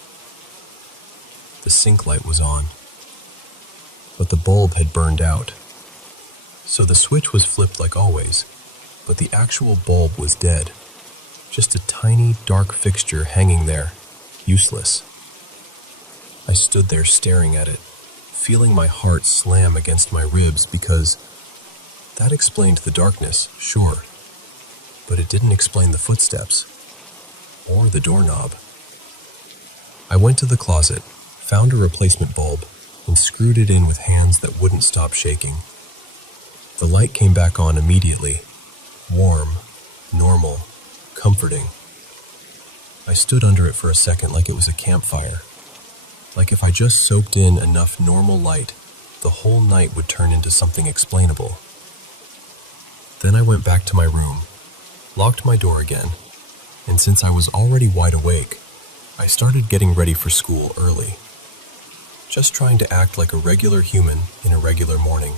The sink light was on, but the bulb had burned out. So the switch was flipped like always, but the actual bulb was dead. Just a tiny, dark fixture hanging there, useless. I stood there staring at it, feeling my heart slam against my ribs because that explained the darkness, sure, but it didn't explain the footsteps or the doorknob. I went to the closet, found a replacement bulb, and screwed it in with hands that wouldn't stop shaking. The light came back on immediately, warm, normal, comforting. I stood under it for a second like it was a campfire. Like if I just soaked in enough normal light, the whole night would turn into something explainable. Then I went back to my room, locked my door again, and since I was already wide awake, I started getting ready for school early. Just trying to act like a regular human in a regular morning.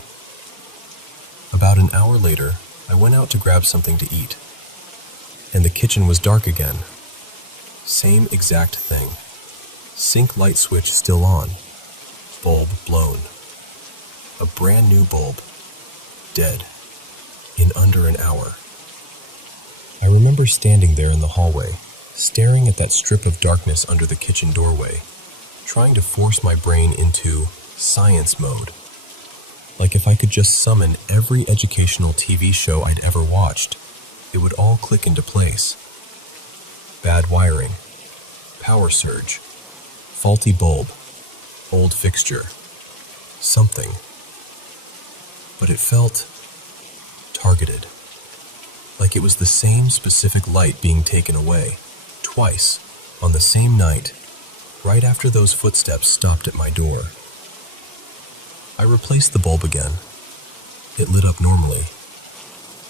About an hour later, I went out to grab something to eat, and the kitchen was dark again. Same exact thing. Sink light switch still on. Bulb blown. A brand new bulb. Dead. In under an hour. I remember standing there in the hallway, staring at that strip of darkness under the kitchen doorway, trying to force my brain into science mode. Like if I could just summon every educational TV show I'd ever watched, it would all click into place. Bad wiring. Power surge. Faulty bulb. Old fixture. Something. But it felt targeted. Like it was the same specific light being taken away, twice, on the same night, right after those footsteps stopped at my door. I replaced the bulb again. It lit up normally.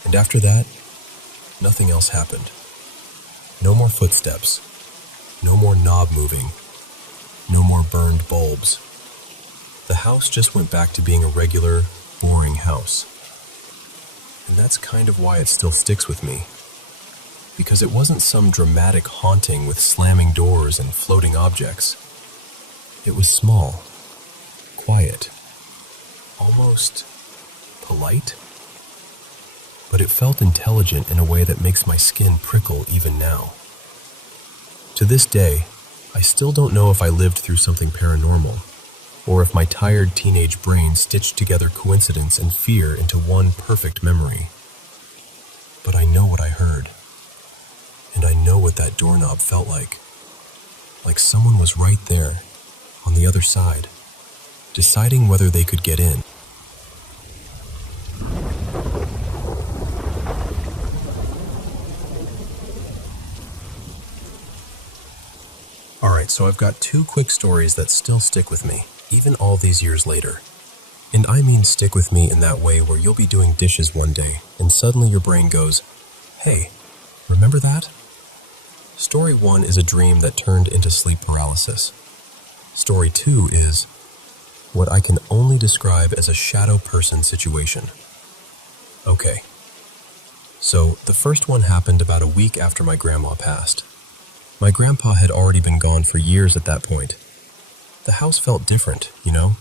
And after that, nothing else happened. No more footsteps. No more knob moving. No more burned bulbs. The house just went back to being a regular, boring house. And that's kind of why it still sticks with me. Because it wasn't some dramatic haunting with slamming doors and floating objects. It was small, quiet, almost polite. But it felt intelligent in a way that makes my skin prickle even now. To this day, I still don't know if I lived through something paranormal, or if my tired teenage brain stitched together coincidence and fear into one perfect memory. But I know what I heard, and I know what that doorknob felt like. Like someone was right there, on the other side, deciding whether they could get in. Alright, so I've got two quick stories that still stick with me, even all these years later. And I mean stick with me in that way where you'll be doing dishes one day, and suddenly your brain goes, "Hey, remember that?" Story 1 is a dream that turned into sleep paralysis. Story 2 is what I can only describe as a shadow person situation. Okay, so the first one happened about a week after my grandma passed. My grandpa had already been gone for years at that point. The house felt different, you know?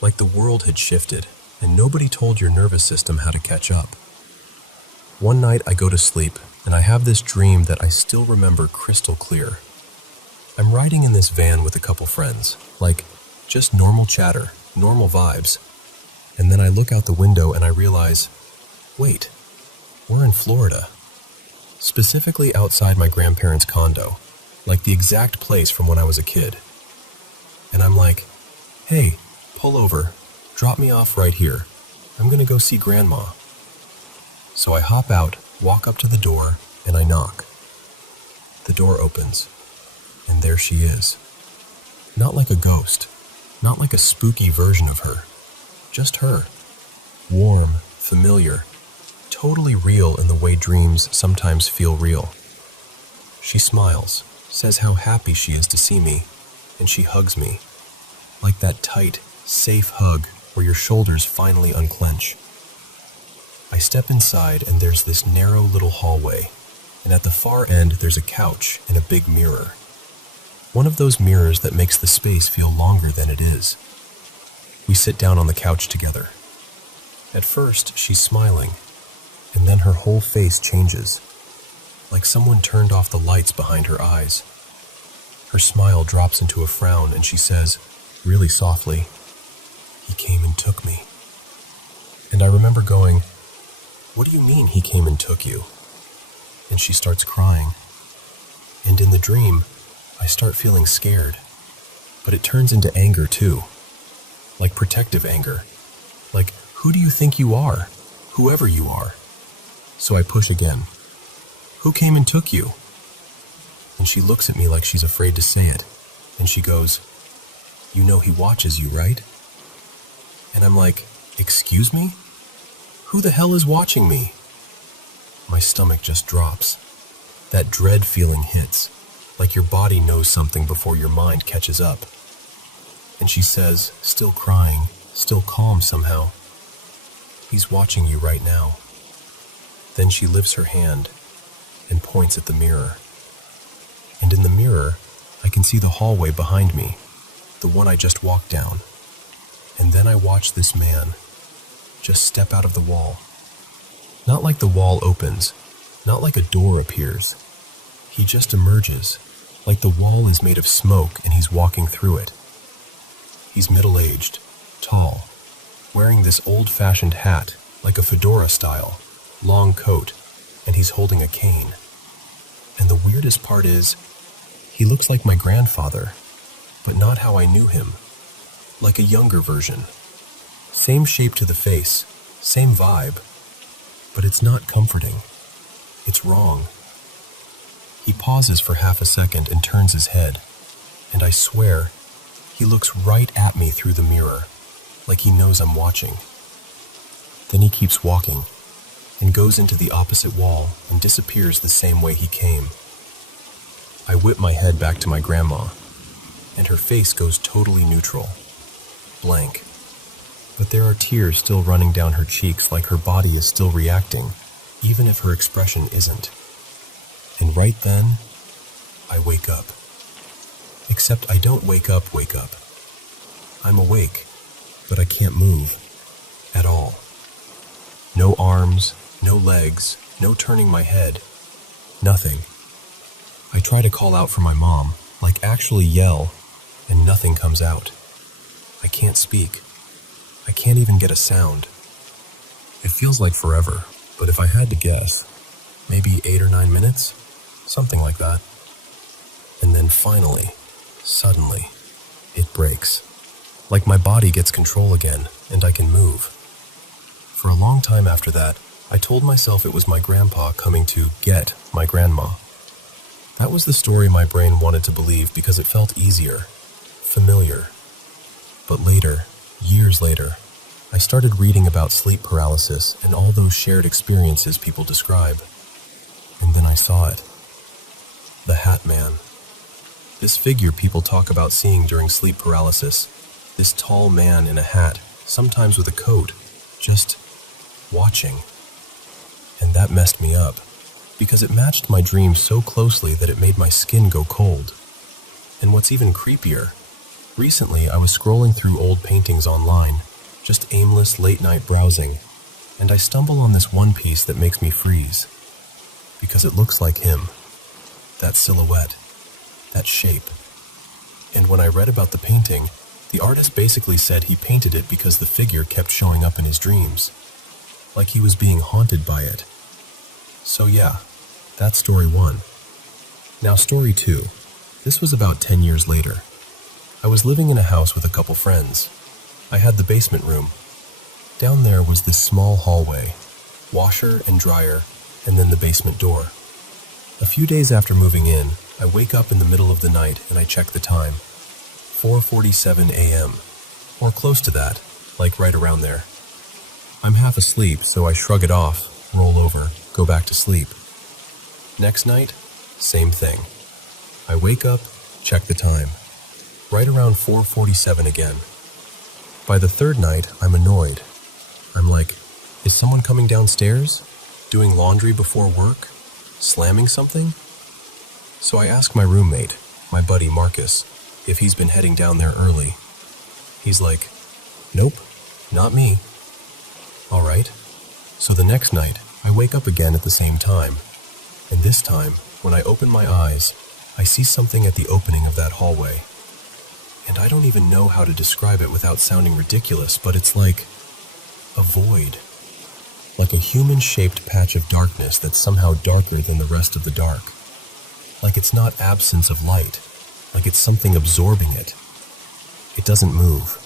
Like the world had shifted, and nobody told your nervous system how to catch up. One night I go to sleep, and I have this dream that I still remember crystal clear. I'm riding in this van with a couple friends, like just normal chatter, normal vibes. And then I look out the window and I realize, wait, we're in Florida. Specifically outside my grandparents' condo, like the exact place from when I was a kid. And I'm like, "Hey, pull over, drop me off right here. I'm gonna go see Grandma." So I hop out, walk up to the door, and I knock. The door opens, and there she is. Not like a ghost, not like a spooky version of her, just her. Warm, familiar, totally real in the way dreams sometimes feel real. She smiles, says how happy she is to see me, and she hugs me, like that tight, safe hug where your shoulders finally unclench. I step inside and there's this narrow little hallway, and at the far end there's a couch and a big mirror. One of those mirrors that makes the space feel longer than it is. We sit down on the couch together. At first, she's smiling, and then her whole face changes, like someone turned off the lights behind her eyes. Her smile drops into a frown and she says, really softly, "He came and took me." And I remember going, "What do you mean he came and took you?" And she starts crying. And in the dream, I start feeling scared, but it turns into anger too, like protective anger, like, who do you think you are, whoever you are? So I push again. "Who came and took you?" And she looks at me like she's afraid to say it, and she goes, "You know he watches you, right?" And I'm like, "Excuse me? Who the hell is watching me?" My stomach just drops. That dread feeling hits, like your body knows something before your mind catches up. And she says, still crying, still calm somehow, "He's watching you right now." Then she lifts her hand and points at the mirror. And in the mirror, I can see the hallway behind me, the one I just walked down. And then I watch this man just step out of the wall. Not like the wall opens, not like a door appears. He just emerges, like the wall is made of smoke and he's walking through it. He's middle-aged, tall, wearing this old-fashioned hat, like a fedora style, long coat, and he's holding a cane. And the weirdest part is, he looks like my grandfather, but not how I knew him, like a younger version. Same shape to the face, same vibe, but it's not comforting. It's wrong. He pauses for half a second and turns his head, and I swear, he looks right at me through the mirror, like he knows I'm watching. Then he keeps walking, and goes into the opposite wall and disappears the same way he came. I whip my head back to my grandma, and her face goes totally neutral, blank. But there are tears still running down her cheeks like her body is still reacting, even if her expression isn't. And right then, I wake up. Except I don't wake up. I'm awake, but I can't move at all. No arms, no legs, no turning my head, nothing. I try to call out for my mom, like actually yell, and nothing comes out. I can't speak. I can't even get a sound. It feels like forever, but if I had to guess, maybe 8 or 9 minutes? Something like that. And then finally, suddenly, it breaks. Like my body gets control again, and I can move. For a long time after that, I told myself it was my grandpa coming to get my grandma. That was the story my brain wanted to believe because it felt easier, familiar. But later, years later, I started reading about sleep paralysis and all those shared experiences people describe. And then I saw it. The Hat Man. This figure people talk about seeing during sleep paralysis. This tall man in a hat, sometimes with a coat, just watching. And that messed me up, because it matched my dream so closely that it made my skin go cold. And what's even creepier, recently I was scrolling through old paintings online, just aimless late-night browsing, and I stumble on this one piece that makes me freeze, because it looks like him, that silhouette, that shape. And when I read about the painting, the artist basically said he painted it because the figure kept showing up in his dreams, like he was being haunted by it. So yeah, that's story 1. Now story 2. This was about 10 years later. I was living in a house with a couple friends. I had the basement room. Down there was this small hallway, washer and dryer, and then the basement door. A few days after moving in, I wake up in the middle of the night and I check the time. 4:47 a.m., or close to that, like right around there. I'm half asleep, so I shrug it off, roll over, go back to sleep. Next night, same thing. I wake up, check the time. Right around 4:47 again. By the third night, I'm annoyed. I'm like, is someone coming downstairs? Doing laundry before work? Slamming something? So I ask my roommate, my buddy Marcus, if he's been heading down there early. He's like, nope, not me. All right. So the next night, I wake up again at the same time. And this time, when I open my eyes, I see something at the opening of that hallway. And I don't even know how to describe it without sounding ridiculous, but it's like a void. Like a human-shaped patch of darkness that's somehow darker than the rest of the dark. Like it's not absence of light, like it's something absorbing it. It doesn't move.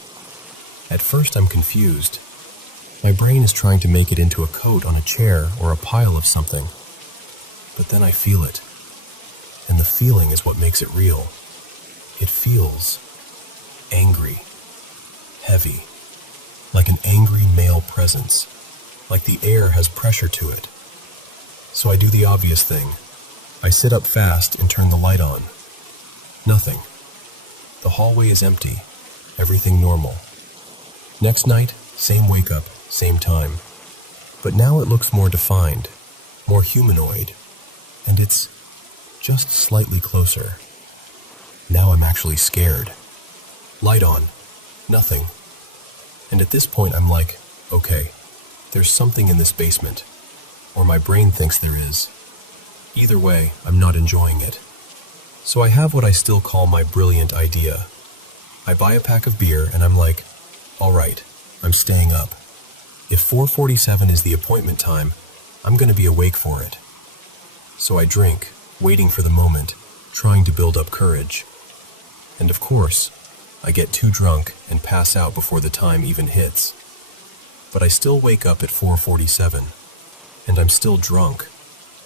At first I'm confused. My brain is trying to make it into a coat on a chair or a pile of something. But then I feel it. And the feeling is what makes it real. It feels angry, heavy, like an angry male presence, like the air has pressure to it. So I do the obvious thing. I sit up fast and turn the light on. Nothing. The hallway is empty. Everything normal. Next night, same wake up, same time. But now it looks more defined, more humanoid, and it's just slightly closer. Now I'm actually scared. Light on. Nothing. And at this point I'm like, okay, there's something in this basement. Or my brain thinks there is. Either way, I'm not enjoying it. So I have what I still call my brilliant idea. I buy a pack of beer and I'm like, all right, I'm staying up. If 4:47 is the appointment time, I'm going to be awake for it. So I drink, waiting for the moment, trying to build up courage. And of course, I get too drunk and pass out before the time even hits. But I still wake up at 4:47, and I'm still drunk,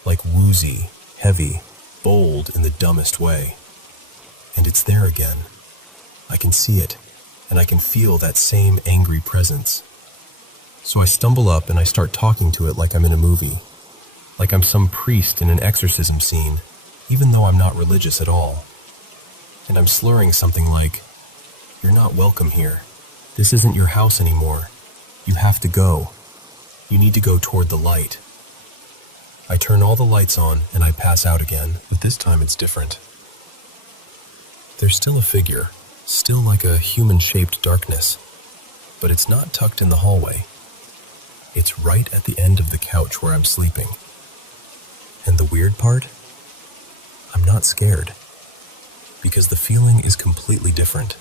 like woozy, heavy, bold in the dumbest way. And it's there again. I can see it, and I can feel that same angry presence. So I stumble up and I start talking to it like I'm in a movie, like I'm some priest in an exorcism scene, even though I'm not religious at all. And I'm slurring something like, "You're not welcome here. This isn't your house anymore. You have to go. You need to go toward the light." I turn all the lights on and I pass out again, but this time it's different. There's still a figure, still like a human-shaped darkness, but it's not tucked in the hallway. It's right at the end of the couch where I'm sleeping. And the weird part? I'm not scared, because the feeling is completely different.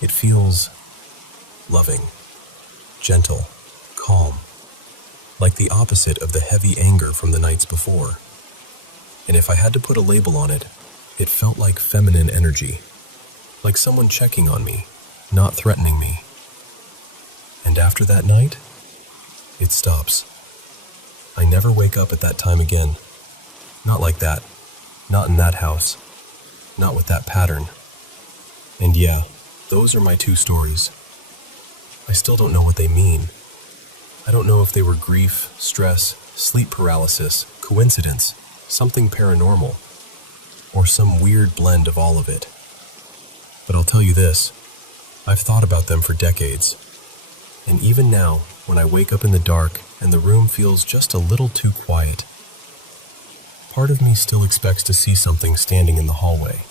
It feels loving, gentle, calm, like the opposite of the heavy anger from the nights before. And if I had to put a label on it, it felt like feminine energy, like someone checking on me, not threatening me. And after that night, it stops. I never wake up at that time again. Not like that. Not in that house. Not with that pattern. And yeah, those are my two stories. I still don't know what they mean. I don't know if they were grief, stress, sleep paralysis, coincidence, something paranormal, or some weird blend of all of it. But I'll tell you this, I've thought about them for decades. And even now, when I wake up in the dark and the room feels just a little too quiet, part of me still expects to see something standing in the hallway.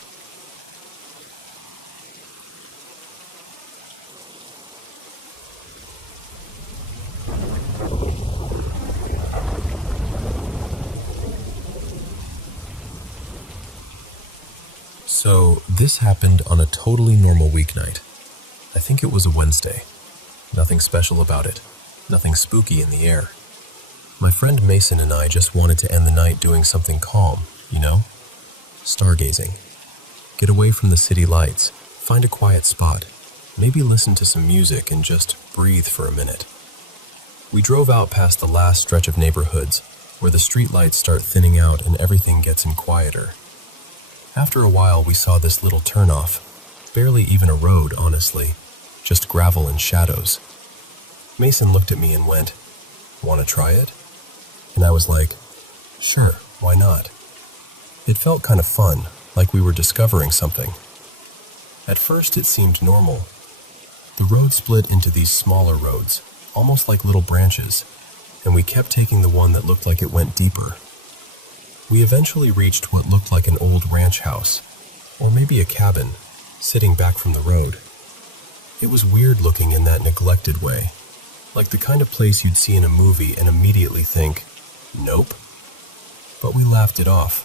So, this happened on a totally normal weeknight. I think it was a Wednesday. Nothing special about it. Nothing spooky in the air. My friend Mason and I just wanted to end the night doing something calm, you know? Stargazing. Get away from the city lights, find a quiet spot, maybe listen to some music and just breathe for a minute. We drove out past the last stretch of neighborhoods, where the streetlights start thinning out and everything gets quieter. After a while, we saw this little turnoff. Barely even a road, honestly. Just gravel and shadows. Mason looked at me and went, "Want to try it?" And I was like, "Sure, why not?" It felt kind of fun, like we were discovering something. At first, it seemed normal. The road split into these smaller roads, almost like little branches, and we kept taking the one that looked like it went deeper. We eventually reached what looked like an old ranch house, or maybe a cabin, sitting back from the road. It was weird looking in that neglected way, like the kind of place you'd see in a movie and immediately think, nope. But we laughed it off.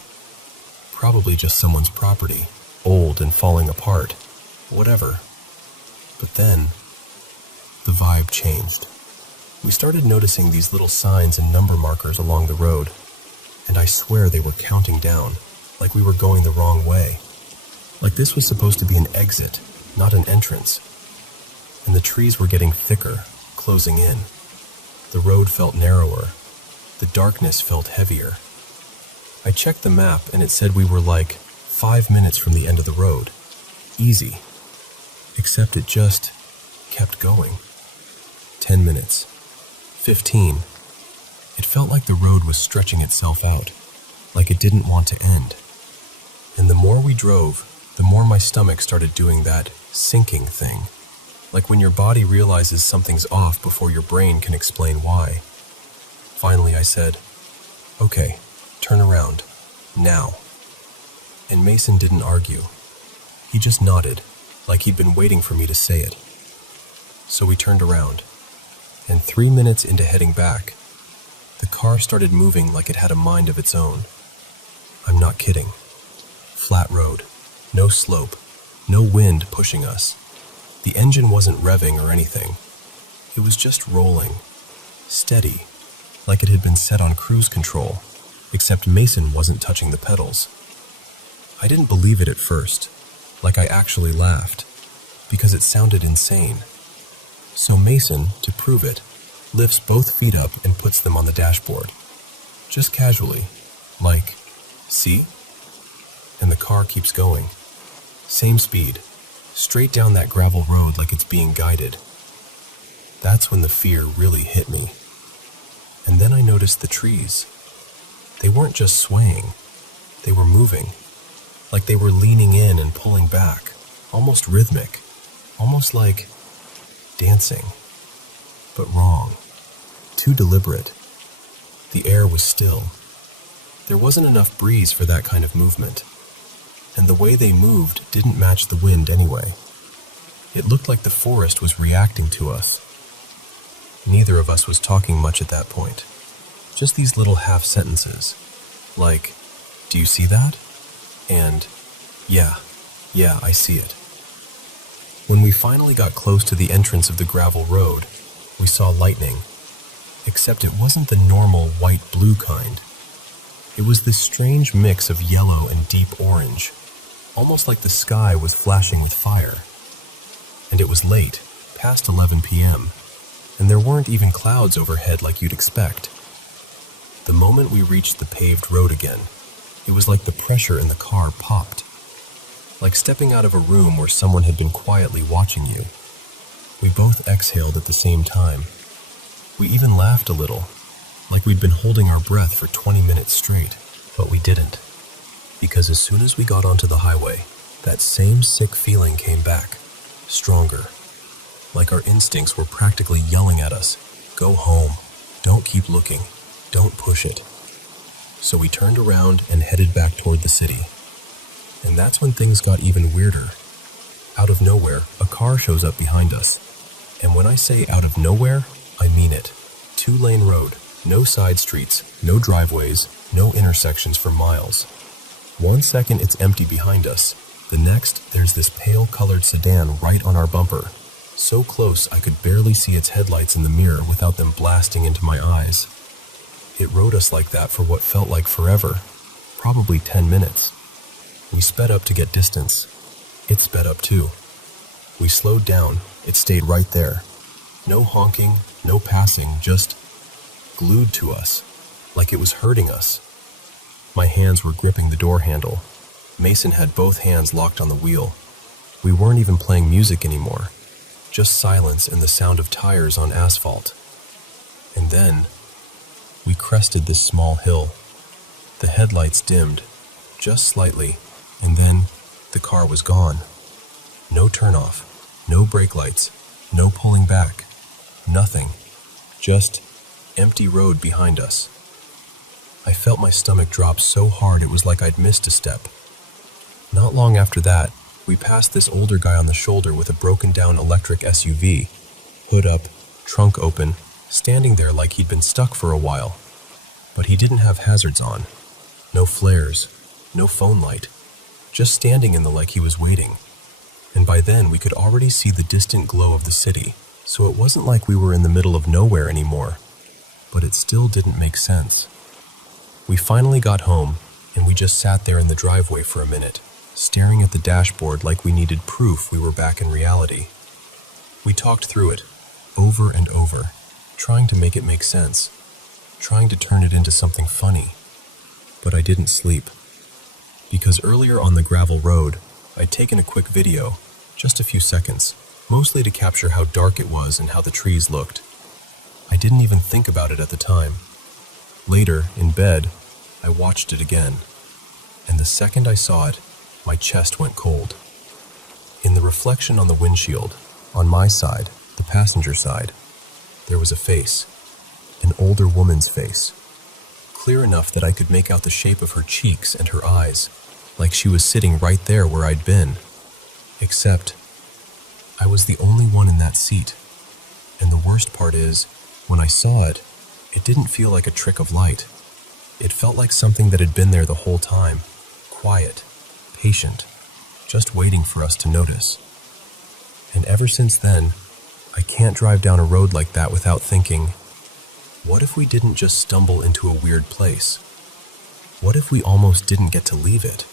Probably just someone's property, old and falling apart, whatever. But then, the vibe changed. We started noticing these little signs and number markers along the road, and I swear they were counting down, like we were going the wrong way. Like this was supposed to be an exit, not an entrance. And the trees were getting thicker, closing in. The road felt narrower. The darkness felt heavier. I checked the map and it said we were like 5 minutes from the end of the road. Easy. Except it just kept going. 10 minutes. 15. It felt like the road was stretching itself out, like it didn't want to end. And the more we drove, the more my stomach started doing that sinking thing. Like when your body realizes something's off before your brain can explain why. Finally, I said, "Okay, turn around. Now." And Mason didn't argue. He just nodded, like he'd been waiting for me to say it. So we turned around, and 3 minutes into heading back, the car started moving like it had a mind of its own. I'm not kidding. Flat road, no slope, no wind pushing us. The engine wasn't revving or anything. It was just rolling, steady, like it had been set on cruise control, except Mason wasn't touching the pedals. I didn't believe it at first, like I actually laughed, because it sounded insane. So Mason, to prove it, lifts both feet up and puts them on the dashboard. Just casually, like, "See?" And the car keeps going. Same speed, straight down that gravel road like it's being guided. That's when the fear really hit me. And then I noticed the trees. They weren't just swaying, they were moving. Like they were leaning in and pulling back, almost rhythmic, almost like dancing. But wrong. Too deliberate. The air was still. There wasn't enough breeze for that kind of movement. And the way they moved didn't match the wind anyway. It looked like the forest was reacting to us. Neither of us was talking much at that point. Just these little half sentences. Like, "Do you see that?" And, yeah, I see it." When we finally got close to the entrance of the gravel road, we saw lightning. Except it wasn't the normal white-blue kind. It was this strange mix of yellow and deep orange, almost like the sky was flashing with fire. And it was late, past 11 p.m., and there weren't even clouds overhead like you'd expect. The moment we reached the paved road again, it was like the pressure in the car popped. Like stepping out of a room where someone had been quietly watching you. We both exhaled at the same time. We even laughed a little, like we'd been holding our breath for 20 minutes straight, but we didn't. Because as soon as we got onto the highway, that same sick feeling came back, stronger. Like our instincts were practically yelling at us, "Go home, don't keep looking, don't push it." So we turned around and headed back toward the city. And that's when things got even weirder. Out of nowhere, a car shows up behind us. And when I say out of nowhere, I mean it. 2-lane road, no side streets, no driveways, no intersections for miles. 1 second it's empty behind us. The next, there's this pale-colored sedan right on our bumper. So close I could barely see its headlights in the mirror without them blasting into my eyes. It rode us like that for what felt like forever, probably 10 minutes. We sped up to get distance. It sped up too. We slowed down. It stayed right there. No honking, no passing, just glued to us, like it was hurting us. My hands were gripping the door handle. Mason had both hands locked on the wheel. We weren't even playing music anymore, just silence and the sound of tires on asphalt. And then, we crested this small hill. The headlights dimmed, just slightly, and then the car was gone. No turnoff, no brake lights, no pulling back, nothing. Just empty road behind us. I felt my stomach drop so hard it was like I'd missed a step. Not long after that, we passed this older guy on the shoulder with a broken-down electric SUV, hood up, trunk open, standing there like he'd been stuck for a while. But he didn't have hazards on. No flares, no phone light, just standing in the like he was waiting. And by then we could already see the distant glow of the city, so it wasn't like we were in the middle of nowhere anymore. But it still didn't make sense. We finally got home, and we just sat there in the driveway for a minute, staring at the dashboard like we needed proof we were back in reality. We talked through it, over and over, trying to make it make sense, trying to turn it into something funny. But I didn't sleep. Because earlier on the gravel road, I'd taken a quick video, just a few seconds, mostly to capture how dark it was and how the trees looked. I didn't even think about it at the time. Later, in bed, I watched it again, and the second I saw it, my chest went cold. In the reflection on the windshield, on my side, the passenger side, there was a face, an older woman's face, clear enough that I could make out the shape of her cheeks and her eyes, like she was sitting right there where I'd been. Except, I was the only one in that seat, and the worst part is, when I saw it, it didn't feel like a trick of light. It felt like something that had been there the whole time, quiet, patient, just waiting for us to notice. And ever since then, I can't drive down a road like that without thinking, what if we didn't just stumble into a weird place? What if we almost didn't get to leave it?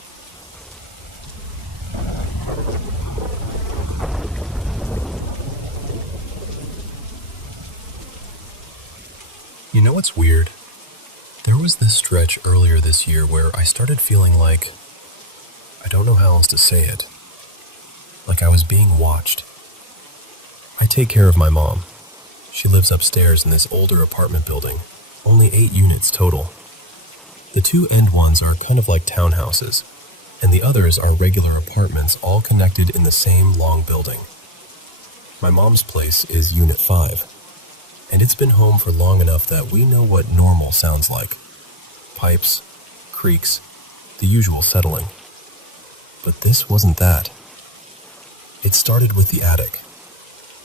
You know what's weird? There was this stretch earlier this year where I started feeling like, I don't know how else to say it, like I was being watched. I take care of my mom. She lives upstairs in this older apartment building, only 8 units total. The 2 end ones are kind of like townhouses, and the others are regular apartments all connected in the same long building. My mom's place is Unit 5. And it's been home for long enough that we know what normal sounds like. Pipes, creaks, the usual settling. But this wasn't that. It started with the attic.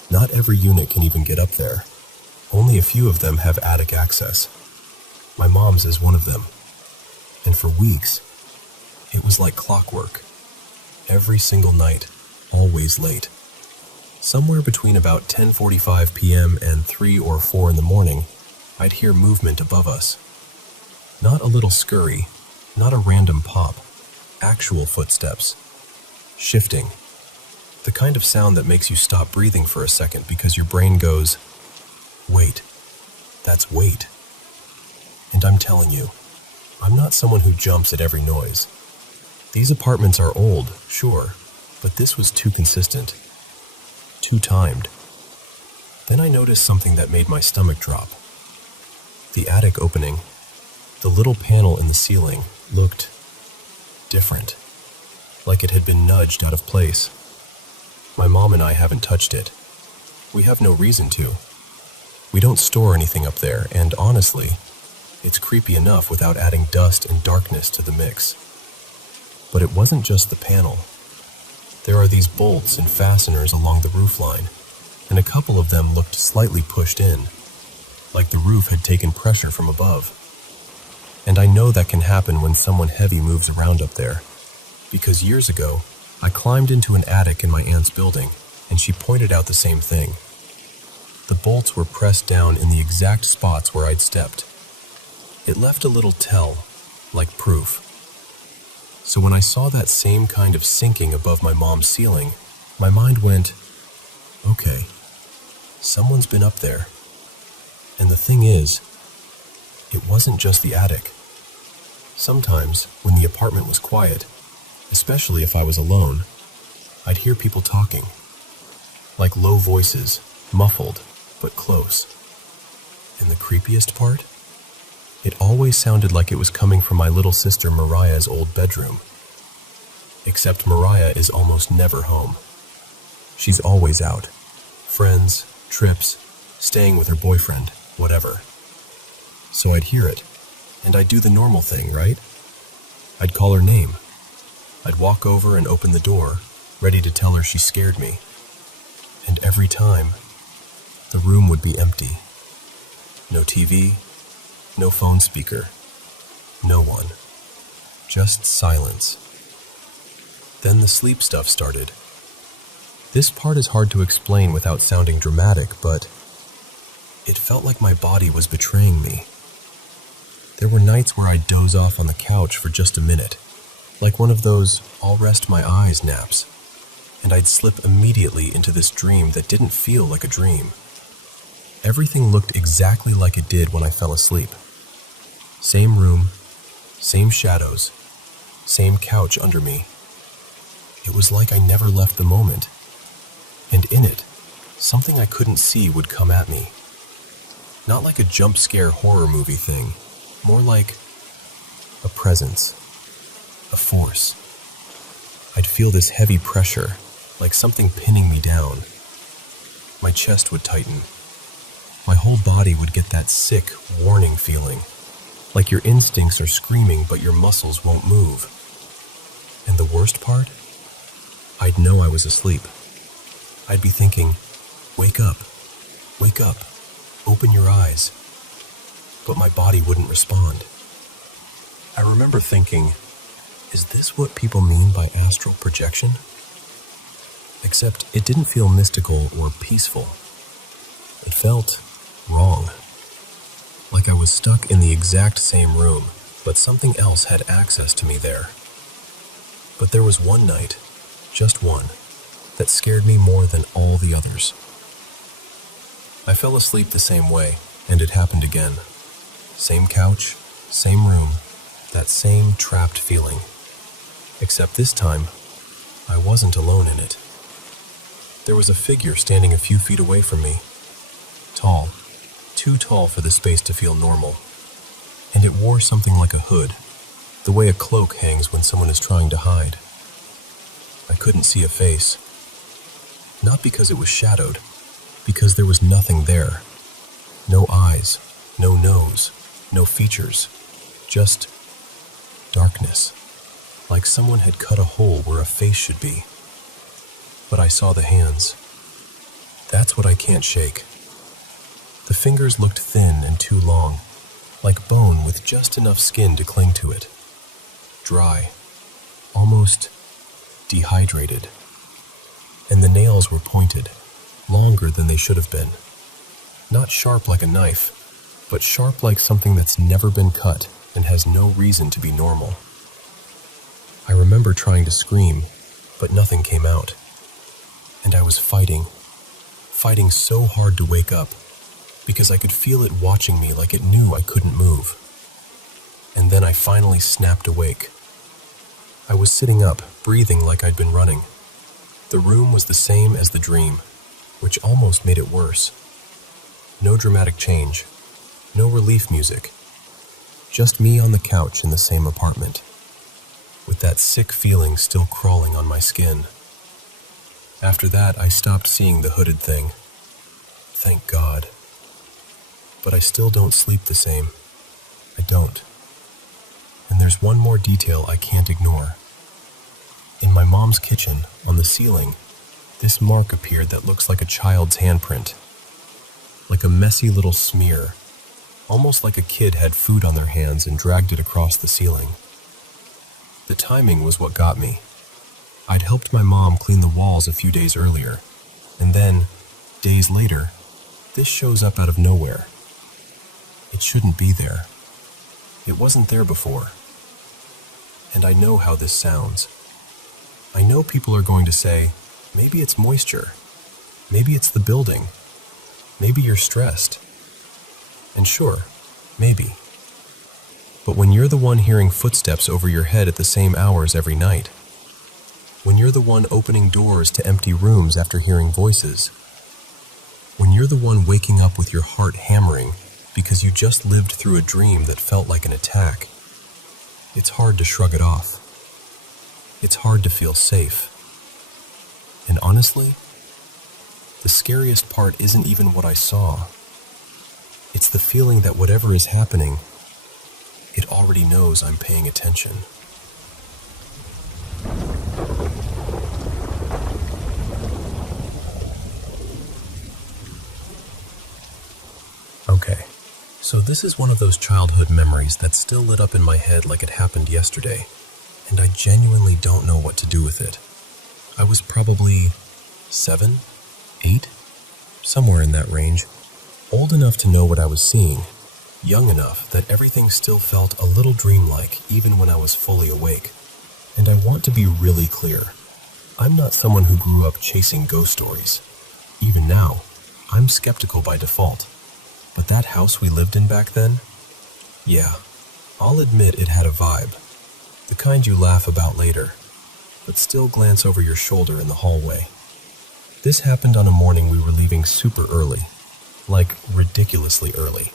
Not every unit can even get up there. Only a few of them have attic access. My mom's is one of them. And for weeks, it was like clockwork. Every single night, always late. Somewhere between about 10:45 p.m. and 3 or 4 in the morning, I'd hear movement above us. Not a little scurry, not a random pop, actual footsteps. Shifting. The kind of sound that makes you stop breathing for a second because your brain goes, wait, that's weight. And I'm telling you, I'm not someone who jumps at every noise. These apartments are old, sure, but this was too consistent. Too timed. Then I noticed something that made my stomach drop. The attic opening, the little panel in the ceiling, looked different, like it had been nudged out of place. My mom and I haven't touched it. We have no reason to. We don't store anything up there, and honestly, it's creepy enough without adding dust and darkness to the mix. But it wasn't just the panel. There are these bolts and fasteners along the roofline, and a couple of them looked slightly pushed in, like the roof had taken pressure from above. And I know that can happen when someone heavy moves around up there, because years ago, I climbed into an attic in my aunt's building, and she pointed out the same thing. The bolts were pressed down in the exact spots where I'd stepped. It left a little tell, like proof. So when I saw that same kind of sinking above my mom's ceiling, my mind went, okay, Someone's been up there. And the thing is, it wasn't just the attic. Sometimes, when the apartment was quiet, especially if I was alone, I'd hear people talking. Like low voices, muffled, but close. And the creepiest part? It always sounded like it was coming from my little sister Mariah's old bedroom. Except Mariah is almost never home. She's always out. Friends, trips, staying with her boyfriend, whatever. So I'd hear it, and I'd do the normal thing, right? I'd call her name. I'd walk over and open the door, ready to tell her she scared me. And every time, the room would be empty. No TV, no phone speaker, no one. Just silence. Then the sleep stuff started. This part is hard to explain without sounding dramatic, but it felt like my body was betraying me. There were nights where I'd doze off on the couch for just a minute, like one of those "I'll rest my eyes" naps, and I'd slip immediately into this dream that didn't feel like a dream. Everything looked exactly like it did when I fell asleep. Same room, same shadows, same couch under me. It was like I never left the moment. And in it, something I couldn't see would come at me. Not like a jump scare horror movie thing, more like a presence, a force. I'd feel this heavy pressure, like something pinning me down. My chest would tighten. My whole body would get that sick, warning feeling, like your instincts are screaming but your muscles won't move. And the worst part? I'd know I was asleep. I'd be thinking, wake up, open your eyes. But my body wouldn't respond. I remember thinking, is this what people mean by astral projection? Except it didn't feel mystical or peaceful. It felt wrong. Like I was stuck in the exact same room, but something else had access to me there. But there was one night, just one, that scared me more than all the others. I fell asleep the same way, and it happened again. Same couch, same room, that same trapped feeling. Except this time, I wasn't alone in it. There was a figure standing a few feet away from me. Tall, too tall for the space to feel normal. And it wore something like a hood, the way a cloak hangs when someone is trying to hide. I couldn't see a face. Not because it was shadowed, because there was nothing there. No eyes, no nose, no features, just darkness, like someone had cut a hole where a face should be. But I saw the hands. That's what I can't shake. The fingers looked thin and too long, like bone with just enough skin to cling to it. Dry, almost dehydrated. And the nails were pointed, longer than they should have been. Not sharp like a knife, but sharp like something that's never been cut and has no reason to be normal. I remember trying to scream, but nothing came out. And I was fighting so hard to wake up, because I could feel it watching me like it knew I couldn't move. And then I finally snapped awake. I was sitting up, breathing like I'd been running. The room was the same as the dream, which almost made it worse. No dramatic change, no relief music. Just me on the couch in the same apartment, with that sick feeling still crawling on my skin. After that, I stopped seeing the hooded thing. Thank God. But I still don't sleep the same. I don't. And there's one more detail I can't ignore. In my mom's kitchen, on the ceiling, this mark appeared that looks like a child's handprint. Like a messy little smear, almost like a kid had food on their hands and dragged it across the ceiling. The timing was what got me. I'd helped my mom clean the walls a few days earlier, and then, days later, this shows up out of nowhere. It shouldn't be there. It wasn't there before. And I know how this sounds. I know people are going to say, maybe it's moisture. Maybe it's the building. maybe you're stressed. And sure, maybe. But when you're the one hearing footsteps over your head at the same hours every night, when you're the one opening doors to empty rooms after hearing voices, when you're the one waking up with your heart hammering because you just lived through a dream that felt like an attack, it's hard to shrug it off. It's hard to feel safe. And honestly, the scariest part isn't even what I saw. It's the feeling that whatever is happening, it already knows I'm paying attention. Okay, so this is one of those childhood memories that's still lit up in my head like it happened yesterday, and I genuinely don't know what to do with it. I was probably 7, 8, somewhere in that range, old enough to know what I was seeing, young enough that everything still felt a little dreamlike even when I was fully awake. And I want to be really clear. I'm not someone who grew up chasing ghost stories. Even now, I'm skeptical by default. But that house we lived in back then? Yeah, I'll admit it had a vibe. The kind you laugh about later, but still glance over your shoulder in the hallway. This happened on a morning we were leaving super early. Like, ridiculously early.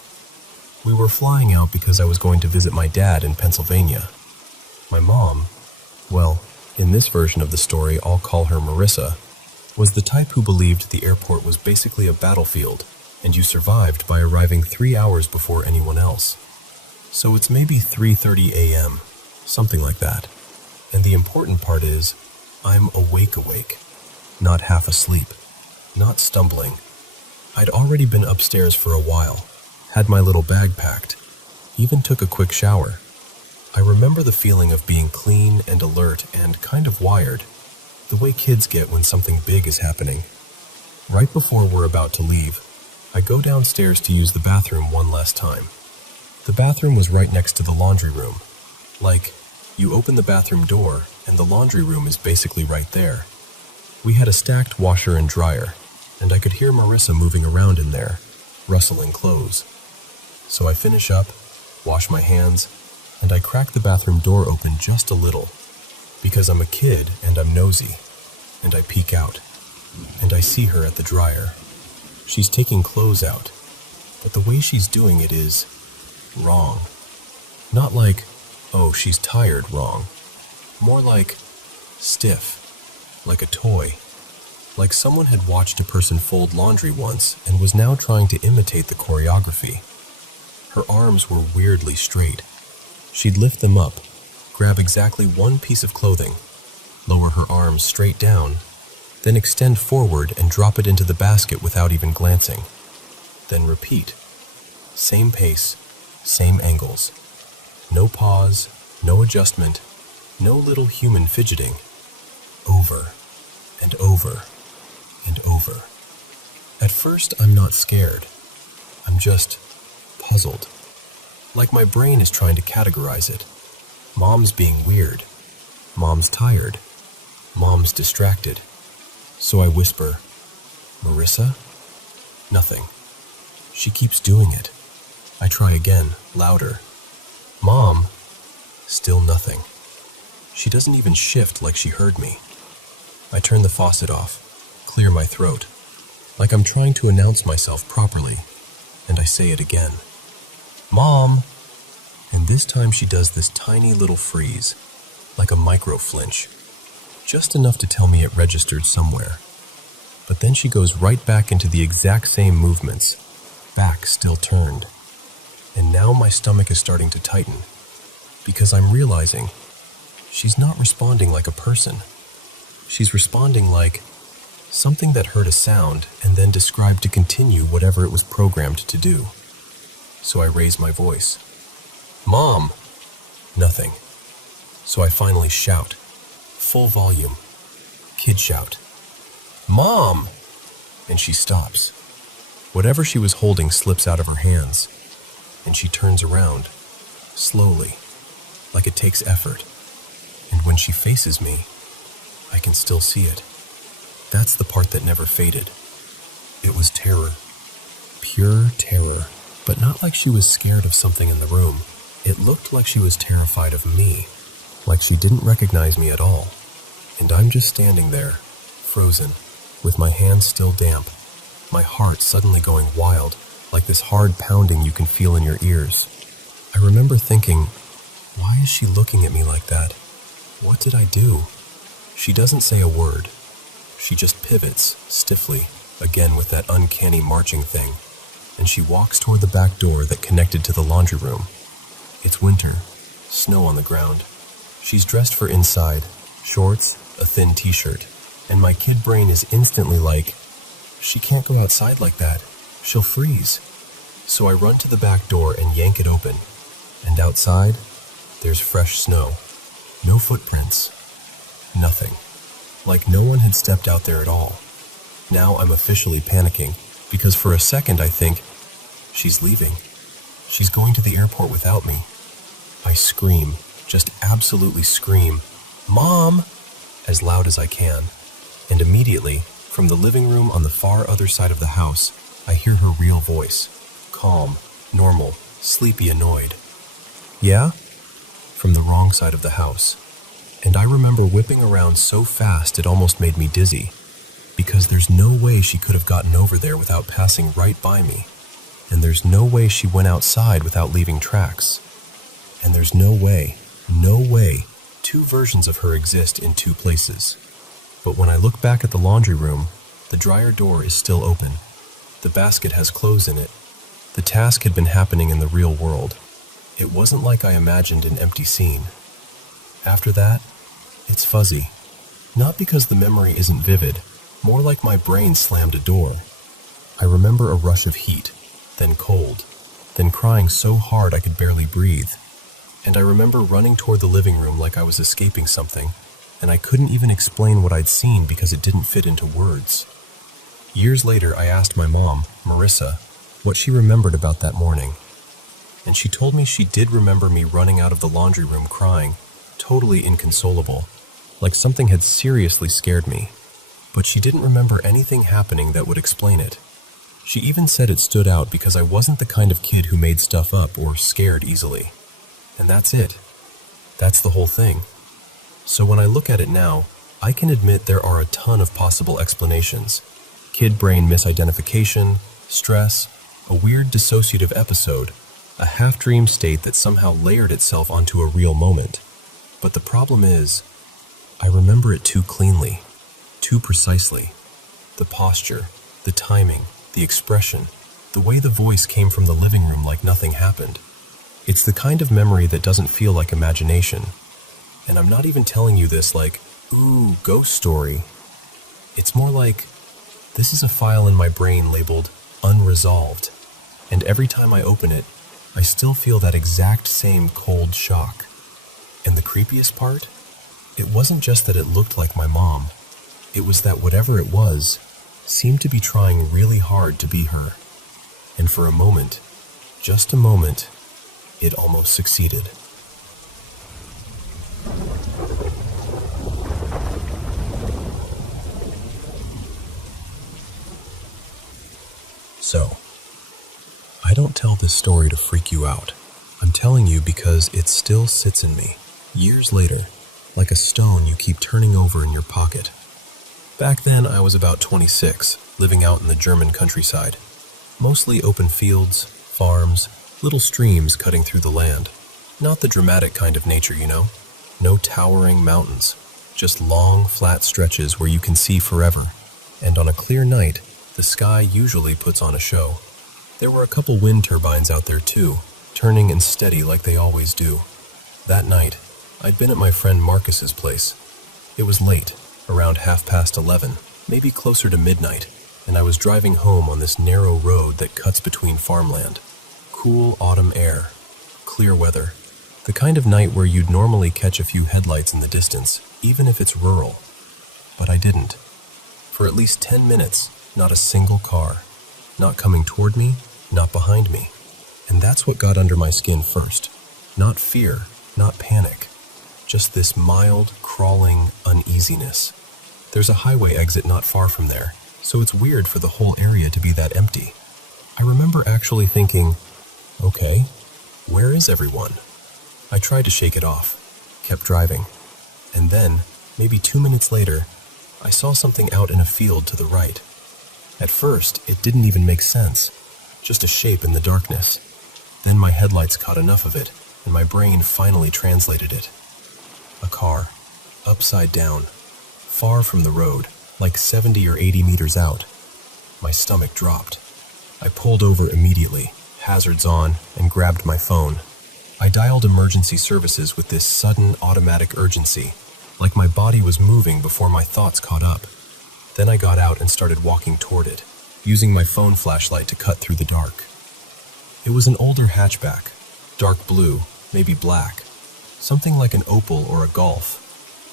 We were flying out because I was going to visit my dad in Pennsylvania. My mom, well, in this version of the story I'll call her Marissa, was the type who believed the airport was basically a battlefield, and you survived by arriving 3 hours before anyone else. So it's maybe 3:30 a.m., something like that. And the important part is, I'm awake, not half asleep, not stumbling. I'd already been upstairs for a while, had my little bag packed, even took a quick shower. I remember the feeling of being clean and alert and kind of wired, the way kids get when something big is happening. Right before we're about to leave, I go downstairs to use the bathroom one last time. The bathroom was right next to the laundry room. Like, you open the bathroom door and the laundry room is basically right there. We had a stacked washer and dryer, and I could hear Marissa moving around in there, rustling clothes. So I finish up, wash my hands, and I crack the bathroom door open just a little, because I'm a kid and I'm nosy, and I peek out, and I see her at the dryer. She's taking clothes out, but the way she's doing it is wrong. Not like, oh, she's tired wrong. More like stiff, like a toy. Like someone had watched a person fold laundry once and was now trying to imitate the choreography. Her arms were weirdly straight. She'd lift them up, grab exactly one piece of clothing, lower her arms straight down, then extend forward and drop it into the basket without even glancing. Then repeat. Same pace, same angles. No pause, no adjustment, no little human fidgeting. Over and over and over. At first, I'm not scared. I'm just puzzled. Like my brain is trying to categorize it. Mom's being weird. Mom's tired. Mom's distracted. So I whisper, Marissa? Nothing. She keeps doing it. I try again, louder. Mom? Still nothing. She doesn't even shift like she heard me. I turn the faucet off, clear my throat, like I'm trying to announce myself properly, and I say it again. Mom! And this time she does this tiny little freeze, like a micro flinch, just enough to tell me it registered somewhere. But then she goes right back into the exact same movements, back still turned. And now my stomach is starting to tighten, because I'm realizing she's not responding like a person. She's responding like something that heard a sound and then described to continue whatever it was programmed to do. So I raise my voice. Mom! Nothing. So I finally shout, full volume, kid shout. Mom! And she stops. Whatever she was holding slips out of her hands, and she turns around, slowly, like it takes effort. And when she faces me, I can still see it. That's the part that never faded. It was terror. Pure terror, but not like she was scared of something in the room. It looked like she was terrified of me, like she didn't recognize me at all. And I'm just standing there, frozen, with my hands still damp, my heart suddenly going wild, like this hard pounding you can feel in your ears. I remember thinking, why is she looking at me like that? What did I do? She doesn't say a word. She just pivots, stiffly, again with that uncanny marching thing, and she walks toward the back door that connected to the laundry room. It's winter, snow on the ground. She's dressed for inside, shorts, a thin t-shirt, and my kid brain is instantly like, she can't go outside like that. She'll freeze. So I run to the back door and yank it open, and outside, there's fresh snow. No footprints. Nothing. Like no one had stepped out there at all. Now I'm officially panicking, because for a second I think, she's leaving. She's going to the airport without me. I scream, just absolutely scream, "Mom!" as loud as I can. And immediately, from the living room on the far other side of the house, I hear her real voice. Calm, normal, sleepy, annoyed. "Yeah?" From the wrong side of the house. And I remember whipping around so fast it almost made me dizzy, because there's no way she could have gotten over there without passing right by me. And there's no way she went outside without leaving tracks. And there's no way, two versions of her exist in two places. But when I look back at the laundry room, the dryer door is still open. The basket has clothes in it. The task had been happening in the real world. It wasn't like I imagined an empty scene. After that, it's fuzzy. Not because the memory isn't vivid, more like my brain slammed a door. I remember a rush of heat, then cold, then crying so hard I could barely breathe. And I remember running toward the living room like I was escaping something, and I couldn't even explain what I'd seen because it didn't fit into words. Years later, I asked my mom, Marissa, what she remembered about that morning. And she told me she did remember me running out of the laundry room crying, totally inconsolable, like something had seriously scared me. But she didn't remember anything happening that would explain it. She even said it stood out because I wasn't the kind of kid who made stuff up or scared easily. And that's it. That's the whole thing. So when I look at it now, I can admit there are a ton of possible explanations. Kid brain misidentification, stress, a weird dissociative episode, a half-dream state that somehow layered itself onto a real moment. But the problem is, I remember it too cleanly, too precisely. The posture, the timing, the expression, the way the voice came from the living room like nothing happened. It's the kind of memory that doesn't feel like imagination. And I'm not even telling you this like, ooh, ghost story. It's more like, this is a file in my brain labeled unresolved. And every time I open it, I still feel that exact same cold shock. And the creepiest part? It wasn't just that it looked like my mom. It was that whatever it was seemed to be trying really hard to be her. And for a moment, just a moment, it almost succeeded. So, I don't tell this story to freak you out. I'm telling you because it still sits in me, years later, like a stone you keep turning over in your pocket. Back then, I was about 26, living out in the German countryside. Mostly open fields, farms, little streams cutting through the land. Not the dramatic kind of nature, you know? No towering mountains, just long, flat stretches where you can see forever. And on a clear night, the sky usually puts on a show. There were a couple wind turbines out there too, turning and steady like they always do. That night, I'd been at my friend Marcus's place. It was late, around 11:30, maybe closer to midnight, and I was driving home on this narrow road that cuts between farmland. Cool autumn air, clear weather, the kind of night where you'd normally catch a few headlights in the distance, even if it's rural. But I didn't. For at least 10 minutes, not a single car. Not coming toward me, not behind me. And that's what got under my skin first. Not fear, not panic. Just this mild, crawling uneasiness. There's a highway exit not far from there, so it's weird for the whole area to be that empty. I remember actually thinking, okay, where is everyone? I tried to shake it off, kept driving, and then, maybe 2 minutes later, I saw something out in a field to the right. At first, it didn't even make sense, just a shape in the darkness. Then my headlights caught enough of it, and my brain finally translated it. A car, upside down, far from the road, like 70 or 80 meters out. My stomach dropped. I pulled over immediately, hazards on, and grabbed my phone. I dialed emergency services with this sudden automatic urgency, like my body was moving before my thoughts caught up. Then I got out and started walking toward it, using my phone flashlight to cut through the dark. It was an older hatchback, dark blue, maybe black, something like an Opel or a Golf.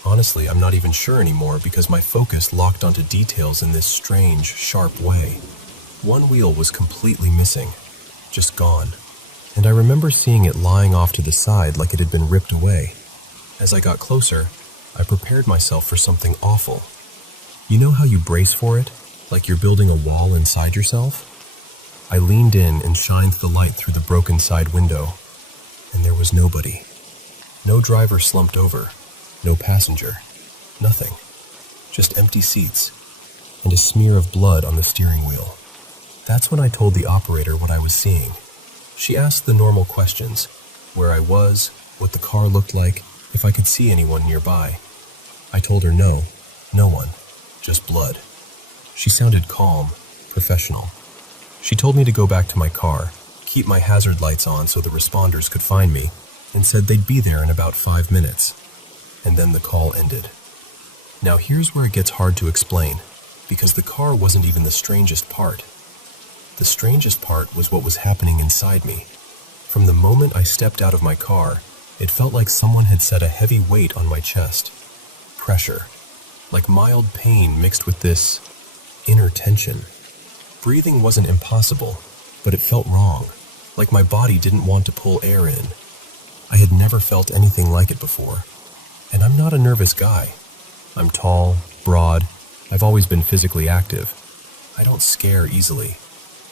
Honestly, I'm not even sure anymore because my focus locked onto details in this strange, sharp way. One wheel was completely missing, just gone, and I remember seeing it lying off to the side like it had been ripped away. As I got closer, I prepared myself for something awful. You know how you brace for it, like you're building a wall inside yourself? I leaned in and shined the light through the broken side window, and there was nobody. No driver slumped over, no passenger, nothing. Just empty seats, and a smear of blood on the steering wheel. That's when I told the operator what I was seeing. She asked the normal questions, where I was, what the car looked like, if I could see anyone nearby. I told her no one, just blood. She sounded calm, professional. She told me to go back to my car, keep my hazard lights on so the responders could find me, and said they'd be there in about 5 minutes. And then the call ended. Now here's where it gets hard to explain, because the car wasn't even the strangest part. The strangest part was what was happening inside me. From the moment I stepped out of my car, it felt like someone had set a heavy weight on my chest. Pressure, like mild pain mixed with this inner tension. Breathing wasn't impossible, but it felt wrong, like my body didn't want to pull air in. I had never felt anything like it before, and I'm not a nervous guy. I'm tall, broad, I've always been physically active. I don't scare easily.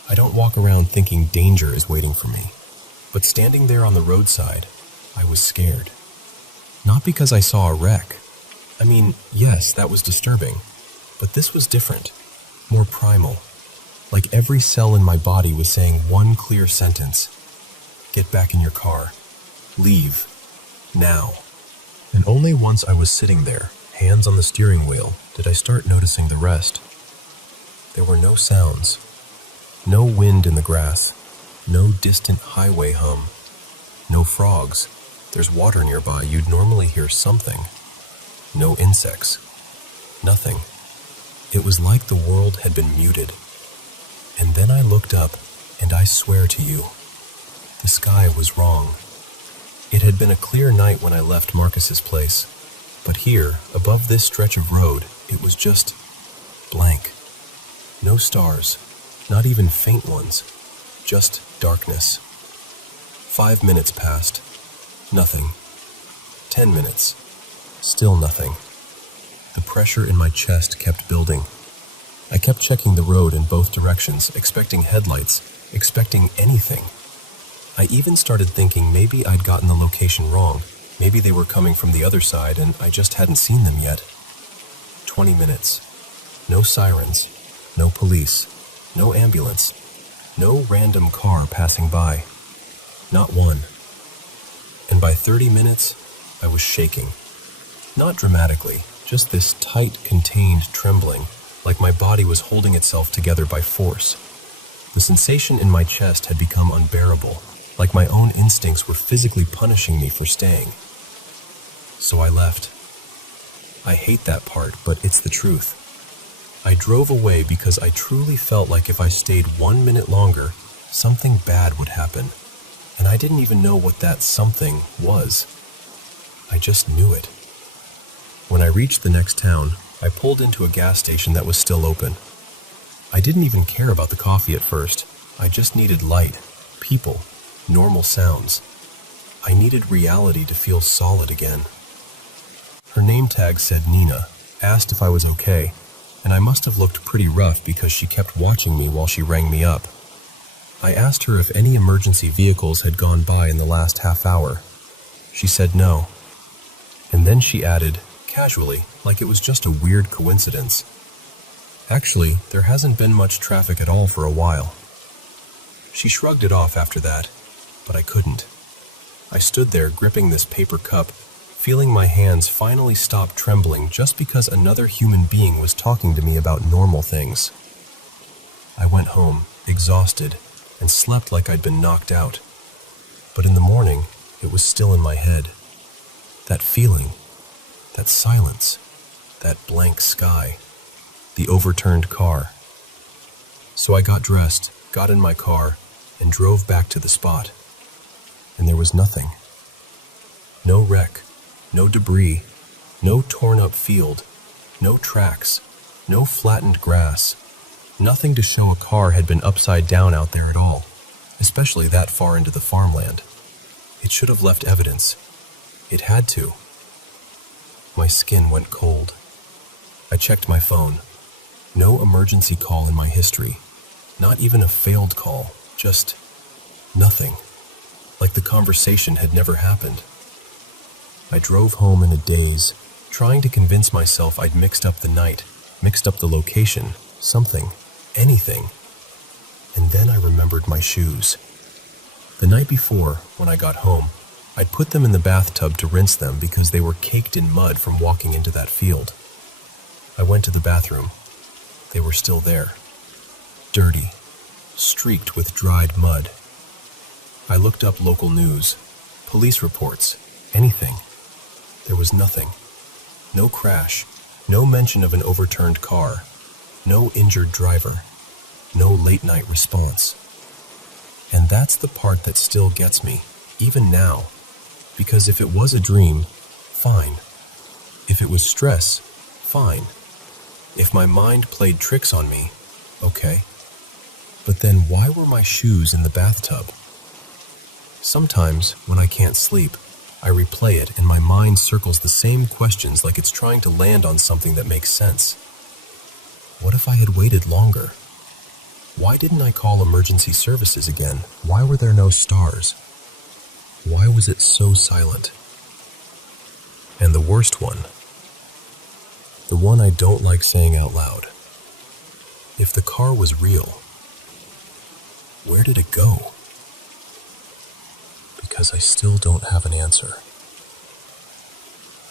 I don't walk around thinking danger is waiting for me. But standing there on the roadside, I was scared. Not because I saw a wreck. I mean, yes, that was disturbing, but this was different, more primal. Like every cell in my body was saying one clear sentence: get back in your car. Leave. Now. And only once I was sitting there, hands on the steering wheel, did I start noticing the rest. There were no sounds. No wind in the grass. No distant highway hum. No frogs. There's water nearby, you'd normally hear something. No insects. Nothing. It was like the world had been muted. And then I looked up, and I swear to you, the sky was wrong. It had been a clear night when I left Marcus's place, but here, above this stretch of road, it was just blank. No stars, not even faint ones, just darkness. 5 minutes passed. Nothing. 10 minutes. Still nothing. The pressure in my chest kept building. I kept checking the road in both directions, expecting headlights, expecting anything. I even started thinking maybe I'd gotten the location wrong. Maybe they were coming from the other side and I just hadn't seen them yet. 20 minutes. No sirens. No police. No ambulance. No random car passing by. Not one. And by 30 minutes, I was shaking. Not dramatically, just this tight, contained trembling, like my body was holding itself together by force. The sensation in my chest had become unbearable, like my own instincts were physically punishing me for staying. So I left. I hate that part, but it's the truth. I drove away because I truly felt like if I stayed 1 minute longer, something bad would happen. And I didn't even know what that something was. I just knew it. When I reached the next town, I pulled into a gas station that was still open. I didn't even care about the coffee at first. I just needed light, people, normal sounds. I needed reality to feel solid again. Her name tag said Nina, asked if I was okay, and I must have looked pretty rough because she kept watching me while she rang me up. I asked her if any emergency vehicles had gone by in the last half hour. She said no. And then she added, casually, like it was just a weird coincidence, "Actually, there hasn't been much traffic at all for a while." She shrugged it off after that, but I couldn't. I stood there gripping this paper cup, feeling my hands finally stop trembling just because another human being was talking to me about normal things. I went home, exhausted, and slept like I'd been knocked out. But in the morning, it was still in my head. That feeling, that silence, that blank sky, the overturned car. So I got dressed, got in my car, and drove back to the spot. And there was nothing. No wreck, no debris, no torn-up field, no tracks, no flattened grass. Nothing to show a car had been upside down out there at all, especially that far into the farmland. It should have left evidence. It had to. My skin went cold. I checked my phone. No emergency call in my history. Not even a failed call. Just nothing. Like the conversation had never happened. I drove home in a daze, trying to convince myself I'd mixed up the night, mixed up the location, something, anything. And then I remembered my shoes. The night before, when I got home, I'd put them in the bathtub to rinse them because they were caked in mud from walking into that field. I went to the bathroom. They were still there. Dirty, streaked with dried mud. I looked up local news, police reports, anything. There was nothing. No crash, no mention of an overturned car, no injured driver, no late-night response. And that's the part that still gets me, even now. Because if it was a dream, fine. If it was stress, fine. If my mind played tricks on me, okay. But then why were my shoes in the bathtub? Sometimes, when I can't sleep, I replay it and my mind circles the same questions like it's trying to land on something that makes sense. What if I had waited longer? Why didn't I call emergency services again? Why were there no stars? Why was it so silent? And the worst one, the one I don't like saying out loud. If the car was real, where did it go? Because I still don't have an answer.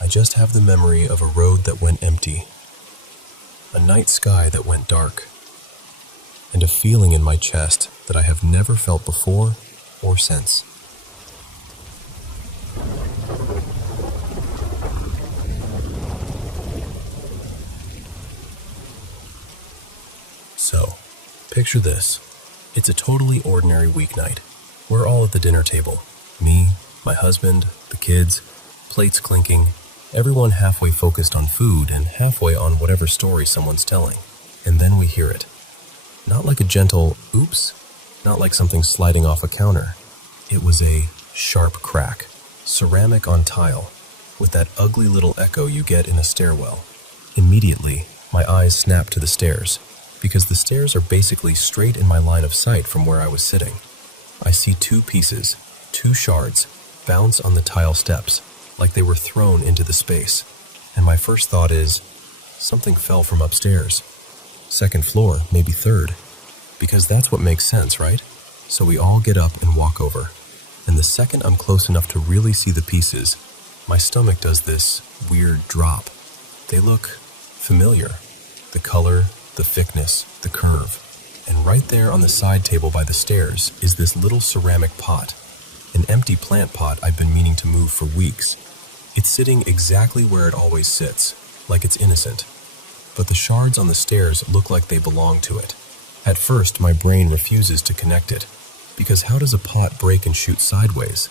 I just have the memory of a road that went empty, a night sky that went dark, and a feeling in my chest that I have never felt before or since. So, picture this. It's a totally ordinary weeknight. We're all at the dinner table. Me, my husband, the kids, plates clinking, everyone halfway focused on food and halfway on whatever story someone's telling. And then we hear it. Not like a gentle oops, not like something sliding off a counter. It was a sharp crack, ceramic on tile, with that ugly little echo you get in a stairwell. Immediately, my eyes snapped to the stairs, because the stairs are basically straight in my line of sight from where I was sitting. I see two pieces, two shards, bounce on the tile steps, like they were thrown into the space. And my first thought is, something fell from upstairs. Second floor, maybe third. Because that's what makes sense, right? So we all get up and walk over. And the second I'm close enough to really see the pieces, my stomach does this weird drop. They look familiar. The color, the thickness, the curve. And right there on the side table by the stairs is this little ceramic pot. An empty plant pot I've been meaning to move for weeks. It's sitting exactly where it always sits, like it's innocent. But the shards on the stairs look like they belong to it. At first, my brain refuses to connect it, because how does a pot break and shoot sideways?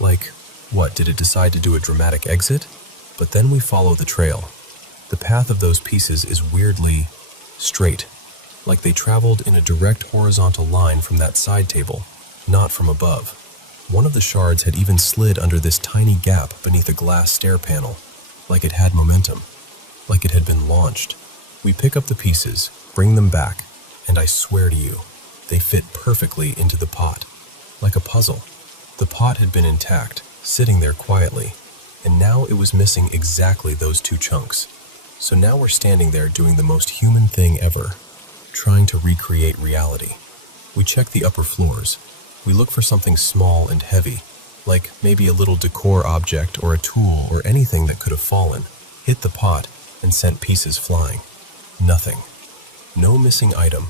Like, what, did it decide to do a dramatic exit? But then we follow the trail. The path of those pieces is weirdly straight, like they traveled in a direct horizontal line from that side table, not from above. One of the shards had even slid under this tiny gap beneath a glass stair panel, like it had momentum, like it had been launched. We pick up the pieces, bring them back, and I swear to you, They fit perfectly into the pot, like a puzzle. The pot had been intact, sitting there quietly, and now it was missing exactly those two chunks. So now we're standing there doing the most human thing ever, trying to recreate reality. We check the upper floors. We look for something small and heavy, like maybe a little decor object or a tool or anything that could have fallen, hit the pot, and sent pieces flying. Nothing. No missing item.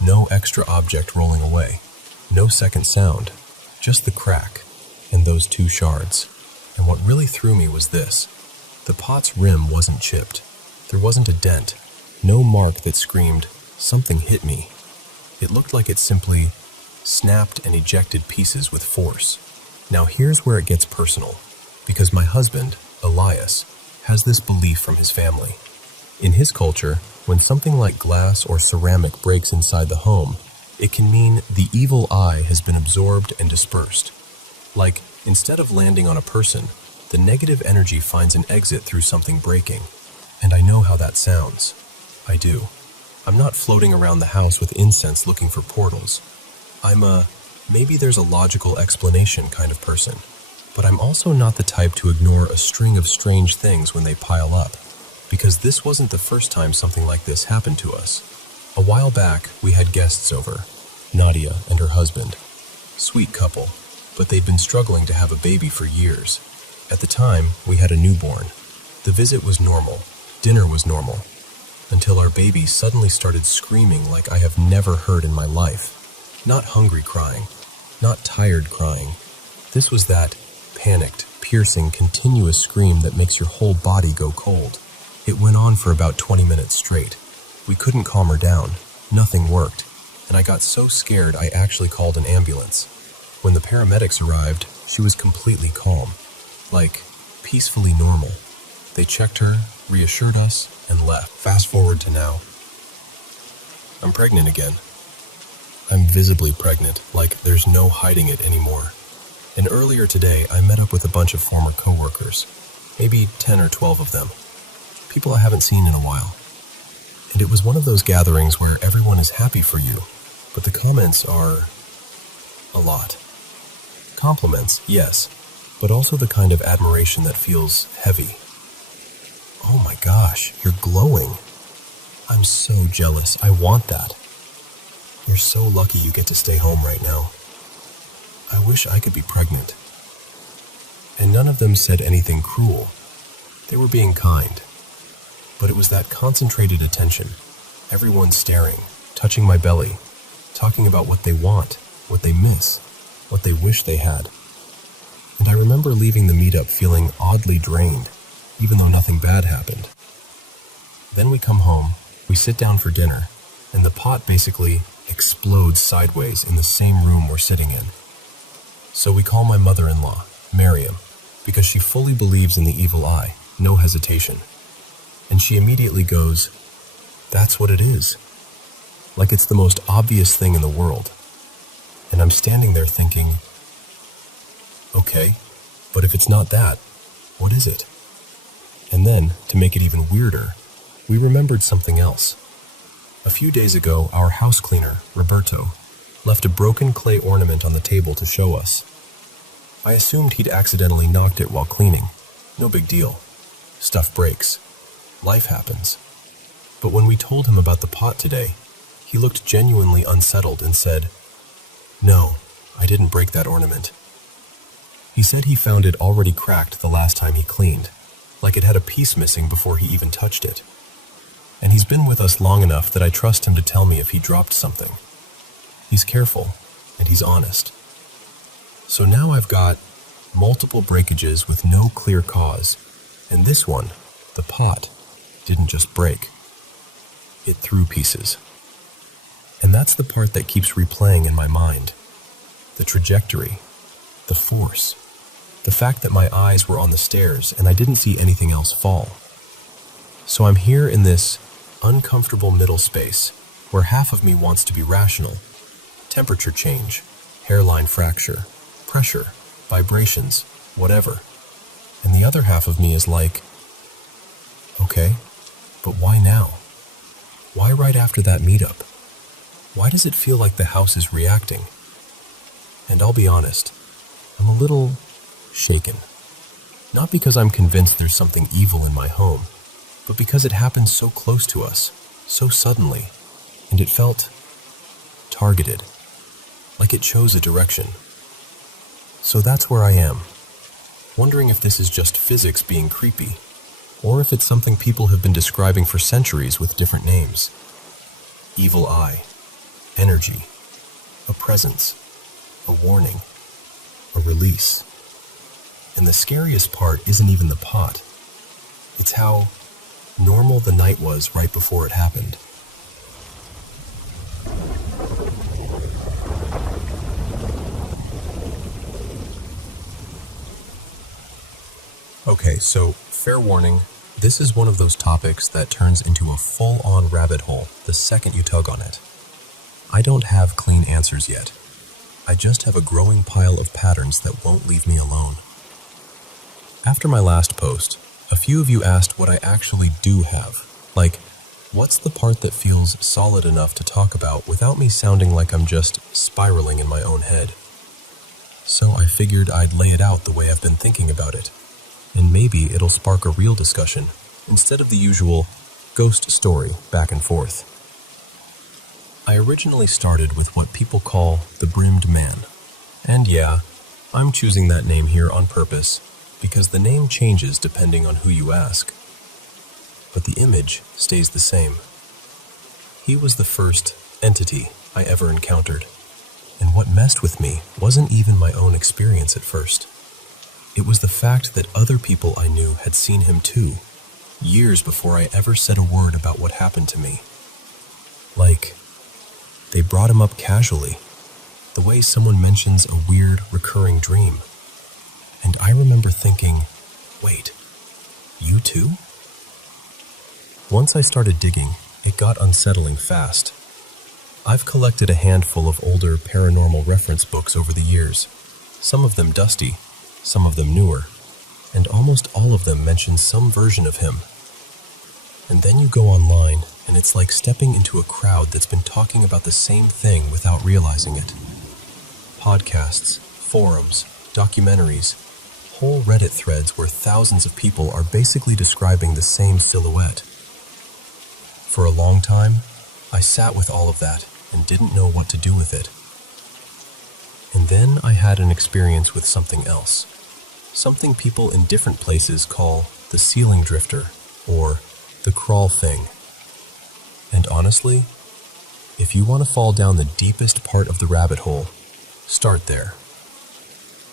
No extra object rolling away. No second sound. Just the crack and those two shards. And what really threw me was this. The pot's rim wasn't chipped. There wasn't a dent. No mark that screamed, "Something hit me." It looked like it simply snapped and ejected pieces with force. Now here's where it gets personal, because my husband, Elias, has this belief from his family. In his culture, when something like glass or ceramic breaks inside the home, it can mean the evil eye has been absorbed and dispersed. Like, instead of landing on a person, the negative energy finds an exit through something breaking. And I know how that sounds. I do. I'm not floating around the house with incense looking for portals. I'm a maybe there's a logical explanation kind of person. But I'm also not the type to ignore a string of strange things when they pile up. Because this wasn't the first time something like this happened to us. A while back, we had guests over, Nadia and her husband. Sweet couple, but they'd been struggling to have a baby for years. At the time, we had a newborn. The visit was normal. Dinner was normal. Until our baby suddenly started screaming like I have never heard in my life. Not hungry crying, not tired crying. This was that panicked, piercing, continuous scream that makes your whole body go cold. It went on for about 20 minutes straight. We couldn't calm her down. Nothing worked. And I got so scared I actually called an ambulance. When the paramedics arrived, she was completely calm. Like, peacefully normal. They checked her, reassured us, and left. Fast forward to now. I'm pregnant again. I'm visibly pregnant, like there's no hiding it anymore. And earlier today, I met up with a bunch of former coworkers. Maybe 10 or 12 of them. People I haven't seen in a while. And it was one of those gatherings where everyone is happy for you, but the comments are a lot. Compliments, yes, but also the kind of admiration that feels heavy. Oh my gosh, you're glowing. I'm so jealous. I want that. You're so lucky you get to stay home right now. I wish I could be pregnant. And none of them said anything cruel. They were being kind. But it was that concentrated attention. Everyone staring, touching my belly, talking about what they want, what they miss, what they wish they had. And I remember leaving the meetup feeling oddly drained, even though nothing bad happened. Then we come home, we sit down for dinner, and the pot basically explodes sideways in the same room we're sitting in. So we call my mother-in-law, Miriam, because she fully believes in the evil eye, no hesitation. And she immediately goes, "That's what it is." Like it's the most obvious thing in the world. And I'm standing there thinking, okay, but if it's not that, what is it? And then, to make it even weirder, we remembered something else. A few days ago, our house cleaner, Roberto, left a broken clay ornament on the table to show us. I assumed he'd accidentally knocked it while cleaning. No big deal. Stuff breaks. Life happens. But when we told him about the pot today, he looked genuinely unsettled and said, "No, I didn't break that ornament." He said he found it already cracked the last time he cleaned, like it had a piece missing before he even touched it. And he's been with us long enough that I trust him to tell me if he dropped something. He's careful, and he's honest. So now I've got multiple breakages with no clear cause, and this one, the pot, didn't just break. It threw pieces. And that's the part that keeps replaying in my mind. The trajectory, the force, the fact that my eyes were on the stairs and I didn't see anything else fall. So I'm here in this uncomfortable middle space where half of me wants to be rational. Temperature change, hairline fracture, pressure, vibrations, whatever. And the other half of me is like, okay, but why now? Why right after that meetup? Why does it feel like the house is reacting? And I'll be honest, I'm a little shaken. Not because I'm convinced there's something evil in my home, but because it happened so close to us, so suddenly, and it felt targeted, like it chose a direction. So that's where I am, wondering if this is just physics being creepy, or if it's something people have been describing for centuries with different names. Evil eye, energy, a presence, a warning, a release. And the scariest part isn't even the pot. It's how normal the night was right before it happened. Okay, so fair warning, this is one of those topics that turns into a full-on rabbit hole the second you tug on it. I don't have clean answers yet. I just have a growing pile of patterns that won't leave me alone. After my last post, a few of you asked what I actually do have. Like, what's the part that feels solid enough to talk about without me sounding like I'm just spiraling in my own head? So I figured I'd lay it out the way I've been thinking about it. And maybe it'll spark a real discussion, instead of the usual ghost story back and forth. I originally started with what people call the Brimmed Man. And yeah, I'm choosing that name here on purpose, because the name changes depending on who you ask. But the image stays the same. He was the first entity I ever encountered, and what messed with me wasn't even my own experience at first. It was the fact that other people I knew had seen him too, years before I ever said a word about what happened to me. Like, they brought him up casually, the way someone mentions a weird, recurring dream. And I remember thinking, wait, you too? Once I started digging, it got unsettling fast. I've collected a handful of older paranormal reference books over the years, some of them dusty, some of them newer, and almost all of them mention some version of him. And then you go online, and it's like stepping into a crowd that's been talking about the same thing without realizing it. Podcasts, forums, documentaries, whole Reddit threads where thousands of people are basically describing the same silhouette. For a long time, I sat with all of that and didn't know what to do with it. And then I had an experience with something else. Something people in different places call the ceiling drifter, or the crawl thing. And honestly, if you want to fall down the deepest part of the rabbit hole, start there.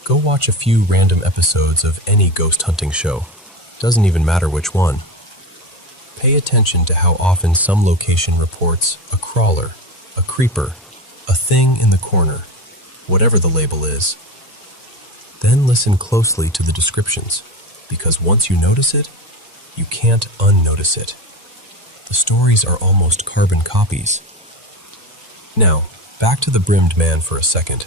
Go watch a few random episodes of any ghost hunting show. Doesn't even matter which one. Pay attention to how often some location reports a crawler, a creeper, a thing in the corner, whatever the label is. Then listen closely to the descriptions, because once you notice it, you can't unnotice it. The stories are almost carbon copies. Now, back to the Brimmed Man for a second.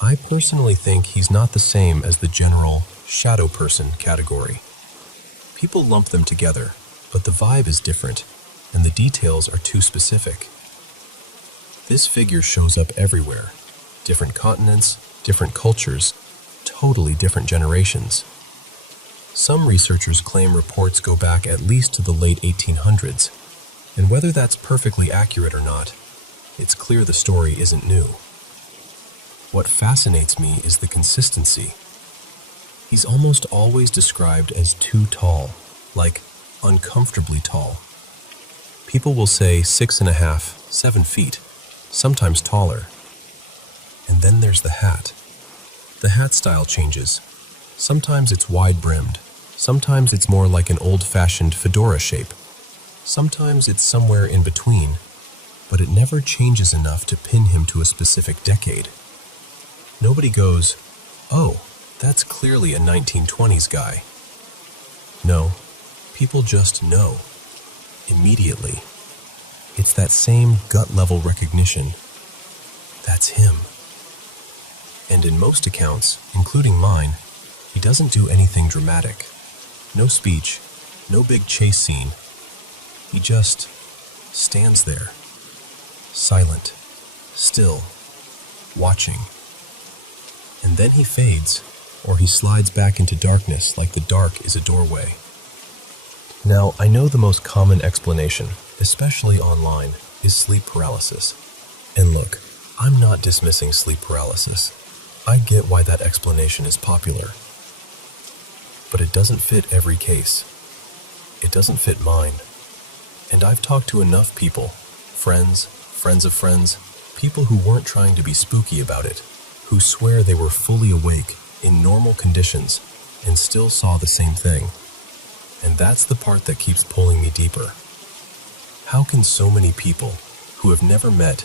I personally think he's not the same as the general shadow person category. People lump them together, but the vibe is different, and the details are too specific. This figure shows up everywhere. Different continents, different cultures, totally different generations. Some researchers claim reports go back at least to the late 1800s, and whether that's perfectly accurate or not, it's clear the story isn't new. What fascinates me is the consistency. He's almost always described as too tall, like uncomfortably tall. People will say 6.5, 7 feet, sometimes taller. And then there's the hat. The hat style changes. Sometimes it's wide-brimmed. Sometimes it's more like an old-fashioned fedora shape. Sometimes it's somewhere in between, but it never changes enough to pin him to a specific decade. Nobody goes, oh, that's clearly a 1920s guy. No, people just know. Immediately. It's that same gut-level recognition. That's him. And in most accounts, including mine, he doesn't do anything dramatic. No speech, no big chase scene. He just stands there. silent, still, watching. And then he fades, or he slides back into darkness like the dark is a doorway. Now, I know the most common explanation, especially online, is sleep paralysis. And look, I'm not dismissing sleep paralysis. I get why that explanation is popular. But it doesn't fit every case. It doesn't fit mine. And I've talked to enough people, friends of friends, people who weren't trying to be spooky about it, who swear they were fully awake in normal conditions and still saw the same thing. And that's the part that keeps pulling me deeper. How can so many people who have never met,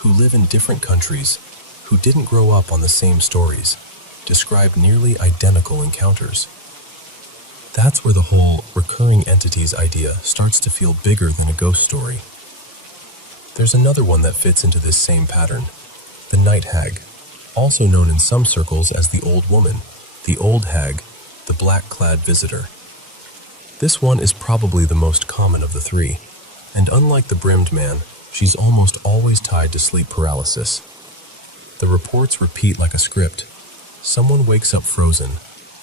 who live in different countries, who didn't grow up on the same stories, describe nearly identical encounters? That's where the whole recurring entities idea starts to feel bigger than a ghost story. There's another one that fits into this same pattern, the night hag, also known in some circles as the old woman, the old hag, the black-clad visitor. This one is probably the most common of the three, and unlike the brimmed man, she's almost always tied to sleep paralysis. The reports repeat like a script. Someone wakes up frozen,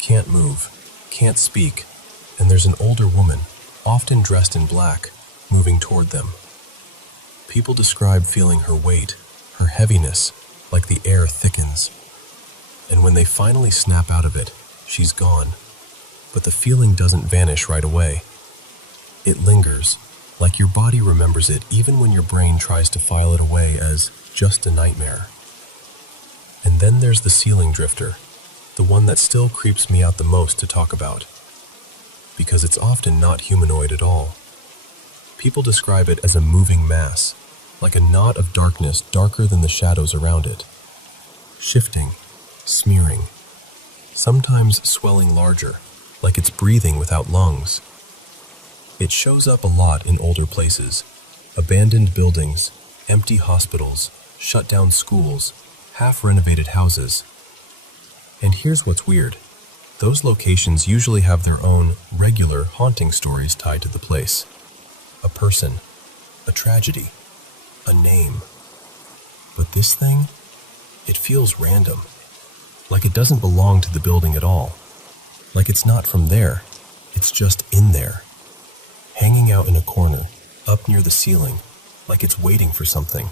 can't move, can't speak, and there's an older woman, often dressed in black, moving toward them. People describe feeling her weight, her heaviness, like the air thickens. And when they finally snap out of it, she's gone. But the feeling doesn't vanish right away. It lingers, like your body remembers it even when your brain tries to file it away as just a nightmare. And then there's the ceiling drifter, the one that still creeps me out the most to talk about, because it's often not humanoid at all. People describe it as a moving mass, like a knot of darkness darker than the shadows around it, shifting, smearing, sometimes swelling larger, like it's breathing without lungs. It shows up a lot in older places, abandoned buildings, empty hospitals, shut-down schools, half-renovated houses. And here's what's weird. Those locations usually have their own regular haunting stories tied to the place. A person, a tragedy, a name. But this thing, it feels random, like it doesn't belong to the building at all. Like it's not from there, it's just in there, hanging out in a corner, up near the ceiling, like it's waiting for something.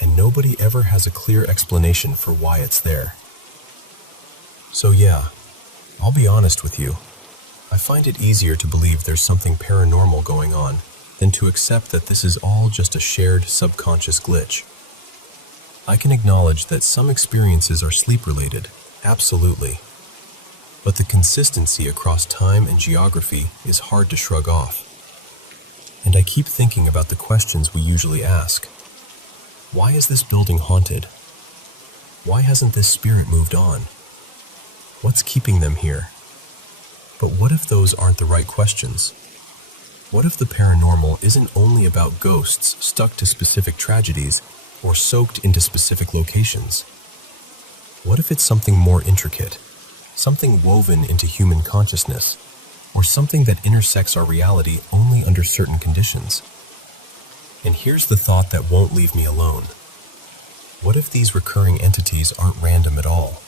And nobody ever has a clear explanation for why it's there. So yeah, I'll be honest with you. I find it easier to believe there's something paranormal going on than to accept that this is all just a shared subconscious glitch. I can acknowledge that some experiences are sleep-related, absolutely. But the consistency across time and geography is hard to shrug off. And I keep thinking about the questions we usually ask. Why is this building haunted? Why hasn't this spirit moved on? What's keeping them here? But what if those aren't the right questions? What if the paranormal isn't only about ghosts stuck to specific tragedies or soaked into specific locations? What if it's something more intricate? Something woven into human consciousness, or something that intersects our reality only under certain conditions? And here's the thought that won't leave me alone. What if these recurring entities aren't random at all?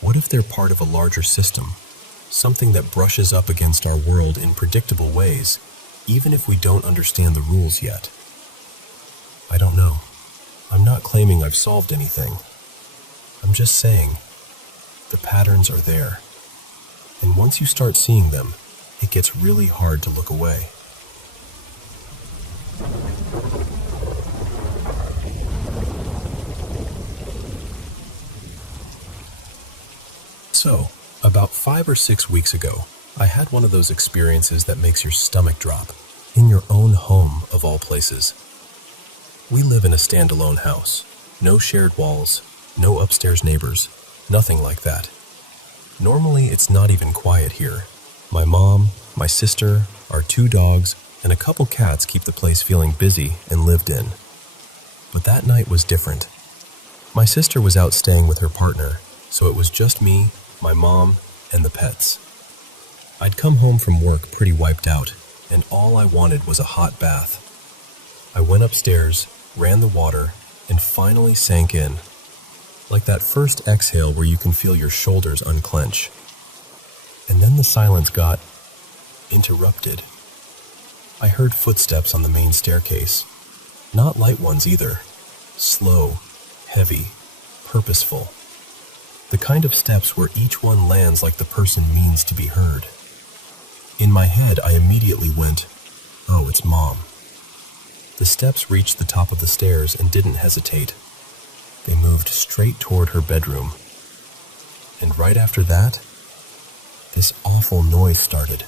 What if they're part of a larger system, something that brushes up against our world in predictable ways, even if we don't understand the rules yet? I don't know. I'm not claiming I've solved anything. I'm just saying, the patterns are there. And once you start seeing them, it gets really hard to look away. So, about 5 or 6 weeks ago, I had one of those experiences that makes your stomach drop, in your own home of all places. We live in a standalone house. No shared walls, no upstairs neighbors, nothing like that. Normally, it's not even quiet here. My mom, my sister, our 2 dogs, and a couple cats keep the place feeling busy and lived in. But that night was different. My sister was out staying with her partner, so it was just me, my mom, and the pets. I'd come home from work pretty wiped out, and all I wanted was a hot bath. I went upstairs, ran the water, and finally sank in. Like that first exhale where you can feel your shoulders unclench. And then the silence got interrupted. I heard footsteps on the main staircase. Not light ones either. Slow, heavy, purposeful. The kind of steps where each one lands like the person means to be heard. In my head, I immediately went, "Oh, it's Mom." The steps reached the top of the stairs and didn't hesitate. They moved straight toward her bedroom. And right after that, this awful noise started.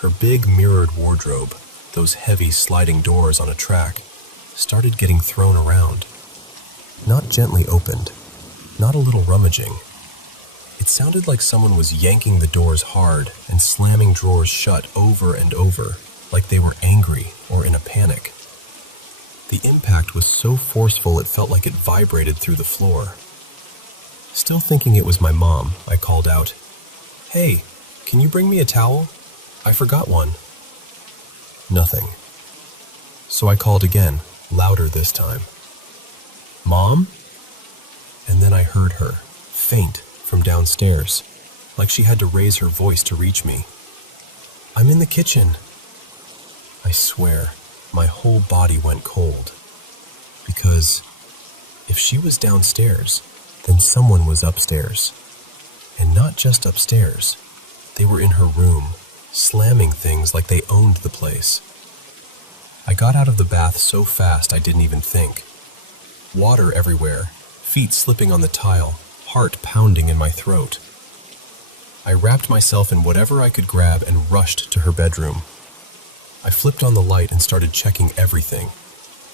Her big mirrored wardrobe, those heavy sliding doors on a track, started getting thrown around. Not gently opened, not a little rummaging. It sounded like someone was yanking the doors hard and slamming drawers shut over and over, like they were angry or in a panic. The impact was so forceful it felt like it vibrated through the floor. Still thinking it was my mom, I called out, "Hey, can you bring me a towel? I forgot one." Nothing. So I called again, louder this time. "Mom?" And then I heard her, faint, from downstairs, like she had to raise her voice to reach me. "I'm in the kitchen." I swear, my whole body went cold. Because if she was downstairs, then someone was upstairs. And not just upstairs. They were in her room, slamming things like they owned the place. I got out of the bath so fast I didn't even think. Water everywhere, feet slipping on the tile, heart pounding in my throat. I wrapped myself in whatever I could grab and rushed to her bedroom. I flipped on the light and started checking everything.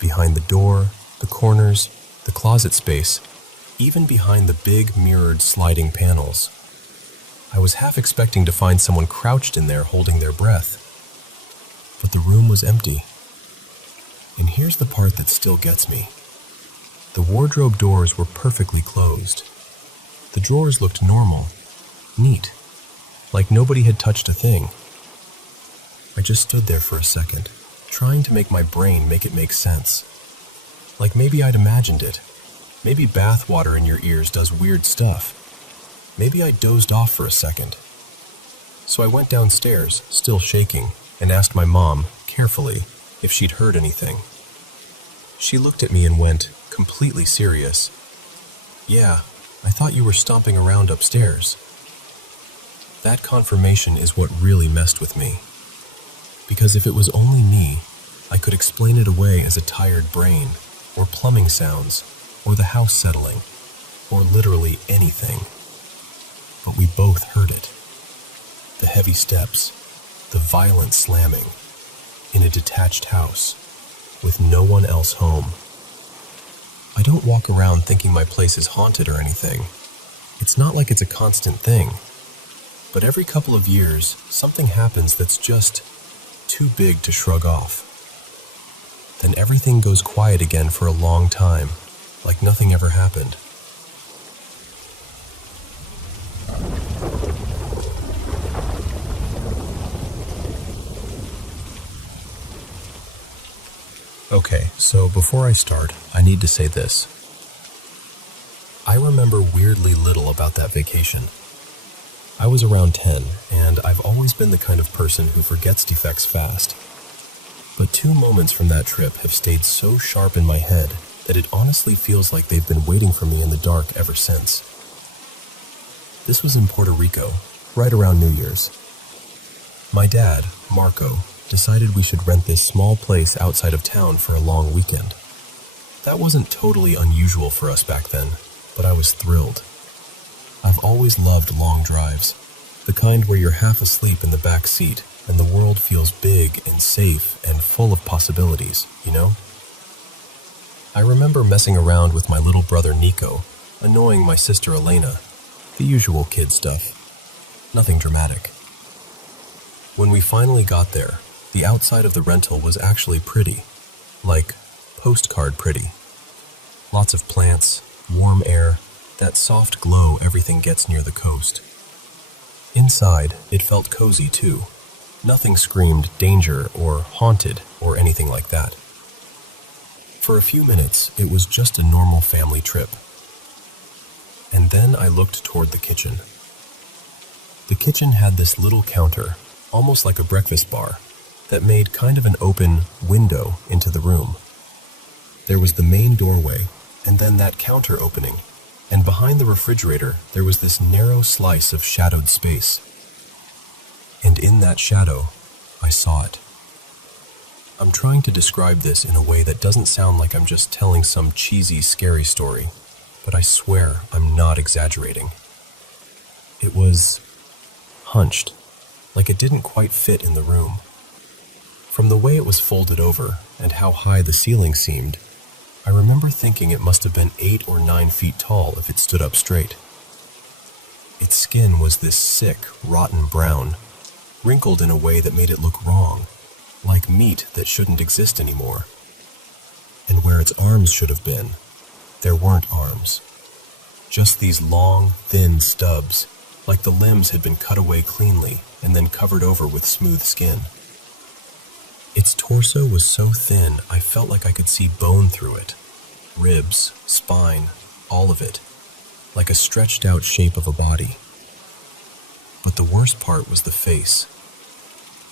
Behind the door, the corners, the closet space, even behind the big mirrored sliding panels. I was half expecting to find someone crouched in there holding their breath. But the room was empty. And here's the part that still gets me. The wardrobe doors were perfectly closed. The drawers looked normal, neat, like nobody had touched a thing. I just stood there for a second, trying to make my brain make it make sense. Like maybe I'd imagined it. Maybe bath water in your ears does weird stuff. Maybe I dozed off for a second. So I went downstairs, still shaking, and asked my mom, carefully, if she'd heard anything. She looked at me and went, completely serious, "Yeah, I thought you were stomping around upstairs." That confirmation is what really messed with me. Because if it was only me, I could explain it away as a tired brain, or plumbing sounds, or the house settling, or literally anything. But we both heard it. The heavy steps, the violent slamming, in a detached house, with no one else home. I don't walk around thinking my place is haunted or anything. It's not like it's a constant thing. But every couple of years, something happens that's just too big to shrug off. Then everything goes quiet again for a long time, like nothing ever happened. Okay, so before I start, I need to say this. I remember weirdly little about that vacation. I was around 10, and I've always been the kind of person who forgets defects fast. But 2 moments from that trip have stayed so sharp in my head that it honestly feels like they've been waiting for me in the dark ever since. This was in Puerto Rico, right around New Year's. My dad, Marco, decided we should rent this small place outside of town for a long weekend. That wasn't totally unusual for us back then, but I was thrilled. I've always loved long drives, the kind where you're half asleep in the back seat and the world feels big and safe and full of possibilities, you know? I remember messing around with my little brother Nico, annoying my sister Elena, the usual kid stuff. Nothing dramatic. When we finally got there, the outside of the rental was actually pretty, like postcard pretty. Lots of plants, warm air, that soft glow everything gets near the coast. Inside, it felt cozy too. Nothing screamed danger or haunted or anything like that. For a few minutes, it was just a normal family trip. And then I looked toward the kitchen. The kitchen had this little counter, almost like a breakfast bar, that made kind of an open window into the room. There was the main doorway, and then that counter opening, and behind the refrigerator there was this narrow slice of shadowed space. And in that shadow, I saw it. I'm trying to describe this in a way that doesn't sound like I'm just telling some cheesy, scary story, but I swear I'm not exaggerating. It was hunched, like it didn't quite fit in the room. From the way it was folded over and how high the ceiling seemed, I remember thinking it must have been 8 or 9 feet tall if it stood up straight. Its skin was this sick, rotten brown, wrinkled in a way that made it look wrong, like meat that shouldn't exist anymore. And where its arms should have been, there weren't arms. Just these long, thin stubs, like the limbs had been cut away cleanly and then covered over with smooth skin. Its torso was so thin I felt like I could see bone through it. Ribs, spine, all of it, like a stretched out shape of a body. But the worst part was the face.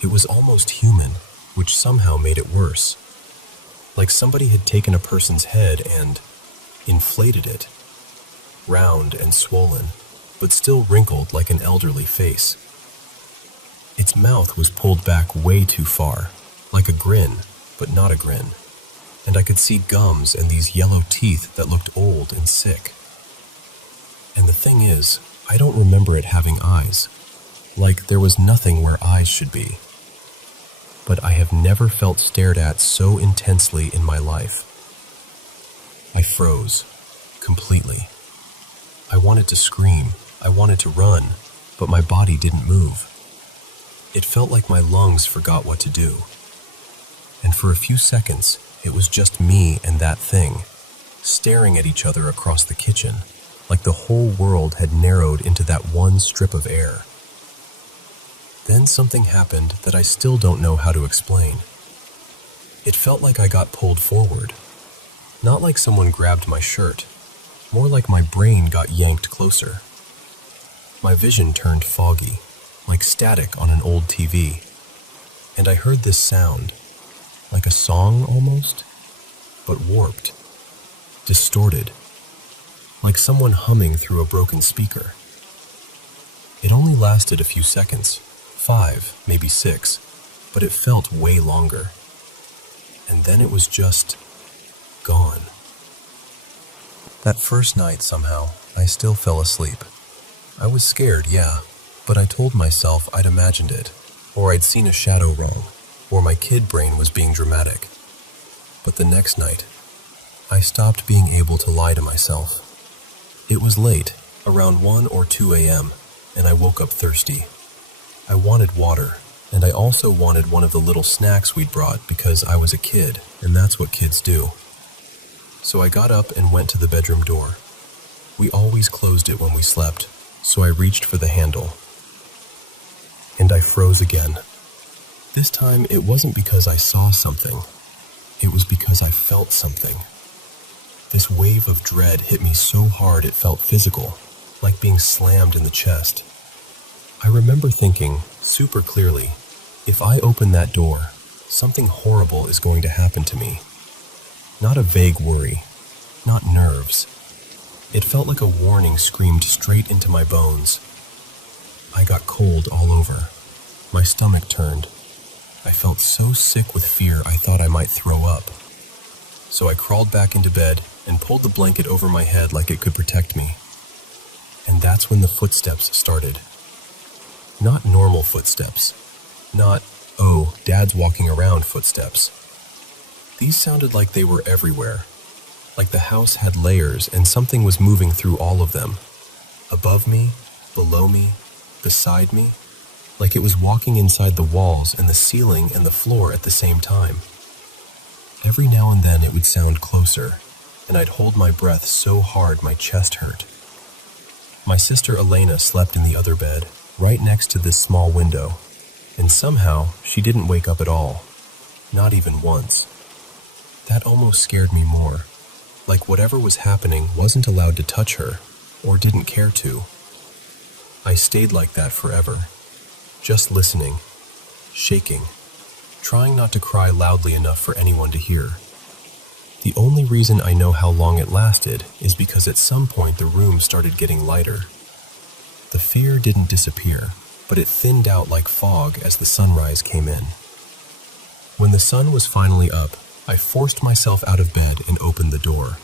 It was almost human, which somehow made it worse. Like somebody had taken a person's head and inflated it, round and swollen, but still wrinkled like an elderly face. Its mouth was pulled back way too far, like a grin, but not a grin, and I could see gums and these yellow teeth that looked old and sick. And the thing is, I don't remember it having eyes, like there was nothing where eyes should be. But I have never felt stared at so intensely in my life. I froze, completely. I wanted to scream, I wanted to run, but my body didn't move. It felt like my lungs forgot what to do. And for a few seconds, it was just me and that thing, staring at each other across the kitchen, like the whole world had narrowed into that one strip of air. Then something happened that I still don't know how to explain. It felt like I got pulled forward. Not like someone grabbed my shirt, more like my brain got yanked closer. My vision turned foggy, like static on an old TV, and I heard this sound, like a song almost, but warped, distorted, like someone humming through a broken speaker. It only lasted a few seconds, 5, maybe 6, but it felt way longer. And then it was just gone. That first night, somehow, I still fell asleep. I was scared, yeah, but I told myself I'd imagined it, or I'd seen a shadow wrong, or my kid brain was being dramatic. But the next night, I stopped being able to lie to myself. It was late, around 1 or 2 a.m., and I woke up thirsty. I wanted water, and I also wanted one of the little snacks we'd brought because I was a kid, and that's what kids do. So I got up and went to the bedroom door. We always closed it when we slept, so I reached for the handle. And I froze again. This time, it wasn't because I saw something. It was because I felt something. This wave of dread hit me so hard it felt physical, like being slammed in the chest. I remember thinking, super clearly, if I open that door, something horrible is going to happen to me. Not a vague worry, not nerves. It felt like a warning screamed straight into my bones. I got cold all over. My stomach turned. I felt so sick with fear I thought I might throw up. So I crawled back into bed and pulled the blanket over my head like it could protect me. And that's when the footsteps started. Not normal footsteps. Not, oh, Dad's walking around footsteps. These sounded like they were everywhere. Like the house had layers and something was moving through all of them. Above me, below me, beside me. Like it was walking inside the walls and the ceiling and the floor at the same time. Every now and then it would sound closer, and I'd hold my breath so hard my chest hurt. My sister Elena slept in the other bed, right next to this small window, and somehow she didn't wake up at all, not even once. That almost scared me more, like whatever was happening wasn't allowed to touch her, or didn't care to. I stayed like that forever, just listening, shaking, trying not to cry loudly enough for anyone to hear. The only reason I know how long it lasted is because at some point the room started getting lighter. The fear didn't disappear, but it thinned out like fog as the sunrise came in. When the sun was finally up, I forced myself out of bed and opened the door.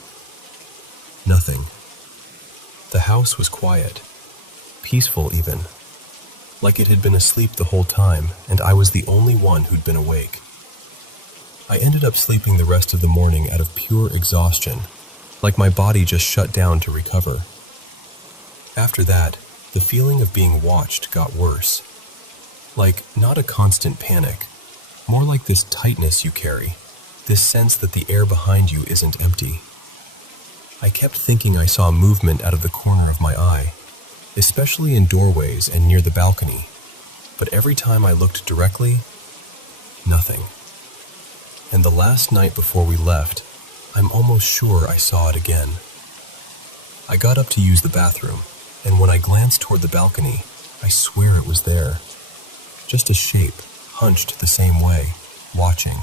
Nothing. The house was quiet, peaceful even, like it had been asleep the whole time and I was the only one who'd been awake. I ended up sleeping the rest of the morning out of pure exhaustion, like my body just shut down to recover. After that, the feeling of being watched got worse. Like, not a constant panic, more like this tightness you carry, this sense that the air behind you isn't empty. I kept thinking I saw movement out of the corner of my eye, especially in doorways and near the balcony, but every time I looked directly, nothing. And the last night before we left, I'm almost sure I saw it again. I got up to use the bathroom, and when I glanced toward the balcony, I swear it was there. Just a shape, hunched the same way, watching.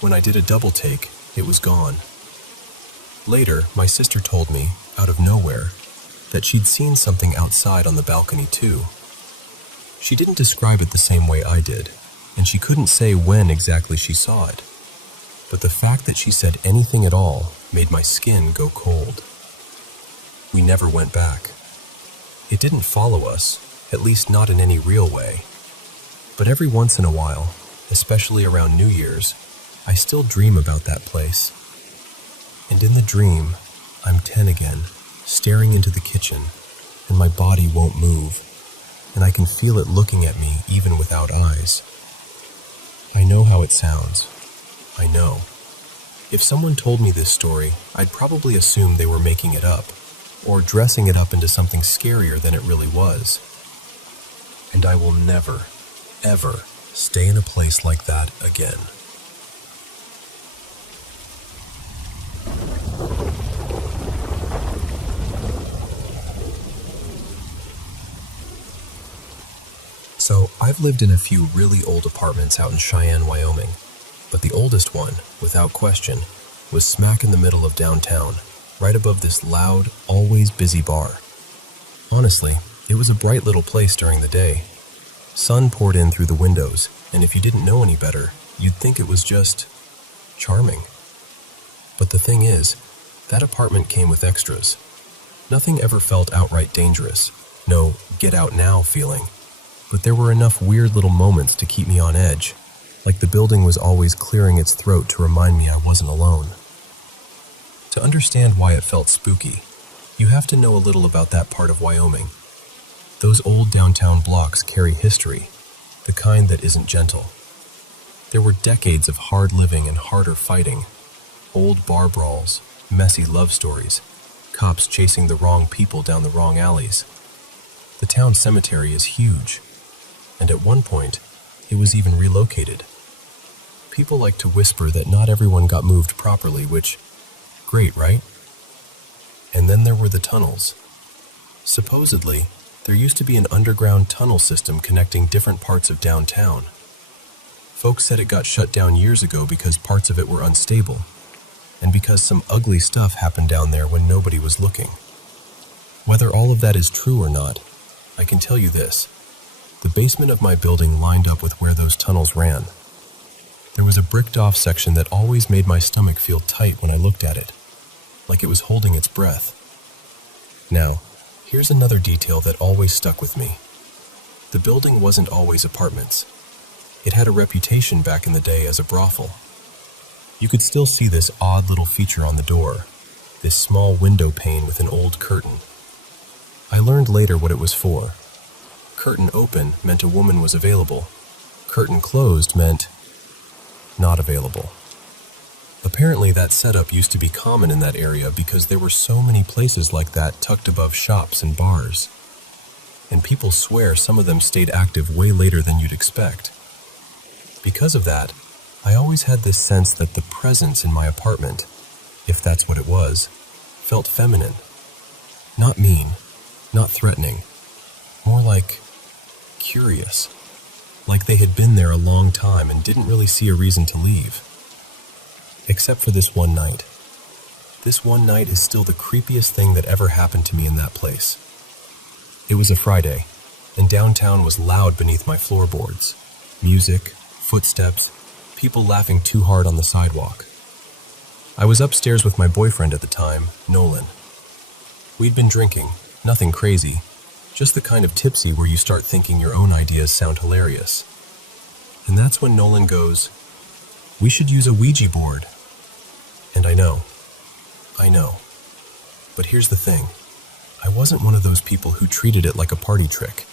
When I did a double take, it was gone. Later, my sister told me, out of nowhere, that she'd seen something outside on the balcony too. She didn't describe it the same way I did, and she couldn't say when exactly she saw it. But the fact that she said anything at all made my skin go cold. We never went back. It didn't follow us, at least not in any real way. But every once in a while, especially around New Year's, I still dream about that place. And in the dream, I'm 10 again, staring into the kitchen, and my body won't move, and I can feel it looking at me even without eyes. I know how it sounds. I know. If someone told me this story, I'd probably assume they were making it up, or dressing it up into something scarier than it really was. And I will never, ever stay in a place like that again. So, I've lived in a few really old apartments out in Cheyenne, Wyoming, but the oldest one, without question, was smack in the middle of downtown, right above this loud, always busy bar. Honestly, it was a bright little place during the day. Sun poured in through the windows, and if you didn't know any better, you'd think it was just charming. But the thing is, that apartment came with extras. Nothing ever felt outright dangerous, no get out now feeling. But there were enough weird little moments to keep me on edge, like the building was always clearing its throat to remind me I wasn't alone. To understand why it felt spooky, you have to know a little about that part of Wyoming. Those old downtown blocks carry history, the kind that isn't gentle. There were decades of hard living and harder fighting, old bar brawls, messy love stories, cops chasing the wrong people down the wrong alleys. The town cemetery is huge, and at one point, it was even relocated. People like to whisper that not everyone got moved properly, which, great, right? And then there were the tunnels. Supposedly, there used to be an underground tunnel system connecting different parts of downtown. Folks said it got shut down years ago because parts of it were unstable, and because some ugly stuff happened down there when nobody was looking. Whether all of that is true or not, I can tell you this. The basement of my building lined up with where those tunnels ran. There was a bricked-off section that always made my stomach feel tight when I looked at it, like it was holding its breath. Now, here's another detail that always stuck with me. The building wasn't always apartments. It had a reputation back in the day as a brothel. You could still see this odd little feature on the door, this small window pane with an old curtain. I learned later what it was for. Curtain open meant a woman was available. Curtain closed meant not available. Apparently that setup used to be common in that area because there were so many places like that tucked above shops and bars. And people swear some of them stayed active way later than you'd expect. Because of that, I always had this sense that the presence in my apartment, if that's what it was, felt feminine. Not mean, not threatening, more like curious. Like they had been there a long time and didn't really see a reason to leave. Except for this one night. This one night is still the creepiest thing that ever happened to me in that place. It was a Friday, and downtown was loud beneath my floorboards. Music, footsteps, people laughing too hard on the sidewalk. I was upstairs with my boyfriend at the time, Nolan. We'd been drinking, nothing crazy, just the kind of tipsy where you start thinking your own ideas sound hilarious. And that's when Nolan goes, "We should use a Ouija board." And I know. But here's the thing. I wasn't one of those people who treated it like a party trick.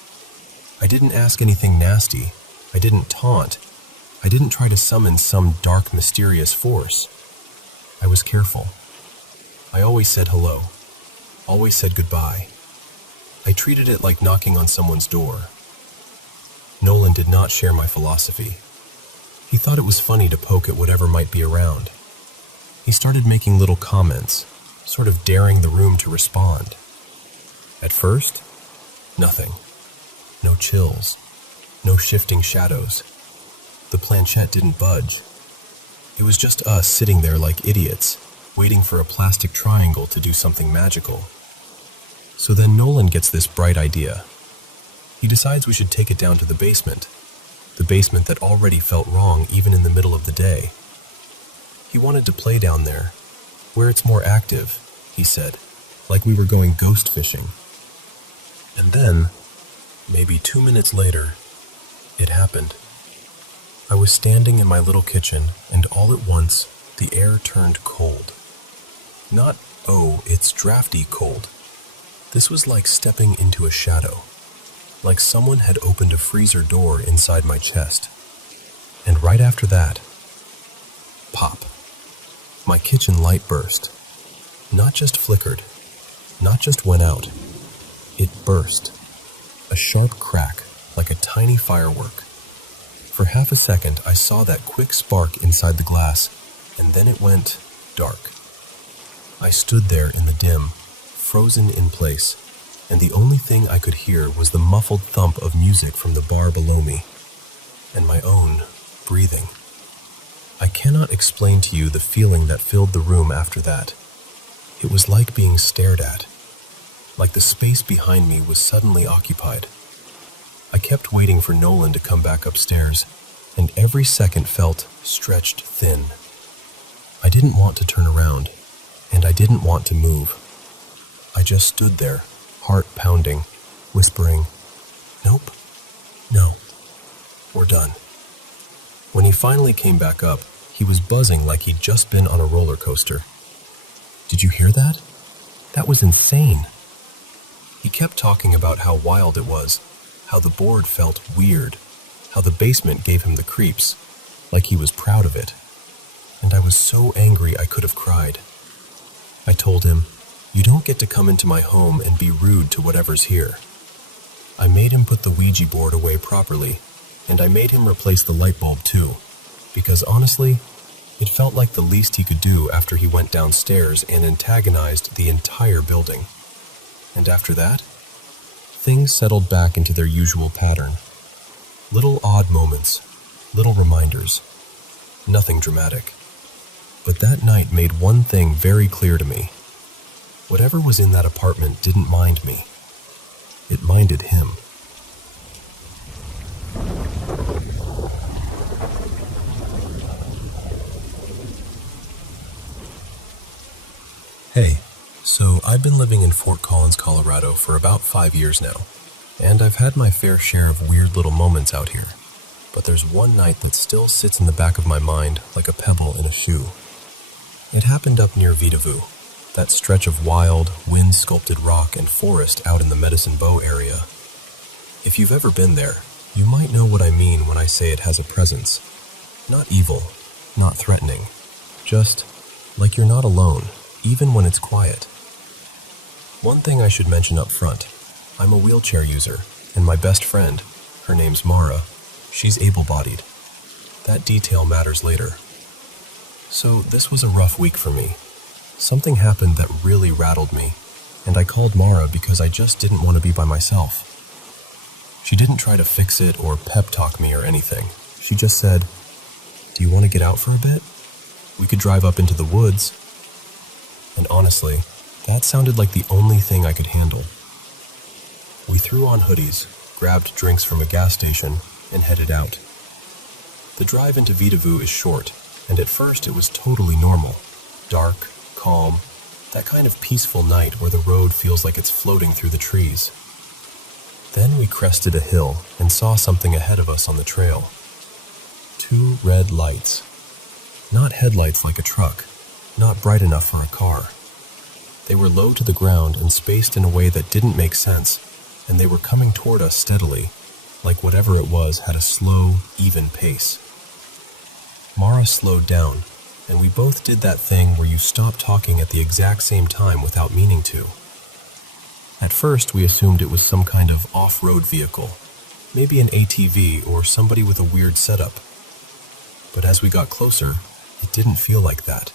I didn't ask anything nasty. I didn't taunt. I didn't try to summon some dark, mysterious force. I was careful. I always said hello. Always said goodbye. I treated it like knocking on someone's door. Nolan did not share my philosophy. He thought it was funny to poke at whatever might be around. He started making little comments, sort of daring the room to respond. At first, nothing. No chills. No shifting shadows. The planchette didn't budge. It was just us sitting there like idiots, waiting for a plastic triangle to do something magical. So then Nolan gets this bright idea. He decides we should take it down to the basement that already felt wrong even in the middle of the day. He wanted to play down there, where it's more active, he said, like we were going ghost fishing. And then, maybe 2 minutes later, it happened. I was standing in my little kitchen, and all at once, the air turned cold. Not, oh, it's drafty cold. This was like stepping into a shadow, like someone had opened a freezer door inside my chest. And right after that, pop. My kitchen light burst. Not just flickered, not just went out. It burst. A sharp crack, like a tiny firework. For half a second, I saw that quick spark inside the glass, and then it went dark. I stood there in the dim, frozen in place, and the only thing I could hear was the muffled thump of music from the bar below me, and my own breathing. I cannot explain to you the feeling that filled the room after that. It was like being stared at, like the space behind me was suddenly occupied. I kept waiting for Nolan to come back upstairs, and every second felt stretched thin. I didn't want to turn around, and I didn't want to move. I just stood there, heart pounding, whispering, "Nope, no, we're done." When he finally came back up, he was buzzing like he'd just been on a roller coaster. "Did you hear that? That was insane." He kept talking about how wild it was, how the board felt weird, how the basement gave him the creeps, like he was proud of it. And I was so angry I could have cried. I told him, "You don't get to come into my home and be rude to whatever's here." I made him put the Ouija board away properly, and I made him replace the light bulb too, because honestly, it felt like the least he could do after he went downstairs and antagonized the entire building. And after that, things settled back into their usual pattern. Little odd moments, little reminders, nothing dramatic. But that night made one thing very clear to me. Whatever was in that apartment didn't mind me. It minded him. Hey, so I've been living in Fort Collins, Colorado for about 5 years now, and I've had my fair share of weird little moments out here. But there's one night that still sits in the back of my mind like a pebble in a shoe. It happened up near Vidavoo, that stretch of wild, wind-sculpted rock and forest out in the Medicine Bow area. If you've ever been there, you might know what I mean when I say it has a presence. Not evil, not threatening, just like you're not alone, even when it's quiet. One thing I should mention up front, I'm a wheelchair user, and my best friend, her name's Mara, she's able-bodied. That detail matters later. So this was a rough week for me. Something happened that really rattled me, and I called Mara because I just didn't want to be by myself. She didn't try to fix it or pep talk me or anything. She just said, "Do you want to get out for a bit? We could drive up into the woods." And honestly, that sounded like the only thing I could handle. We threw on hoodies, grabbed drinks from a gas station, and headed out. The drive into Vitavu is short, and at first it was totally normal. Dark, calm, that kind of peaceful night where the road feels like it's floating through the trees. Then we crested a hill and saw something ahead of us on the trail. 2 red lights. Not headlights like a truck, not bright enough for a car. They were low to the ground and spaced in a way that didn't make sense, and they were coming toward us steadily, like whatever it was had a slow, even pace. Mara slowed down, and we both did that thing where you stop talking at the exact same time without meaning to. At first, we assumed it was some kind of off-road vehicle, maybe an ATV or somebody with a weird setup. But as we got closer, it didn't feel like that.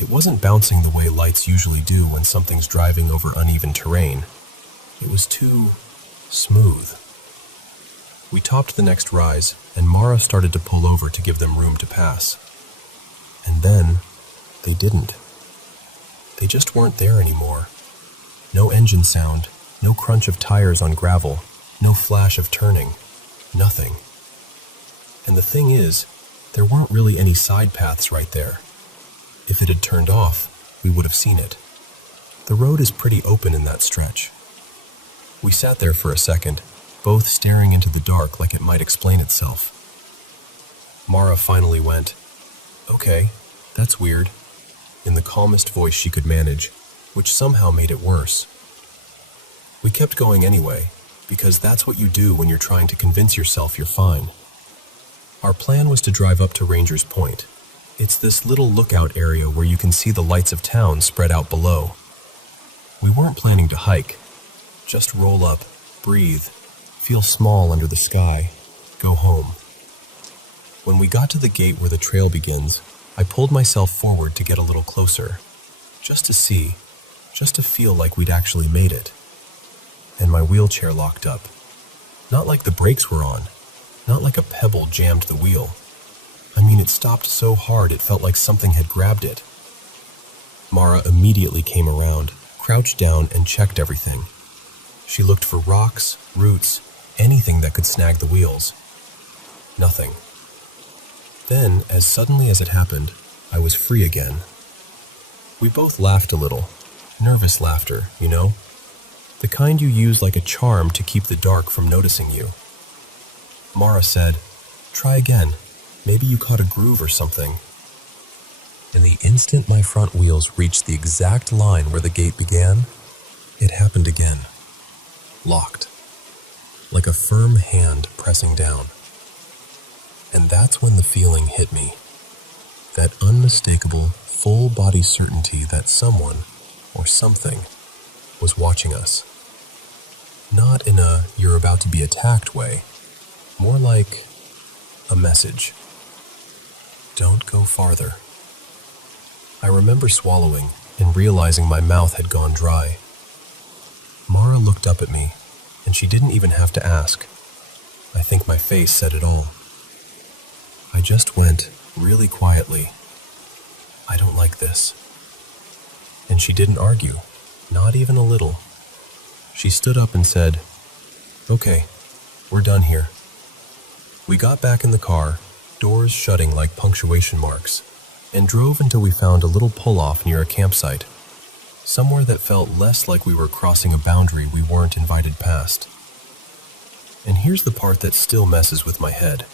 It wasn't bouncing the way lights usually do when something's driving over uneven terrain. It was too smooth. We topped the next rise, and Mara started to pull over to give them room to pass. And then, they didn't. They just weren't there anymore. No engine sound, no crunch of tires on gravel, no flash of turning, nothing. And the thing is, there weren't really any side paths right there. If it had turned off, we would have seen it. The road is pretty open in that stretch. We sat there for a second, both staring into the dark like it might explain itself. Mara finally went, "Okay, that's weird," in the calmest voice she could manage, which somehow made it worse. We kept going anyway, because that's what you do when you're trying to convince yourself you're fine. Our plan was to drive up to Ranger's Point. It's this little lookout area where you can see the lights of town spread out below. We weren't planning to hike, just roll up, breathe, feel small under the sky, go home. When we got to the gate where the trail begins, I pulled myself forward to get a little closer, just to see, just to feel like we'd actually made it. And my wheelchair locked up. Not like the brakes were on, not like a pebble jammed the wheel. I mean, it stopped so hard it felt like something had grabbed it. Mara immediately came around, crouched down, and checked everything. She looked for rocks, roots, anything that could snag the wheels. Nothing. Then, as suddenly as it happened, I was free again. We both laughed a little. Nervous laughter, you know? The kind you use like a charm to keep the dark from noticing you. Mara said, "Try again. Maybe you caught a groove or something." And the instant my front wheels reached the exact line where the gate began, it happened again. Locked. Like a firm hand pressing down. And that's when the feeling hit me. That unmistakable, full-body certainty that someone, or something, was watching us. Not in a "you're about to be attacked" way. More like a message. Don't go farther. I remember swallowing and realizing my mouth had gone dry. Mara looked up at me, and she didn't even have to ask. I think my face said it all. I just went, really quietly, "I don't like this." And she didn't argue, not even a little. She stood up and said, "Okay, we're done here." We got back in the car, doors shutting like punctuation marks, and drove until we found a little pull-off near a campsite, somewhere that felt less like we were crossing a boundary we weren't invited past. And here's the part that still messes with my head.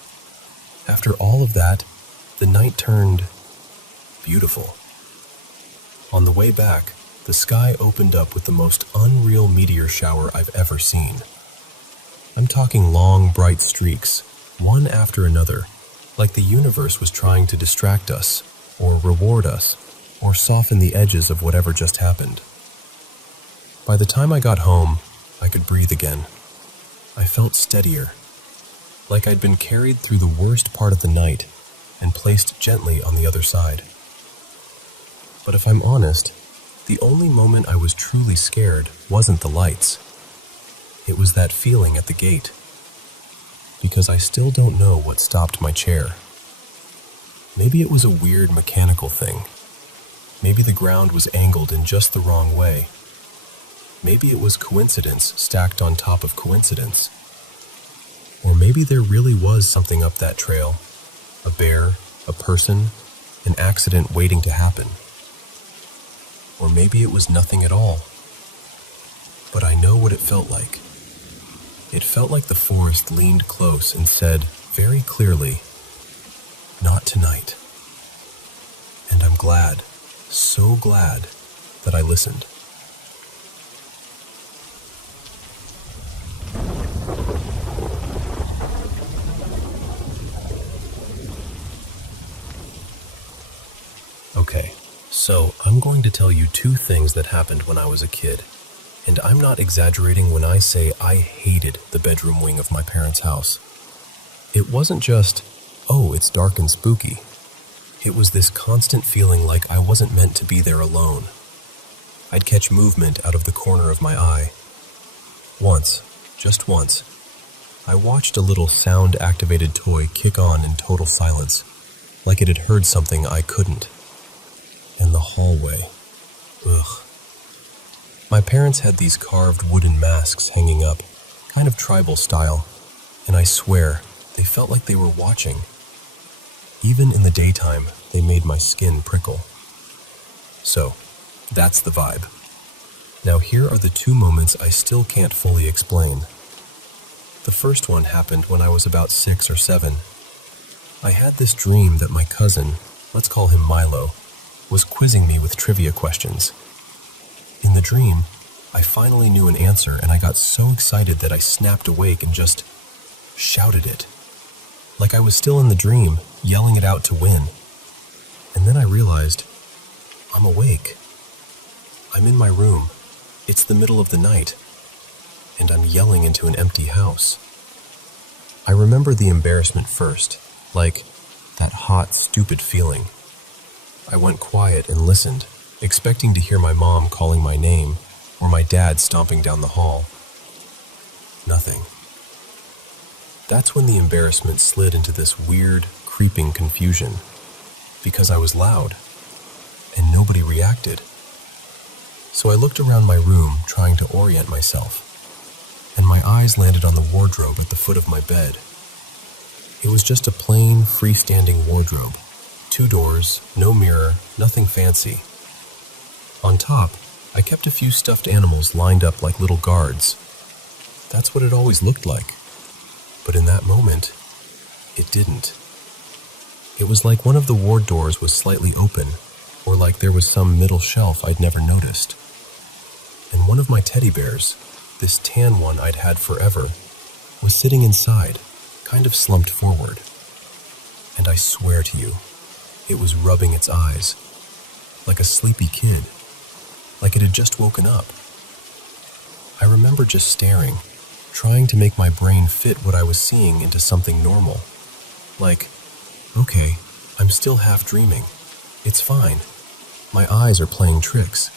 After all of that, the night turned beautiful. On the way back, the sky opened up with the most unreal meteor shower I've ever seen. I'm talking long, bright streaks, one after another, like the universe was trying to distract us, or reward us, or soften the edges of whatever just happened. By the time I got home, I could breathe again. I felt steadier. like I'd been carried through the worst part of the night and placed gently on the other side. But if I'm honest, the only moment I was truly scared wasn't the lights. It was that feeling at the gate. Because I still don't know what stopped my chair. Maybe it was a weird mechanical thing. Maybe the ground was angled in just the wrong way. Maybe it was coincidence stacked on top of coincidence. Or maybe there really was something up that trail. A bear, a person, an accident waiting to happen. Or maybe it was nothing at all. But I know what it felt like. It felt like the forest leaned close and said very clearly, "Not tonight." And I'm glad, so glad, that I listened. Okay, so I'm going to tell you two things that happened when I was a kid. And I'm not exaggerating when I say I hated the bedroom wing of my parents' house. It wasn't just, oh, it's dark and spooky. It was this constant feeling like I wasn't meant to be there alone. I'd catch movement out of the corner of my eye. Once, just once, I watched a little sound-activated toy kick on in total silence, like it had heard something I couldn't. And the hallway. Ugh. My parents had these carved wooden masks hanging up, kind of tribal style, and I swear, they felt like they were watching. Even in the daytime, they made my skin prickle. So, that's the vibe. Now here are the two moments I still can't fully explain. The first one happened when I was about 6 or 7. I had this dream that my cousin, let's call him Milo, was quizzing me with trivia questions. In the dream, I finally knew an answer and I got so excited that I snapped awake and just shouted it. Like I was still in the dream, yelling it out to win. And then I realized, I'm awake. I'm in my room. It's the middle of the night. And I'm yelling into an empty house. I remember the embarrassment first, like that hot, stupid feeling. I went quiet and listened, expecting to hear my mom calling my name or my dad stomping down the hall. Nothing. That's when the embarrassment slid into this weird, creeping confusion, because I was loud, and nobody reacted. So I looked around my room, trying to orient myself, and my eyes landed on the wardrobe at the foot of my bed. It was just a plain, freestanding wardrobe. 2 doors, no mirror, nothing fancy. On top, I kept a few stuffed animals lined up like little guards. That's what it always looked like. But in that moment, it didn't. It was like one of the ward doors was slightly open, or like there was some middle shelf I'd never noticed. And one of my teddy bears, this tan one I'd had forever, was sitting inside, kind of slumped forward. And I swear to you, it was rubbing its eyes, like a sleepy kid, like it had just woken up. I remember just staring, trying to make my brain fit what I was seeing into something normal. Like, okay, I'm still half dreaming. It's fine. My eyes are playing tricks.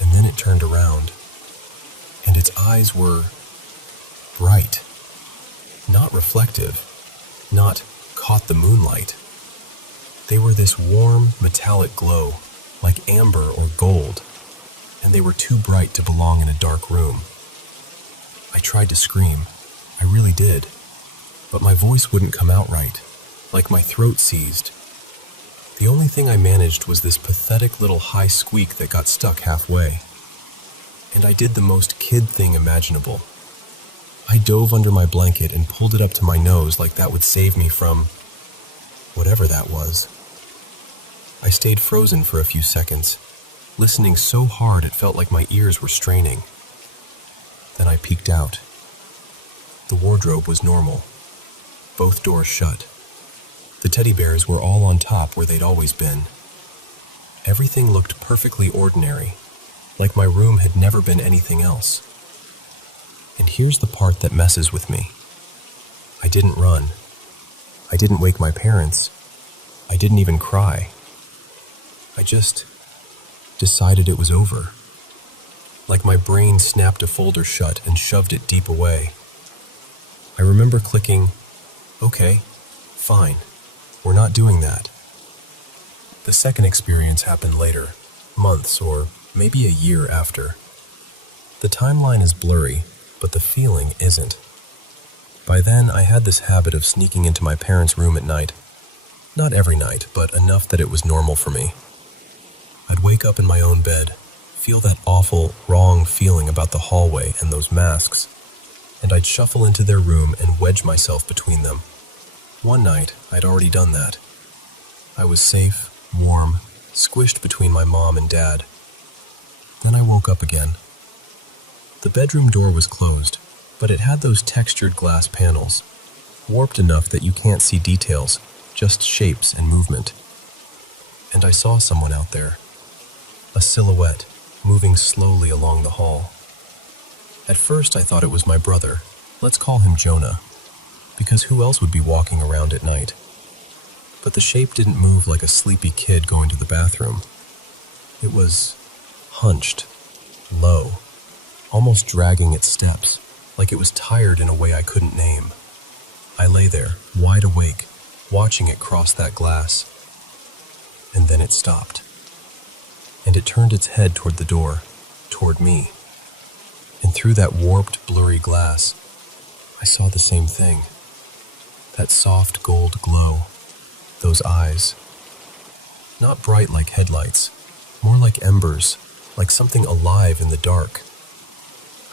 And then it turned around, and its eyes were bright. Not reflective, not caught the moonlight. They were this warm, metallic glow, like amber or gold, and they were too bright to belong in a dark room. I tried to scream, I really did, but my voice wouldn't come out right, like my throat seized. The only thing I managed was this pathetic little high squeak that got stuck halfway. And I did the most kid thing imaginable. I dove under my blanket and pulled it up to my nose like that would save me from whatever that was. I stayed frozen for a few seconds, listening so hard it felt like my ears were straining. Then I peeked out. The wardrobe was normal. Both doors shut. The teddy bears were all on top where they'd always been. Everything looked perfectly ordinary, like my room had never been anything else. And here's the part that messes with me. I didn't run. I didn't wake my parents. I didn't even cry. I just decided it was over. Like my brain snapped a folder shut and shoved it deep away. I remember clicking, okay, fine, we're not doing that. The second experience happened later, months or maybe a year after. The timeline is blurry, but the feeling isn't. By then, I had this habit of sneaking into my parents' room at night. Not every night, but enough that it was normal for me. I'd wake up in my own bed, feel that awful, wrong feeling about the hallway and those masks, and I'd shuffle into their room and wedge myself between them. One night, I'd already done that. I was safe, warm, squished between my mom and dad. Then I woke up again. The bedroom door was closed, but it had those textured glass panels, warped enough that you can't see details, just shapes and movement. And I saw someone out there, a silhouette, moving slowly along the hall. At first I thought it was my brother, let's call him Jonah, because who else would be walking around at night? But the shape didn't move like a sleepy kid going to the bathroom. It was hunched, low, almost dragging its steps, like it was tired in a way I couldn't name. I lay there, wide awake, watching it cross that glass. And then it stopped. And it turned its head toward the door, toward me. And through that warped, blurry glass, I saw the same thing. That soft gold glow, those eyes. Not bright like headlights, more like embers, like something alive in the dark.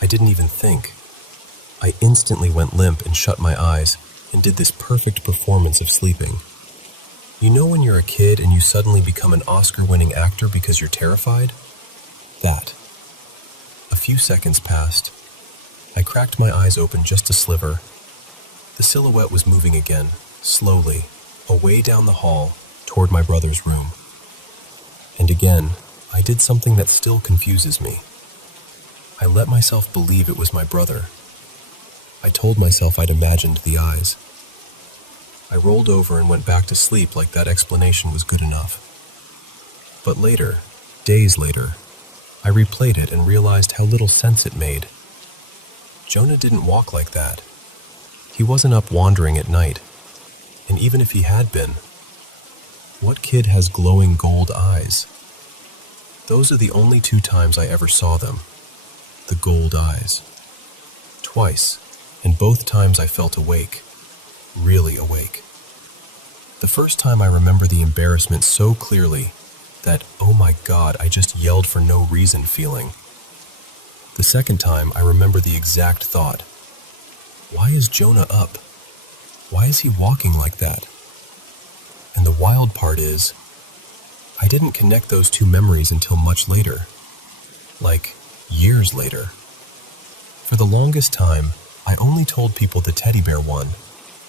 I didn't even think. I instantly went limp and shut my eyes and did this perfect performance of sleeping. You know when you're a kid and you suddenly become an Oscar-winning actor because you're terrified? That. A few seconds passed. I cracked my eyes open just a sliver. The silhouette was moving again, slowly, away down the hall, toward my brother's room. And again, I did something that still confuses me. I let myself believe it was my brother. I told myself I'd imagined the eyes. I rolled over and went back to sleep like that explanation was good enough. But later, days later, I replayed it and realized how little sense it made. Jonah didn't walk like that. He wasn't up wandering at night. And even if he had been, what kid has glowing gold eyes? Those are the only 2 times I ever saw them. The gold eyes. Twice, and both times I felt awake. Really awake. The first time I remember the embarrassment so clearly that, oh my God, I just yelled for no reason feeling. The second time I remember the exact thought. Why is Jonah up? Why is he walking like that? And the wild part is, I didn't connect those 2 memories until much later. Like, years later. For the longest time, I only told people the teddy bear one,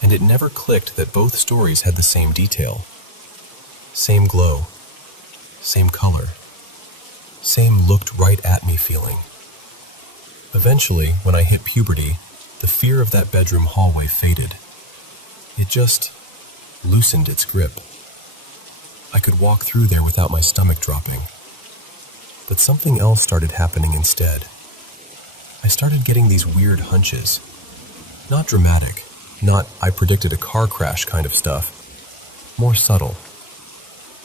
and it never clicked that both stories had the same detail. Same glow. Same color. Same looked right at me feeling. Eventually, when I hit puberty, the fear of that bedroom hallway faded. It just loosened its grip. I could walk through there without my stomach dropping. But something else started happening instead. I started getting these weird hunches. Not dramatic, not I predicted a car crash kind of stuff. More subtle.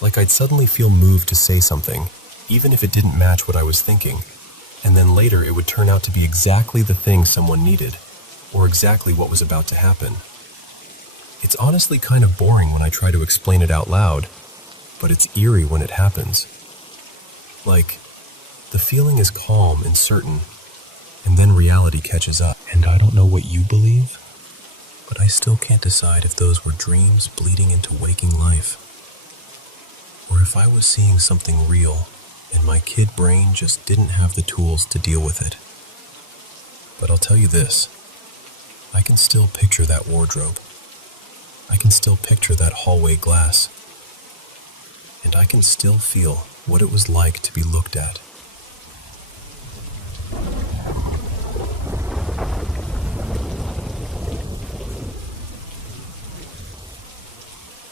Like I'd suddenly feel moved to say something, even if it didn't match what I was thinking, and then later it would turn out to be exactly the thing someone needed, or exactly what was about to happen. It's honestly kind of boring when I try to explain it out loud, but it's eerie when it happens. Like, the feeling is calm and certain, and then reality catches up. And I don't know what you believe, but I still can't decide if those were dreams bleeding into waking life, or if I was seeing something real and my kid brain just didn't have the tools to deal with it. But I'll tell you this, I can still picture that wardrobe. I can still picture that hallway glass. And I can still feel what it was like to be looked at